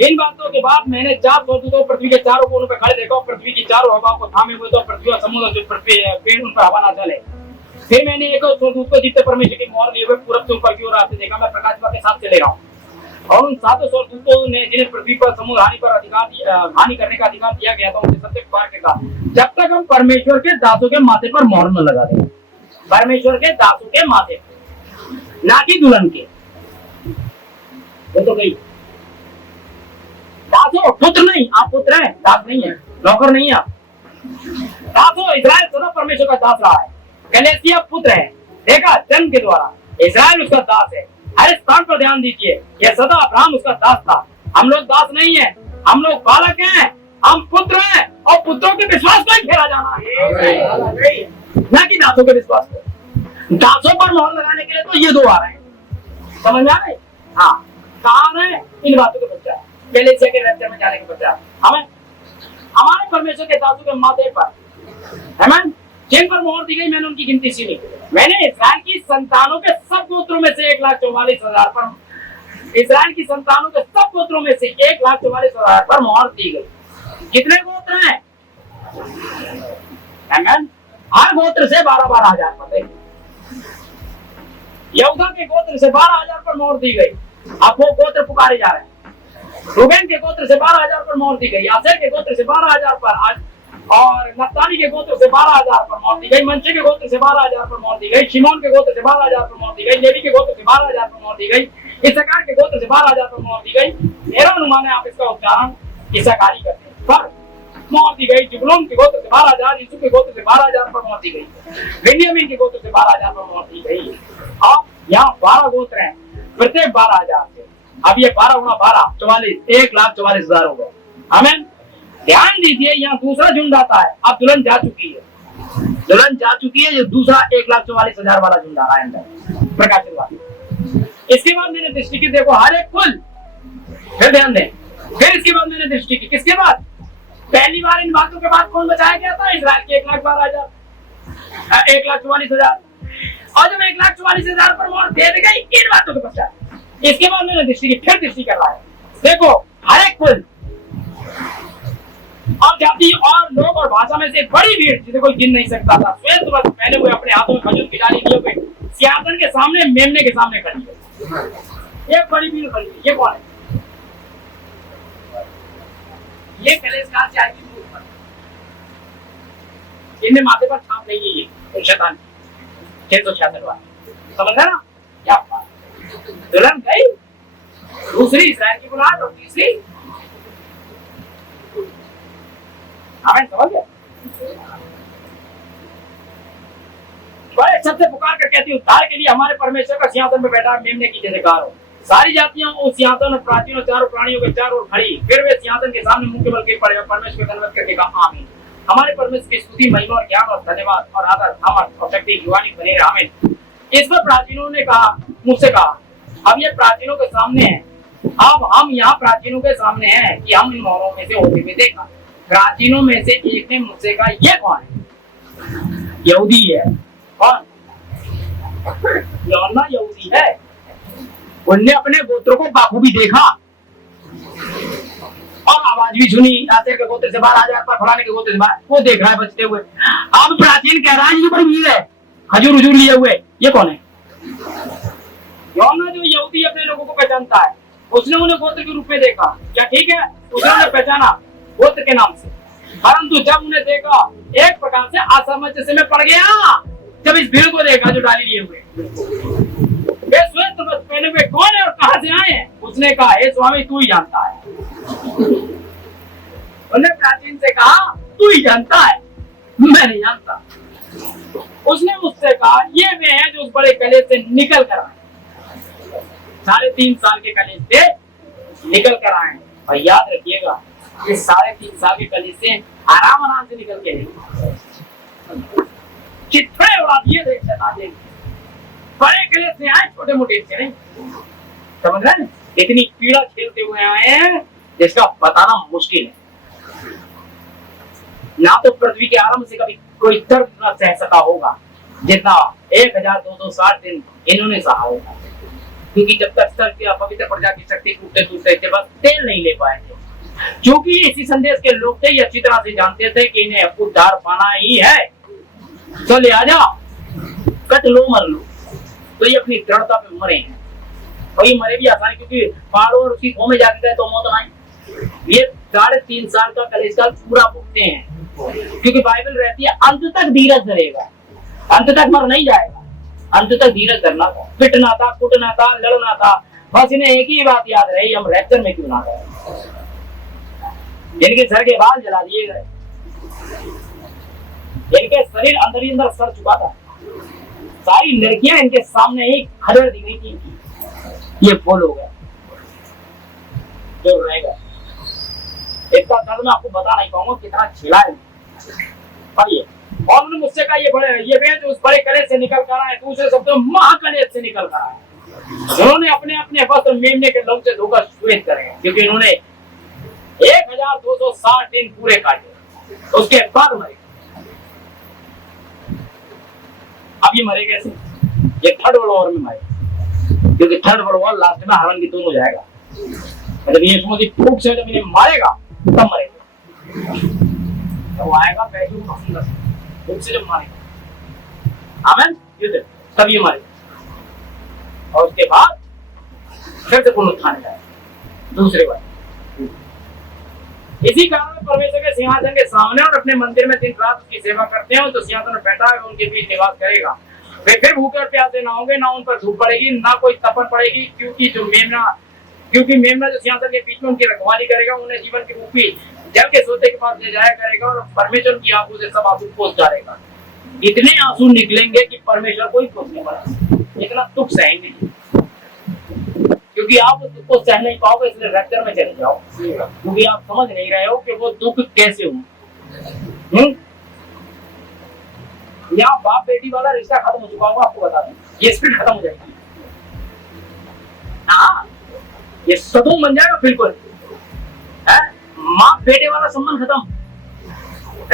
इन बातों के बाद मैंने 4 स्वर्गदूतों पृथ्वी के चारों कोनों पर खड़े देखा, पृथ्वी की चारों हवाओं को थामे हुए, तो पृथ्वी और समुद्र जो पृथ्वी पेड़ उन पर हवा ना चले। फिर मैंने एक और स्वर्गदूत को जिससे परमेश्वर की मोहर लिए हुए पूरब से ऊपर की ओर आते देखा। मैं प्रकाश के साथ चले रहा हूँ, और उन 7 स्वर्गदूतों ने जिन्हें पृथ्वी पर समुद्र हानि पर हानि करने का अधिकार दिया गया था, उनसे सबसे पुकार के कहा, जब तक हम परमेश्वर के दासों के माथे पर मोहर न लगा दें। परमेश्वर के दासों के माथे पर, ना कि दुल्हन के। वो तो गई दासों, पुत्र नहीं, आप पुत्र हैं, दास नहीं है, नौकर नहीं है आप। दासों, इस्राएल सदा परमेश्वर का दास रहा है। कलीसिया पुत्र है, देखा जन्म के द्वारा, इस्राएल उसका दास है। हर स्थान पर ध्यान दीजिए, यह सदा अब्राहम उसका दास था। हम लोग दास नहीं है, हम लोग बालक हैं, हम पुत्र हैं, और पुत्रों के विश्वास पर खेला जाना है, ना कि दासों के विश्वास पर। दासों पर मोहर लगाने के लिए तो ये 2 आ रहे हैं, समझ में आ रहे? हाँ, कहाँ है? इन बातों के पश्चात, कलीसिया के रैप्चर में जाने के पश्चात, हमें हमारे परमेश्वर के दासों के माथे पर, आमीन, जिन पर मोहर दी गई, मैंने उनकी गिनती सुनी। मैंने इस्राएल की संतानों के सब गोत्रों में से 1,44,000 पर, इस्राएल की संतानों के सब गोत्रों में से 1,44,000 पर मोहर दी गई। कितने गोत्र हैं? आमीन। हर गोत्र से 12,000 पर। यहूदा के गोत्र से 12,000 पर मोहर दी गई। अब वो गोत्र पुकारे जा रहे हैं। रूबेन के गोत्र से 12,000 पर मोहर दी गई, आसेर के गोत्र से 12,000 पर, और नप्ताली के गोत्र से 12,000 पर मौत दी गई, मनशे के गोत्र से 12,000 पर मौत दी गई, शिमोन के गोत्र से 12,000 पर मौत दी गई, लेवी के गोत्र से 12,000 पर मौत दी गई, इस्साकार के गोत्र से 12,000 पर मौत दी गई। मेरा अनुमान है आप इसका उच्चारण इस्साकारी करते हैं, पर मौत दी गई। जुबलून के गोत्र से 12,000, यूसुफ के गोत्र से 12,000 पर मौत दी गई, बिन्यामीन के गोत्र से 12,000 पर मौत दी गई। अब यहाँ 12 गोत्र हैं, प्रत्येक 12,000 से। अब ये 12 गुणा 12 44, 1,44,000 हो गए। आमीन। ध्यान दीजिए, यहाँ दूसरा झुंड आता है। अब दुल्हन जा चुकी है, दुल्हन जा चुकी है, ये दूसरा 1,44,000 वाला झुंड आ रहा है अंदर, प्रकाशित वाला। इसके बाद मैंने दृष्टि की, देखो हर एक कुल, फिर ध्यान दें, फिर इसके बाद मैंने दृष्टि की, किसके बाद? पहली बार इन बातों के बाद कौन बचाया गया था? इस्राएल के 1,12,000, 1,44,000। और जब 1,44,000 पर मौत दे दी गई इन बातों के पश्चात, इसके बाद मैंने दृष्टि की, फिर दृष्टि कर रहा है। देखो हर एक कुल और जाति और लोग और भाषा में से बड़ी भीड़ जिसे कोई गिन नहीं सकता था, श्वेत वस्त्र पहने हुए, अपने हाथों में खजूर की डाली लिए हुए, सिंहासन के सामने, मेमने के सामने खड़ी है। ये बड़ी भीड़ खड़ी है। ये कौन है? ये कलेश काल से आएगी। इनमें माथे पर छाप नहीं है, ये शैतान 666 वाला, समझ रहे ना? क्या दुल्हन गई, दूसरी इस्राएल की बुलाहट और तीसरी, हमें समझ गया? बड़े शब्द से पुकार कर कहती, उद्धार के लिए हमारे परमेश्वर का सिंहासन में बैठा, मेमने की जयकार हो। सारी जातियां उस सिंहासन और प्राचीनों चारों प्राणियों के चारों ओर खड़ी, फिर वे सिंहासन के सामने मुंह के बल गिर पड़े और परमेश्वर का धन्यवाद करके कहा आमीन। हमारे परमेश्वर की स्तुति, महिमा और ज्ञान और धन्यवाद और आदर, सामर्थ और शक्ति जुबानी बने रहे, आमीन। इस पर प्राचीनों ने कहा, मुझसे कहा, अब ये प्राचीनों के सामने है, अब हम यहाँ प्राचीनों के सामने हैं कि हम इन मोहरों में से होते हुए देखा। प्राचीनों में से एक ने मुझसे कहा, ये कौन है? यहूदी है। कौन? यूहन्ना यहूदी है। उनने अपने गोत्रों को बाखूबी देखा और आवाज भी सुनी, आसेर के गोत्र से 12,000 पर, फलाने के गोत्र से 12, वो देख रहा है बचते हुए। अब प्राचीन कह रहा है ये बड़ी भीड़ है, खजूर हुजूर लिए हुए, ये कौन है? यूहन्ना जो यहूदी अपने लोगों को पहचानता है, उसने उन्हें गोत्र के रूप में देखा। क्या ठीक है? उसने उन्हें पहचाना गोत्र के नाम से, परंतु जब उन्हें देखा एक प्रकार से असमंजस में पड़ गया। जब इस भीड़ को देखा जो डाली लिए हुए, वे श्वेत वस्त्र पहने हुए कौन है और कहां से आए हैं? उसने कहा, हे स्वामी तू ही जानता है। उन्होंने प्राचीन से कहा, तू ही जानता है, मैं नहीं जानता। उसने मुझसे कहा, ये वे हैं जो उस बड़े कलेश से निकल कर आए, 3.5 साल के कलेश से निकल कर आए। और याद रखिएगा, ये 3.5 साल के कलेश से आराम से निकल के चित्रे उड़ा दिए थे शैतान ने। बड़े कलेश से आए, छोटे मोटे से नहीं, समझ रहे हैं? इतनी पीड़ा झेलते हुए आए हैं जिसका बताना मुश्किल है। ना तो पृथ्वी के आरंभ से कभी कोई दर्द न सह सका होगा जितना 1260 दिन इन्होंने सहा होगा, क्योंकि जब तक सर की पवित्र प्रजा की शक्ति टूटते थे, बस तेल नहीं ले पाए थे। क्योंकि इसी संदेश के लोग थे, ये अच्छी तरह से जानते थे कि इन्हें उद्धार पाना ही है, तो लिहाजा कट लो मर लो। तो ये अपनी दृढ़ता पे मरे हैं, और ये मरे भी आसानी, क्योंकि पहाड़ों और उसकी में जाके गए तो मौत आई। ये 3.5 साल का कलेश काल पूरा भुगते हैं, क्योंकि बाइबल रहती है अंत तक धीरज धरेगा, अंत तक मर नहीं जाएगा, अंत तक धीरज धरना था, पिटना था, कुटना था, लड़ना था। बस इन्हें एक ही बात याद रही, हम रैप्चर में क्यों ना गए। इनके सर के बाल जला दिए गए, इनके शरीर अंदर ही अंदर सड़ चुका था, सारी लड़कियां इनके सामने ही खड़े दी गई थी। ये बोल हो गया जो रहेगा। इतना दर्द मैं आपको बता नहीं पाऊंगा कितना झेला है। और उन्होंने मुझसे कहा, ये वे जो उस बड़े कलेश से निकल कर आए, दूसरे शब्दों महाकलेश से निकल कर आए। उन्होंने अपने अपने वस्त्र मेमने के लहू से धोकर श्वेत करे, क्योंकि इन्होंने 1260 दिन पूरे काटे, उसके बाद मरे। अब ये मरे कैसे? ये थर्ड वर्ल्ड वॉर में मरे, क्योंकि थर्ड वर्ल्ड वॉर लास्ट में हारवन की दोनों हो जाएगा। मतलब यीशु मसीह फूंक से जब इन्हें मारेगा तब मरेगा, जब वो आएगा पहलू फूंक से जब मारेगा, आमीन, युद्ध, तब ये मरेगा। और उसके बाद फिर से पुनरुत्थान जाएगा दूसरे बार। इसी कारण परमेश्वर के सिंहासन के सामने और अपने मंदिर में दिन रात उसकी सेवा करते हैं। तो सिंहासन में बैठा है, उनके बीच निवास करेगा। वे फिर भूखे और प्यासे ना होंगे, ना उन पर धूप पड़ेगी, ना कोई तपन पड़ेगी, क्योंकि मेमना जो सिंहासन के बीच में उनकी रखवाली करेगा, उन्हें जीवन की रूपी जल के सोते के पास ले जाया करेगा और परमेश्वर की आंखों से सब आंसू पोंछ डालेगा। इतने आंसू निकलेंगे कि परमेश्वर कोई पोंछ नहीं पाएगा, इतना दुख सहेंगे, क्योंकि आप उस दुख को सह नहीं पाओगे, इसलिए रैप्चर में चले जाओ, क्योंकि आप समझ नहीं रहे हो कि वो दुख कैसे हो। यहाँ बाप बेटी वाला रिश्ता खत्म हो चुका होगा, आपको बता दें, ये स्पिरिट खत्म हो जाएगी। हाँ, ये सदोम बन जाएगा बिल्कुल। माँ बेटे वाला संबंध खत्म।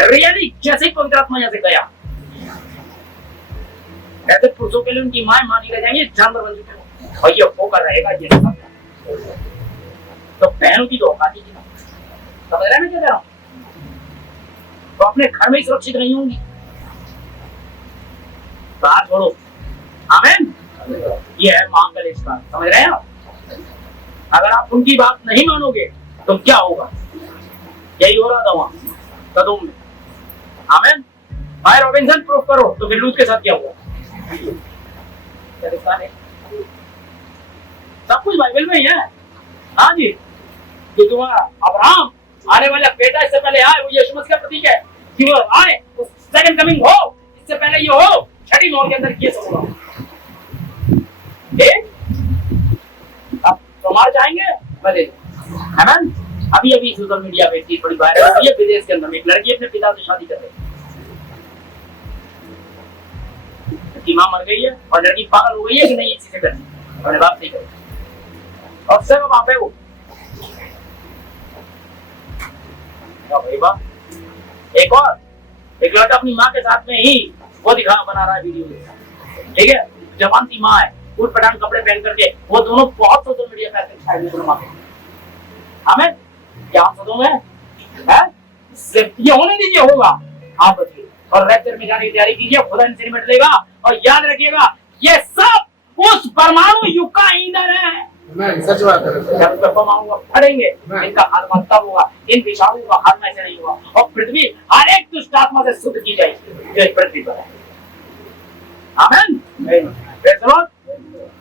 रियली जैसे पवित्र आत्मा यहाँ से गया, ऐसे पुरुषों के लिए उनकी माँ मानी रह जाएंगी, जानवर बन चुके हैं, और ये होकर रहेगा ये सब। तो बहनों की तो औकात ही नहीं, समझ रहे हैं क्या कह रहा हूँ? तो अपने घर में ही सुरक्षित नहीं होंगी, बात छोड़ो। आमीन। ये है महाकलेश का, समझ रहे हैं आप? अगर आप उनकी बात नहीं मानोगे तो क्या होगा? यही हो रहा था वहां सदोम में। आमीन। भाई रॉबिन्सन प्रूफ करो, तो फिर लूत के साथ क्या हुआ? सब कुछ बाइबल में ही है। हाँ जी, जो तुम्हारा अब्राहम आने वाला बेटा इससे पहले आए, वो यीशु मसीह का प्रतीक है कि वो आए, सेकंड कमिंग हो, इससे पहले ये हो, छठी मोहर के अंदर ये सब होगा। अब तुम्हारे जाएंगे भले, है ना? अभी सोशल मीडिया पे इतनी बड़ी वायरल हो रही है, विदेश के अंदर में एक लड़की अपने पिता से शादी कर रही है, उसकी माँ मर गई है और लड़की पागल हो गई है कि नहीं इसी से करनी, अपने बाप से करें, और सब वहां पे वो एक लड़का अपनी माँ के साथ में ही वो बना रहा है वीडियो, ठीक है? जवान सी माँ है, उठ पटांग कपड़े पहन करके, वो दोनों बहुत सोशल मीडिया पे ऐसे छाए हुए माँ पे। हमें क्या सदों में है? ये होने दीजिए, होगा। आप बचिए और रैप्चर में जाने की तैयारी कीजिए, खुदा इनसे निपट लेगा। और याद रखिएगा, ये सब उस परमाणु युग का ईंधन है। सच बात है। जब परमाणु फटेंगे, इनका खात्मा तब होगा, इन विषाणुओं का खात्मा ऐसे नहीं होगा, और पृथ्वी हर एक दुष्ट आत्मा से शुद्ध की जाएगी जो पृथ्वी पर है। आमीन। Praise the Lord.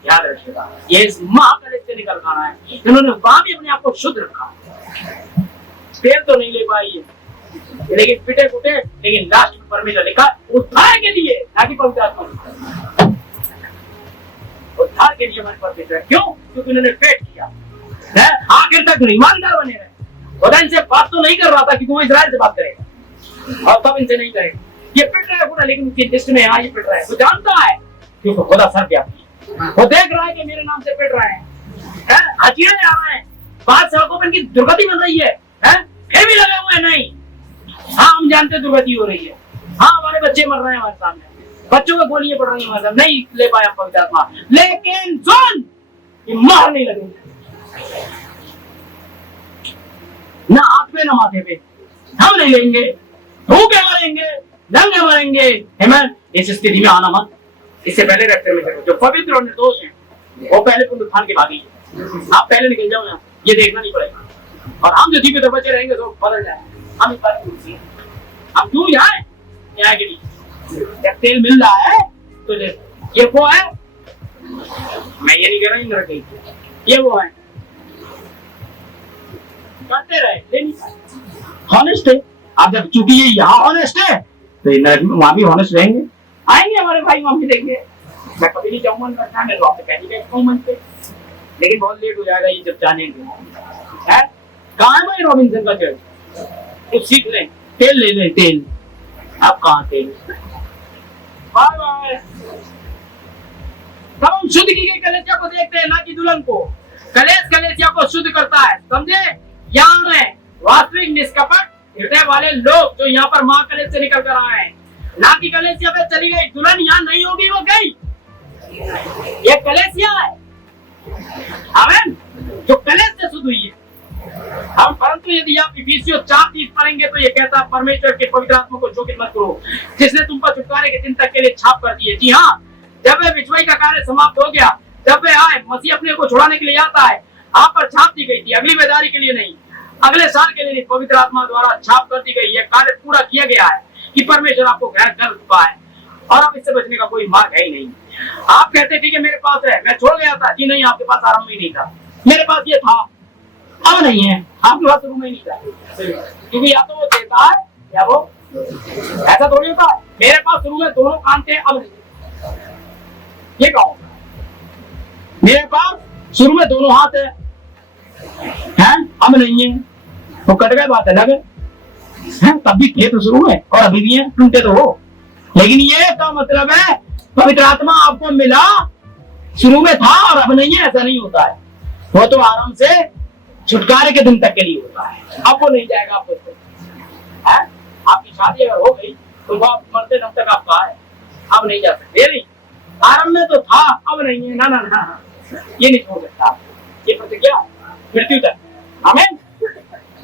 याद रखिएगा, ये इस महाकलेश से निकल खाना है। इन्होंने वहां भी अपने आप को शुद्ध रखा, तेल तो नहीं ले पाई है, लेकिन पिटे पुटे, लेकिन लास्ट में परमेश्वर लिखा उद्धार के लिए, ना कि पवित्र आत्मा, उद्धार के लिए हमारे परमेश्वर। क्यों? क्योंकि उन्होंने फेट किया है, आखिर तक ईमानदार बने रहे। खुदा इनसे बात तो नहीं कर रहा था, क्योंकि वो इजराइल से बात करेगा, और तब इनसे नहीं करेगा। ये पिट रहा है खुदा, लेकिन उसकी लिस्ट में यहाँ ये पिट रहा है, वो जानता है, क्योंकि खुदा सर्वव्यापी है। वो देख रहा है कि मेरे नाम से पिट रहे हैं, हचीड़े आ रहे हैं, बात सड़कों पर इनकी दुर्गति बन रही है, फिर भी लगे हुए नहीं। हाँ, हम जानते दुर्गति हो रही है, हाँ हमारे बच्चे मर रहे हैं हमारे सामने, बच्चों को गोलियां पड़ रही है, नहीं ले पाया पवित्र आत्मा, लेकिन सुन, ये मार नहीं लगेंगे, ना हाथ पे ना माथे पे, हम नहीं लेंगे, भूखे मरेंगे, नंगे मरेंगे। आमीन। इस स्थिति में आना मत, इससे पहले रखते हुए जो पवित्र और निर्दोष हैं, वो पहले पुनरुत्थान के भागी है। आप पहले निकल जाओ यहाँ, ये देखना नहीं पड़ेगा। और हम जो जीवित बचे रहेंगे तो बदल जाए, हम इस बात की हम क्यों जाए न्याय के लिए? जब तेल मिल रहा है तो ये वो है, मैं ये नहीं कह रहा इंद्र के, ये वो है, करते रहे, ले नहीं पाए। हॉनेस्ट है, आप जब चूंकि ये यहाँ हॉनेस्ट है तो वहां भी हॉनेस्ट रहेंगे, आएंगे हमारे भाई, वहां भी देंगे। मैं कभी नहीं जाऊंगा रखना, मैं तो आपसे पहले गया मन पे, लेकिन बहुत लेट हो जाएगा ये जब जाने है। कहाँ है भाई रॉबिन्सन का चर्च? कुछ सीख लें, तेल ले लें, तेल। आप कहाँ तेल? Bye bye. तब हम शुद्ध की गई कलेसिया को देखते हैं, ना कि दुल्हन को। कलेसिया को शुद्ध करता है, समझे? यहाँ है वास्तविक निष्कपट हृदय वाले लोग जो यहाँ पर महाकलेश से निकल कर आए हैं, ना कि कलेसिया पे चली गई दुल्हन यहाँ नहीं होगी, वो गई। ये कलेसिया है, आमीन, जो कलेश से शुद्ध हुई है। हम परंतु यदि आप इफिसियों 4:30 पढ़ेंगे तो ये कहता है, परमेश्वर के पवित्र आत्मा को शोकित मत करो, जिसने तुम पर छुटकारे के दिन तक के लिए छाप कर दी है। जी हाँ, जब वह बिछवाई का कार्य समाप्त हो गया, जब वह आए, मसीह अपने को छुड़ाने के लिए आता है, आप पर छाप दी गई थी, अगली बेदारी के लिए नहीं। अगले साल के लिए पवित्र आत्मा द्वारा छाप कर दी गई है, कार्य पूरा किया गया है कि परमेश्वर आपको ग्रहण कर चुका है और अब इससे बचने का कोई मार्ग है ही नहीं। आप कहते ठीक है मेरे पास है, मैं छोड़ गया था। जी नहीं, आपके पास आरंभ में नहीं था। मेरे पास ये था, अब नहीं है। आपके पास शुरू में नहीं था, क्योंकि या तो वो देता है या वो, ऐसा थोड़ी होता है। मेरे पास शुरू में दोनों काम थे, अब नहीं। ये कहो, मेरे पास शुरू में दोनों हाथ है, अब नहीं है। वो कट गए, बात अलग है। तब भी थे तो शुरू में और अभी भी है, टूटे तो हो। लेकिन ये का मतलब है पवित्र आत्मा आपको मिला, शुरू में था और अब नहीं है, ऐसा नहीं होता है। वो तो आराम से छुटकारे के दिन तक के लिए होता है। अब वो नहीं जाएगा आपको, है? आपकी शादी अगर हो गई तो वो आप मरते दम तक आपका है, अब नहीं जा सकते। नहीं, आरंभ में तो था, अब नहीं है। ना ना ना, ये नहीं छोड़ सकता। ये प्रतिज्ञा मृत्यु तक। आमीन।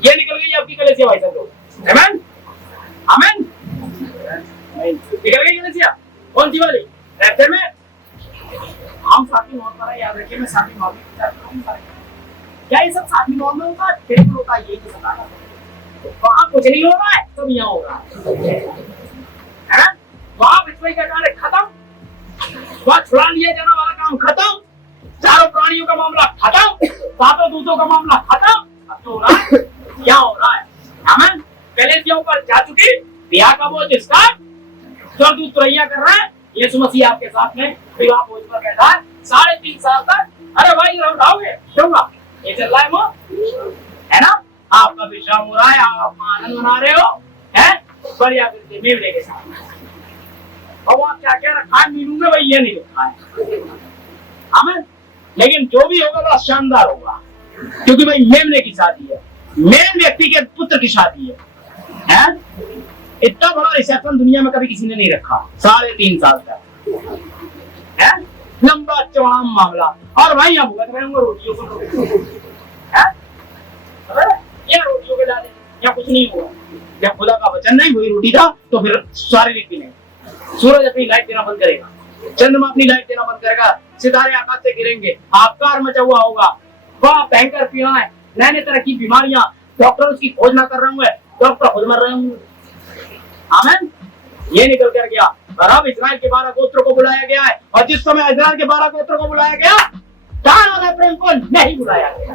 ये निकल गई आपकी कलीसिया भाई सब लोग। आमीन आमीन। निकल गई कलीसिया। कौन सी वाली? रैप्चर में हम साथी मौत पर याद रखिए। मैं साथी मौत की बात करूंगा। क्या ये सब साथी मौत में होता है? बिल्कुल होता है। ये तो पता है वहां कुछ नहीं हो रहा है, सब यहाँ हो रहा है ना। वहां विश्व का कार्य खत्म, वहां छुड़ा लिए जाने वाला काम खत्म, चारों प्राणियों का मामला खत्म, सातों दूतों का मामला खत्म। अब तो हो रहा है, क्या हो रहा है? आमीन। कलीसियाओं पर जा चुकी ब्याह का बोझ इसका, स्वर्गदूत रैया कर रहे हैं। यीशु मसीह आपके साथ में विवाह भोज पर बैठा है 3.5 साल तक। अरे भाई उठाओगे दूंगा, ये चल रहा है वो, है ना। आपका विश्राम हो रहा है, आप आनंद मना रहे हो, है बढ़िया करके मेवले के साथ। और वहाँ क्या क्या रखा है मीनू में, भाई ये नहीं रखा है। आमीन। लेकिन जो भी होगा वह शानदार होगा, क्योंकि भाई मेमने की शादी है, मेन व्यक्ति के पुत्र की शादी है। इतना बड़ा रिसेप्शन दुनिया में कभी किसी ने नहीं रखा 3.5 साल तक, है लंबा चौड़ा मामला। और भाई यहाँ भुगत रहे होंगे रोटियों को, या रोटियों के डाले या कुछ नहीं हुआ। जब खुदा का वचन नहीं हुई रोटी था तो फिर शारीरिक भी नहीं। सूरज अपनी लाइट देना बंद करेगा, चंद्रमा अपनी लाइट देना बंद करेगा, सितारे आकाश से गिरेंगे, आपकार मचा हुआ होगा, वह भयंकर पीड़ा है, नए नए तरह की बीमारियां, डॉक्टर उसकी खोज ना कर रहे होंगे, डॉक्टर खुद मर रहे होंगे। आमीन। ये निकल कर गया। और अब इस्राएल के 12 गोत्रों को बुलाया गया है, और जिस समय इस्राएल के 12 गोत्रों को बुलाया गया, दान और एफ्राइम को नहीं बुलाया गया।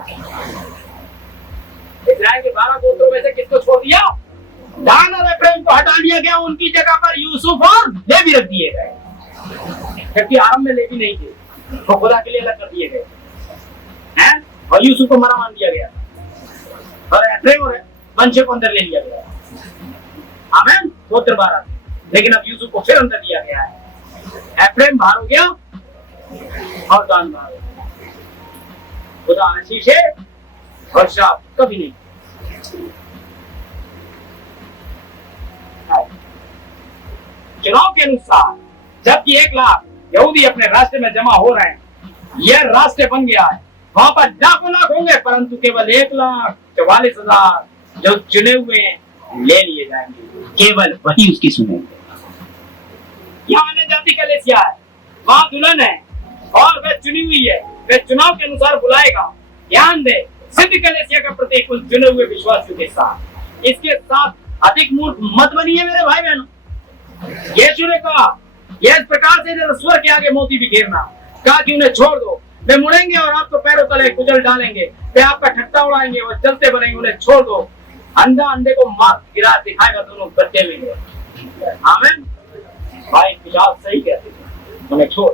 इस्राएल के 12 गोत्रों में से किसको छोड़ दिया? दान और एफ्राइम को हटा दिया गया। उनकी जगह पर यूसुफ और लेवी रख दिए गए, क्योंकि आरंभ में लेवी नहीं थे, वो खुदा के लिए अलग कर दिए गए हैं। और यूसुफ को मरा मान दिया गया, और एफ्राइम और मनश्शे को अंदर ले लिया गया। आमीन। गोत्र 12, लेकिन अब यूसुफ को फिर अंदर दिया गया है। एफ्राइम बाहर हो गया और दान बाहर हो गया। खुदा आशीष है और श्राप कभी नहीं। चुनाव के अनुसार जबकि 1 लाख यहूदी अपने रास्ते में जमा हो रहे हैं, यह रास्ते बन गया है। वहां पर लाखों लाख होंगे, परंतु केवल 1,44,000 जो चुने हुए हैं ले लिए जाएंगे, केवल वही उसकी सुनेंगे। यहाँ अन्य जाति कलीसिया है, वहाँ दुल्हन है और वह चुनी हुई है, वह चुनाव के अनुसार बुलाएगा। ध्यान दे, सिद्ध कलीसिया का प्रतीक उन चुने हुए विश्वासियों के साथ। इसके साथ अधिक मूर्ख मत बनिए मेरे भाई बहनों। यीशु ने कहा, यह इस प्रकार से स्वर के आगे मोती बिखेरना, कहा कि उन्हें छोड़ दो, वे मुड़ेंगे और आपको पैरों तले कुचल डालेंगे, वे आपका ठट्टा उड़ाएंगे और चलते बनेंगे, उन्हें छोड़ दो। अंधा अंधे को मार गिरा दिखाएगा, दोनों गड्ढे में गए। आमीन। भाई पिशाच सही कहते हैं, उन्हें छोड़।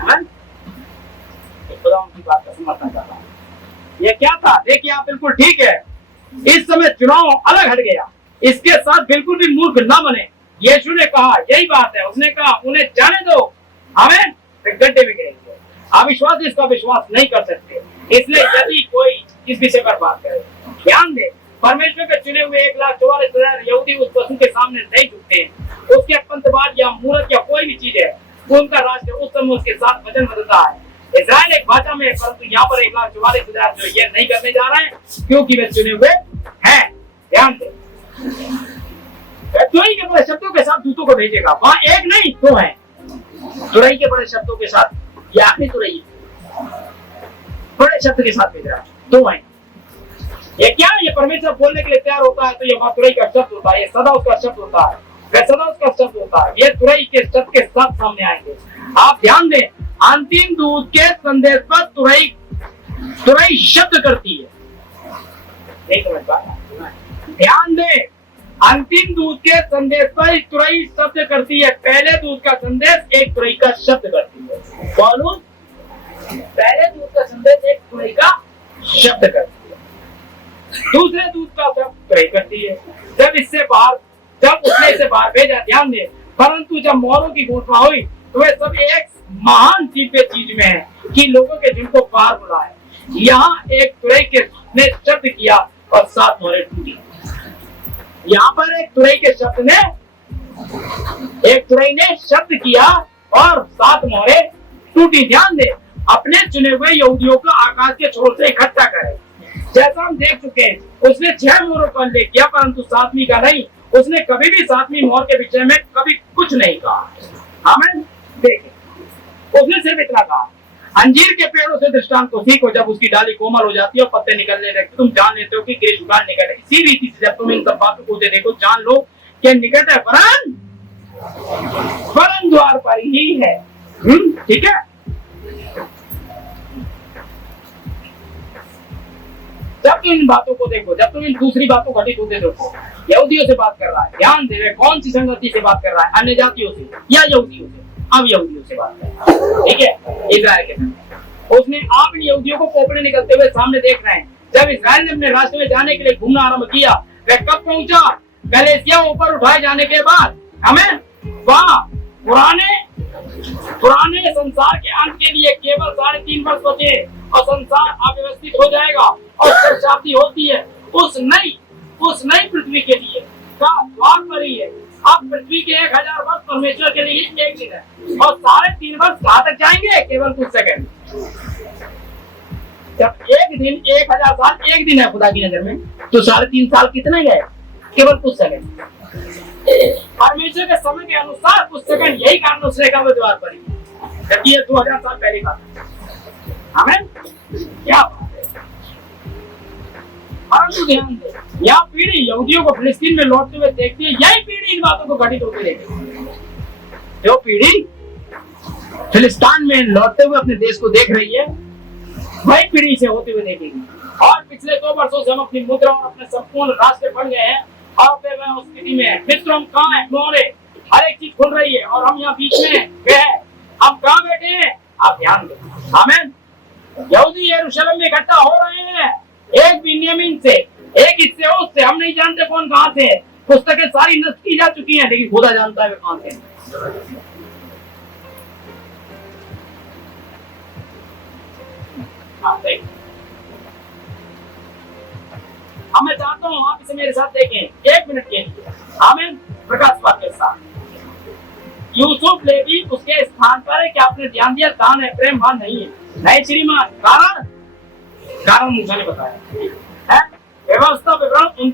आमीन। खुदा उनकी बात का समर्थन कर रहा है। ये क्या था? देखिए आप बिल्कुल ठीक है, इस समय चुनाव अलग हट गया। इसके साथ बिल्कुल भी मूर्ख ना बने। यीशु ने कहा यही बात है, उसने कहा उन्हें जाने दो। आमीन। गड्ढे में गए। अविश्वासी इसका विश्वास नहीं कर सकते। इसलिए यदि कोई इस विषय पर बात करे, ध्यान दे, परमेश्वर के चुने हुए 1,44,000 यहूदी उस पशु के सामने नहीं झुकते हैं। उसके पंतवाद या मूर्त या कोई भी चीज है, उनका राष्ट्र उस समय उसके साथ वचन बदलता है। इस्राएल एक भाषा में है, परंतु यहाँ पर 1,44,000 जो ये नहीं करने जा रहे हैं, क्योंकि वे चुने हुए हैं। ध्यान दे, तुरई के बड़े शब्दों के साथ दूतों को भेजेगा। वहां एक नहीं 2 है। तुरई के बड़े शब्दों के साथ, ये आखिरी तुरई बड़े शब्द के साथ भेज रहा है, दो हैं। ये क्या है? ये परमेश्वर बोलने के लिए तैयार होता है तो ये तुरई का शब्द होता है, ये सदा उसका शब्द होता है, वह सदा उसका शब्द होता है। ये तुरई के शब्द के साथ सामने आएंगे। आप ध्यान दें, अंतिम दूत के संदेश पर तुरई शब्द करती है। एक मिनट ध्यान दें, अंतिम दूत के संदेश पर तुरई शब्द करती है। पहले दूत का संदेश एक तुरई का शब्द करती है। पौलुस पहले दूत का संदेश एक तुरई का शब्द करती है, दूसरे दूत का शब्द तुरई करती है। जब उसने इसे बाहर भेजा, ध्यान दें, परंतु जब मोहरों की घोषणा हुई तो वे सब एक महान दिव्य चीज में है कि लोगों के दिल को बाहर बुलाए। यहाँ एक तुरई के ने शब्द किया और 7 मोहरें टूटी। यहाँ पर एक तुरई ने शब्द किया और 7 मोहरें टूटी। ध्यान दे, अपने चुने हुए यहूदियों को आकाश के छोर से इकट्ठा करे। जैसा हम देख चुके हैं, उसने 6 मोहरों का उल्लेख किया परंतु 7वीं का नहीं। उसने कभी भी 7वीं मोहर के विषय में कभी कुछ नहीं कहा। हमें देखें, उसने सिर्फ इतना कहा, अंजीर के पेड़ों से दृष्टांत को सीखो, जब उसकी डाली कोमल हो जाती है और पत्ते निकलने लगते तुम जान लेते हो कि ग्रीष्मकाल निकट है। इसी रीति से जब तुम इन सब बातों को देखो, जान लो कि निकट है, वरन द्वार पर ही है। ठीक है, जब तुम इन बातों को देखो, जब तुम इन दूसरी बातों घटित होते देखो, यहूदियों से बात कर रहा है, ध्यान दे, कौन सी संगति से बात कर रहा है? अन्य जातियों से या यहूदियों से? अब यहूदियों से बात कर रहा है, ठीक है, इस्राएल के साथ। उसने आप इन यहूदियों को कोपड़े निकलते हुए सामने देख रहे हैं। जब इस्राएल ने अपने रास्ते में जाने के लिए घूमना आरंभ किया, वह कब पहुंचा? गलेसिया ऊपर उठाए जाने के बाद। हमें वहां पुराने संसार के अंत के लिए केवल 3.5 वर्ष बचे और संसार अव्यवस्थित हो जाएगा और शताब्दी होती है उस नई पृथ्वी के लिए का द्वार पर ही है। अब पृथ्वी के 1000 वर्ष परमेश्वर के लिए एक दिन है और 3.5 वर्ष कहाँ तक जाएंगे? केवल कुछ सेकंड। जब एक दिन 1000 साल एक दिन है खुदा की नजर में, तो 3.5 साल कितने गए? केवल कुछ सेकंड। परमेश्वर के समय के अनुसार कुछ सेकंड, यही कारण उस रेखा में द्वार पर ही, जबकि ये 2000 साल पहले का। हमें क्या बात है? परंतु ध्यान दे, यह पीढ़ी यहूदियों को फिलिस्तीन में लौटते हुए देखती है। यही पीढ़ी इन बातों को घटित होते देखेगी। जो पीढ़ी फिलिस्तीन में लौटते हुए अपने देश को देख रही है, वही पीढ़ी से होते हुए देखेगी। और पिछले 2 वर्षों से हम अपनी मुद्रा और अपने संपूर्ण रास्ते बन गए हैं और फिर वह उस स्थिति में है। मित्र, हम कहाँ हैं? मोहरे, हर एक चीज खुल रही है और हम यहाँ बीच में वे हैं। हम कहाँ बैठे हैं? आप ध्यान दें। आमीन। यहूदी यरूशलेम में इकट्ठा हो रहे हैं, एक बिन्यामीन से, एक इससे उससे, हम नहीं जानते कौन कहाँ से है। पुस्तकें सारी नष्ट की जा चुकी हैं, लेकिन खुदा जानता है वे कहाँ से हैं। मैं चाहता हूँ आप इसे मेरे साथ देखें 1 मिनट के लिए। आमीन। प्रकाश वाक्य के साथ यूसुफ लेवी उसके स्थान पर है। क्या आपने ध्यान दिया? दान है, प्रेम भान नहीं है। नहीं श्रीमान। कारण मूसा ने बताया है। व्यवस्था विवरण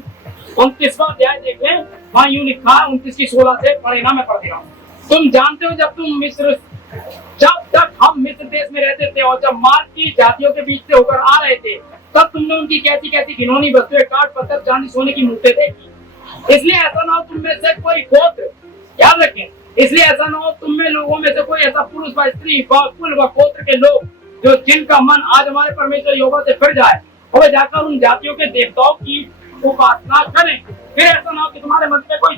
29वां अध्याय देख लें, वहां यूं लिखा है 29 की 16 से पढ़े ना, मैं पढ़ रहा हूँ। तुम जानते हो जब तक हम मिस्र देश में रहते थे और जब मार्ग की जातियों के बीच से होकर आ रहे थे, तब तुमने उनकी कैसी कैसी घिनौनी वस्तुएं, काठ पत्थर, चांदी, सोने की मूर्तें देखी। इसलिए ऐसा ना हो तुम में से कोई गोत्र, याद रखें, इसलिए ऐसा ना हो तुम में लोगों में से कोई ऐसा पुरुष व स्त्री व कुल व गोत्र के लोग जो जिनका मन आज हमारे परमेश्वर यहोवा से फिर जाए और वे जाकर उन जातियों के देवताओं की उपासना करें। फिर ऐसा ना हो कि तुम्हारे मन में कोई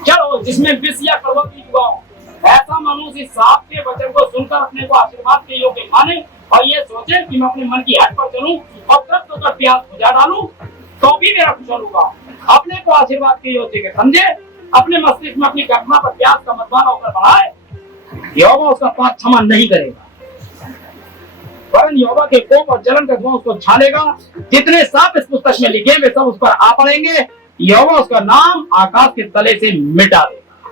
जड़ हो जिसमें विष या कड़वा बीज उगा हो। ऐसा मनुष्य इस सांप के वचन को सुनकर अपने को आशीर्वाद के योग्य माने और ये सोचे कि मैं अपने मन की हट पर चलूं और तब तो प्यास बुझा डालूं तो भी मेरा कुशल होगा। अपने को आशीर्वाद के योग्य के समझे, अपने मस्तिष्क में अपनी कल्पना पर प्यास का मतवाला होकर बढ़ाए, यहोवा उसका पाप क्षमा नहीं करेगा, वरन यहोवा के कोप और जलन का धुआं उसको छालेगा। जितने सांप इस पुस्तक में लिखे वे सब उस पर आ पड़ेंगे। यहोवा उसका नाम आकाश के तले से मिटा देगा।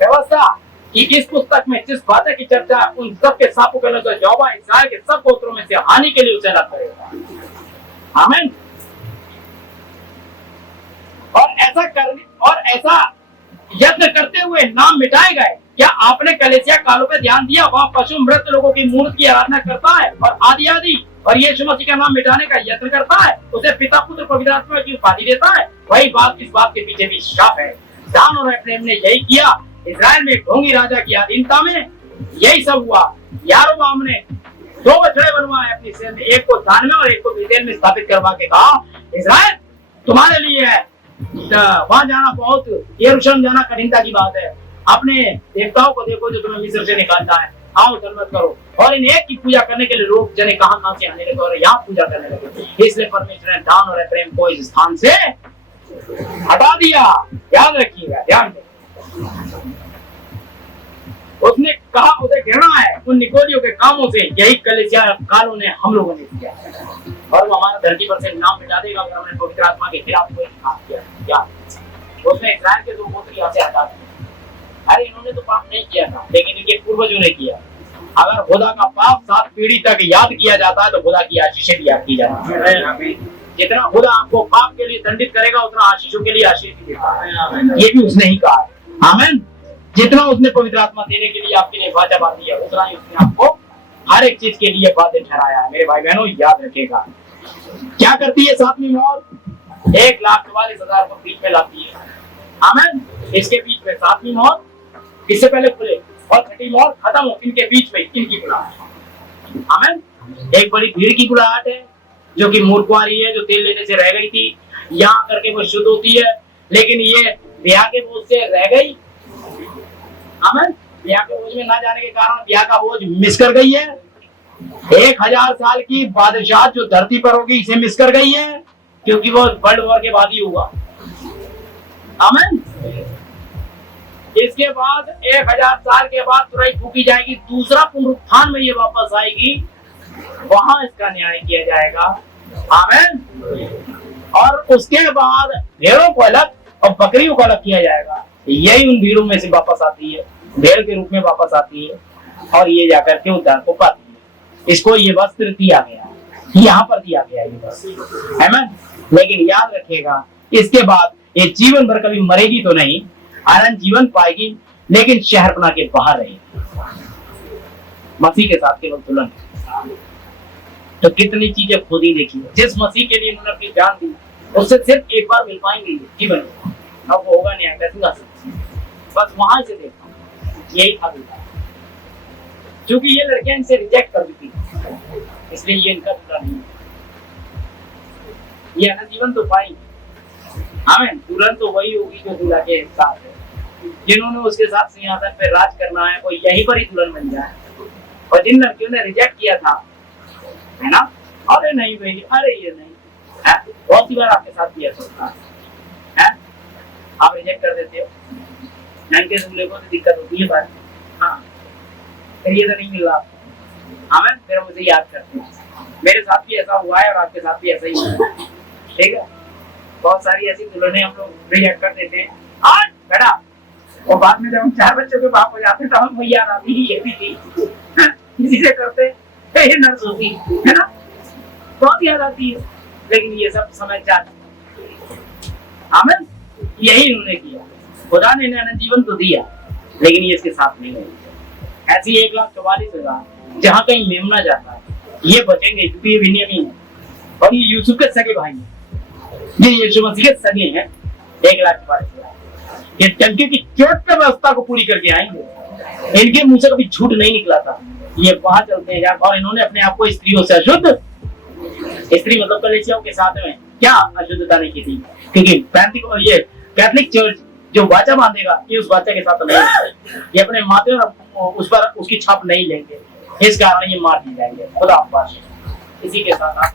व्यवस्था कि इस पुस्तक में जिस बातें की चर्चा उन सब के सांपों के अनुसार यहोवा इस्राएल के सब गोत्रों में से हानि के लिए उसे अलग करेगा। आमीन। और ऐसा यत्न करते हुए नाम मिटाए गए क्या आपने कलीसिया कालों पे ध्यान दिया? वहाँ पशु मृत लोगों की मूर्ति की आराधना करता है और आदि आदि, और यीशु मसीह का नाम मिटाने का यत्न करता है, उसे पिता पुत्र पवित्र आत्मा की उपाधि देता है। वही बात इस बात के पीछे भी शाप है। दान और एफ्रेम ने यही किया। इजराइल में ढोंगी राजा की अधीनता में यही सब हुआ। यारोबाम ने 2 बछड़े बनवाए अपनी सेना में, एक को दान में और एक को बेतेल में स्थापित करवा के कहा, इजराइल तुम्हारे लिए है, वहां जाना बहुत, यरूशलेम जाना कठिनता की बात है। अपने देवताओं को देखो जो तुम्हें मिस्र से निकालता है, आओ धन्यवाद करो। और इन एक की पूजा करने के लिए लोग जने कहां से आने लगे और यहाँ पूजा करने लगे। इसलिए परमेश्वर ने दान और एफ्रेम को इस स्थान से हटा दिया। याद रखिएगा, ध्यान दें। उसने कहा उसे घृणा है उन निकोलियों के कामों से। यही कलीसिया कालों ने हम लोगों ने किया और वो हमारा धरती पर से नाम मिटा देगा अगर हमने पवित्र आत्मा के खिलाफ कोई काम किया। क्या उसने इस्राएल के 2 गोत्र यहाँ से हटा दिए। अरे इन्होंने तो पाप नहीं किया था, लेकिन इनके पूर्वजों ने किया। अगर खुदा का पाप 7 पीढ़ी तक याद किया जाता है तो खुदा की आशीषें भी याद की जाती है। जितना खुदा आपको पाप के लिए दंडित करेगा उतना आशीषों के लिए आशीष भी देता है। ये भी उसने ही कहा है। आमीन। जितना उसने पवित्र आत्मा देने के लिए आपके लिए वाचा बांधी है, उतना ही उसने आपको हर एक चीज के लिए बाध्य ठहराया है। मेरे भाई बहनों, याद रखिएगा। क्या करती है 7वीं मौत? 1,44,000 को बीच में लाती है। आमीन। इसके बीच में 7वीं मौत इससे पहले खुले और छठी मौत खत्म हो, इनके बीच में इनकी बुलाहट। आमीन। एक बड़ी भीड़ की बुलाहट है जो कि मूर्खवारी है, जो तेल लेने से रह गई थी, यहाँ करके वो शुद्ध होती है, लेकिन ये ब्याह के बोझ से रह गई। आमीन। ब्याह के बोझ में ना जाने के कारण ब्याह का बोझ मिस कर गई है। 1000 साल की बादशाह जो धरती पर होगी इसे मिस कर गई है, क्योंकि वो वर्ल्ड वॉर के बाद ही हुआ। आमीन। इसके बाद 1000 साल के बाद तुरई फूकी जाएगी, दूसरा पुनरुत्थान में ये वापस आएगी, वहां इसका न्याय किया जाएगा। आमीन। और उसके बाद भेड़ों को अलग और बकरियों को अलग किया जाएगा। यही उन भीड़ों में से वापस आती है, भेड़ के रूप में वापस आती है और ये जाकर के उद्धार को पाती है। इसको ये वस्त्र दिया गया, यहाँ पर दिया गया ये वस्त्र। आमीन। लेकिन याद रखिएगा, इसके बाद ये जीवन भर कभी मरेगी तो नहीं, आनंद जीवन पाएगी, लेकिन शहरपना के बाहर रहेगी मसीह के साथ केवल तुलन। तो कितनी चीजें खुद ही देखी। जिस मसीह के लिए उन्होंने अपनी जान दी, उससे सिर्फ एक बार मिल पाएंगे जीवन में, अब वो होगा नहीं, आएगा बस वहां से देखा। यही था बेटा, क्योंकि ये लड़कियां इनसे रिजेक्ट कर चुकी, इसलिए ये इनका दूल्हा नहीं। ये अनंत जीवन तो पाएंगे। आमीन। दुल्हन तो वही होगी जो दूल्हा के साथ है। जिन्होंने उसके साथ सिंहासन पे राज करना है वो यहीं पर ही दुल्हन बन जाए। और जिन लड़कियों ने रिजेक्ट किया था, है ना, अरे नहीं भाई, अरे ये नहीं है, बहुत सी बार आपके साथ किया होता है, आप रिजेक्ट कर देते हो। नंगे दूल्हे को तो दिक्कत होती है बात। हाँ, फिर ये तो नहीं मिल रहा आपको। आमीन। फिर मुझे याद करते हैं, मेरे साथ भी ऐसा हुआ है और आपके साथ भी ऐसा ही हुआ है। ठीक है, बहुत सारी ऐसी दुल्हनें हम लोग रिजेक्ट कर देते हैं। आज बेटा, और बाद में जब हम 4 बच्चों के बाप हो जाते हैं तो हम भैया आती ये भी थी, इसी से करते ये नर्स होती है ना, बहुत याद आती है। लेकिन ये सब समझ जाती। आमीन। यही इन्होंने किया। खुदा ने इन्हें जीवन तो दिया, लेकिन ये इसके साथ नहीं है। ऐसी 1,44,000 जहाँ कहीं मेमना जाता है, ये बचेंगे क्योंकि ये बिन्यामीन है और ये यूसुफ के सगे भाई हैं, ये यीशु मसीह के सगे हैं। 1,44,000 ये टंकी की चोट पर व्यवस्था को पूरी करके आएंगे। इनके मुंह से कभी झूठ नहीं निकला था। ये वहां चलते हैं और इन्होंने अपने आप को स्त्रियों से अशुद्ध, स्त्री मतलब कलीसियाओं के साथ में क्या अशुद्धता नहीं की थी, क्योंकि ये कैथोलिक चर्च जो वाचा बांधेगा ये उस वाचा के साथ नहीं, ये अपने माथे उस पर उसकी छाप नहीं लेंगे, इस कारण ये मार दी जाएंगे। खुदा हाफिज़। इसी के साथ आप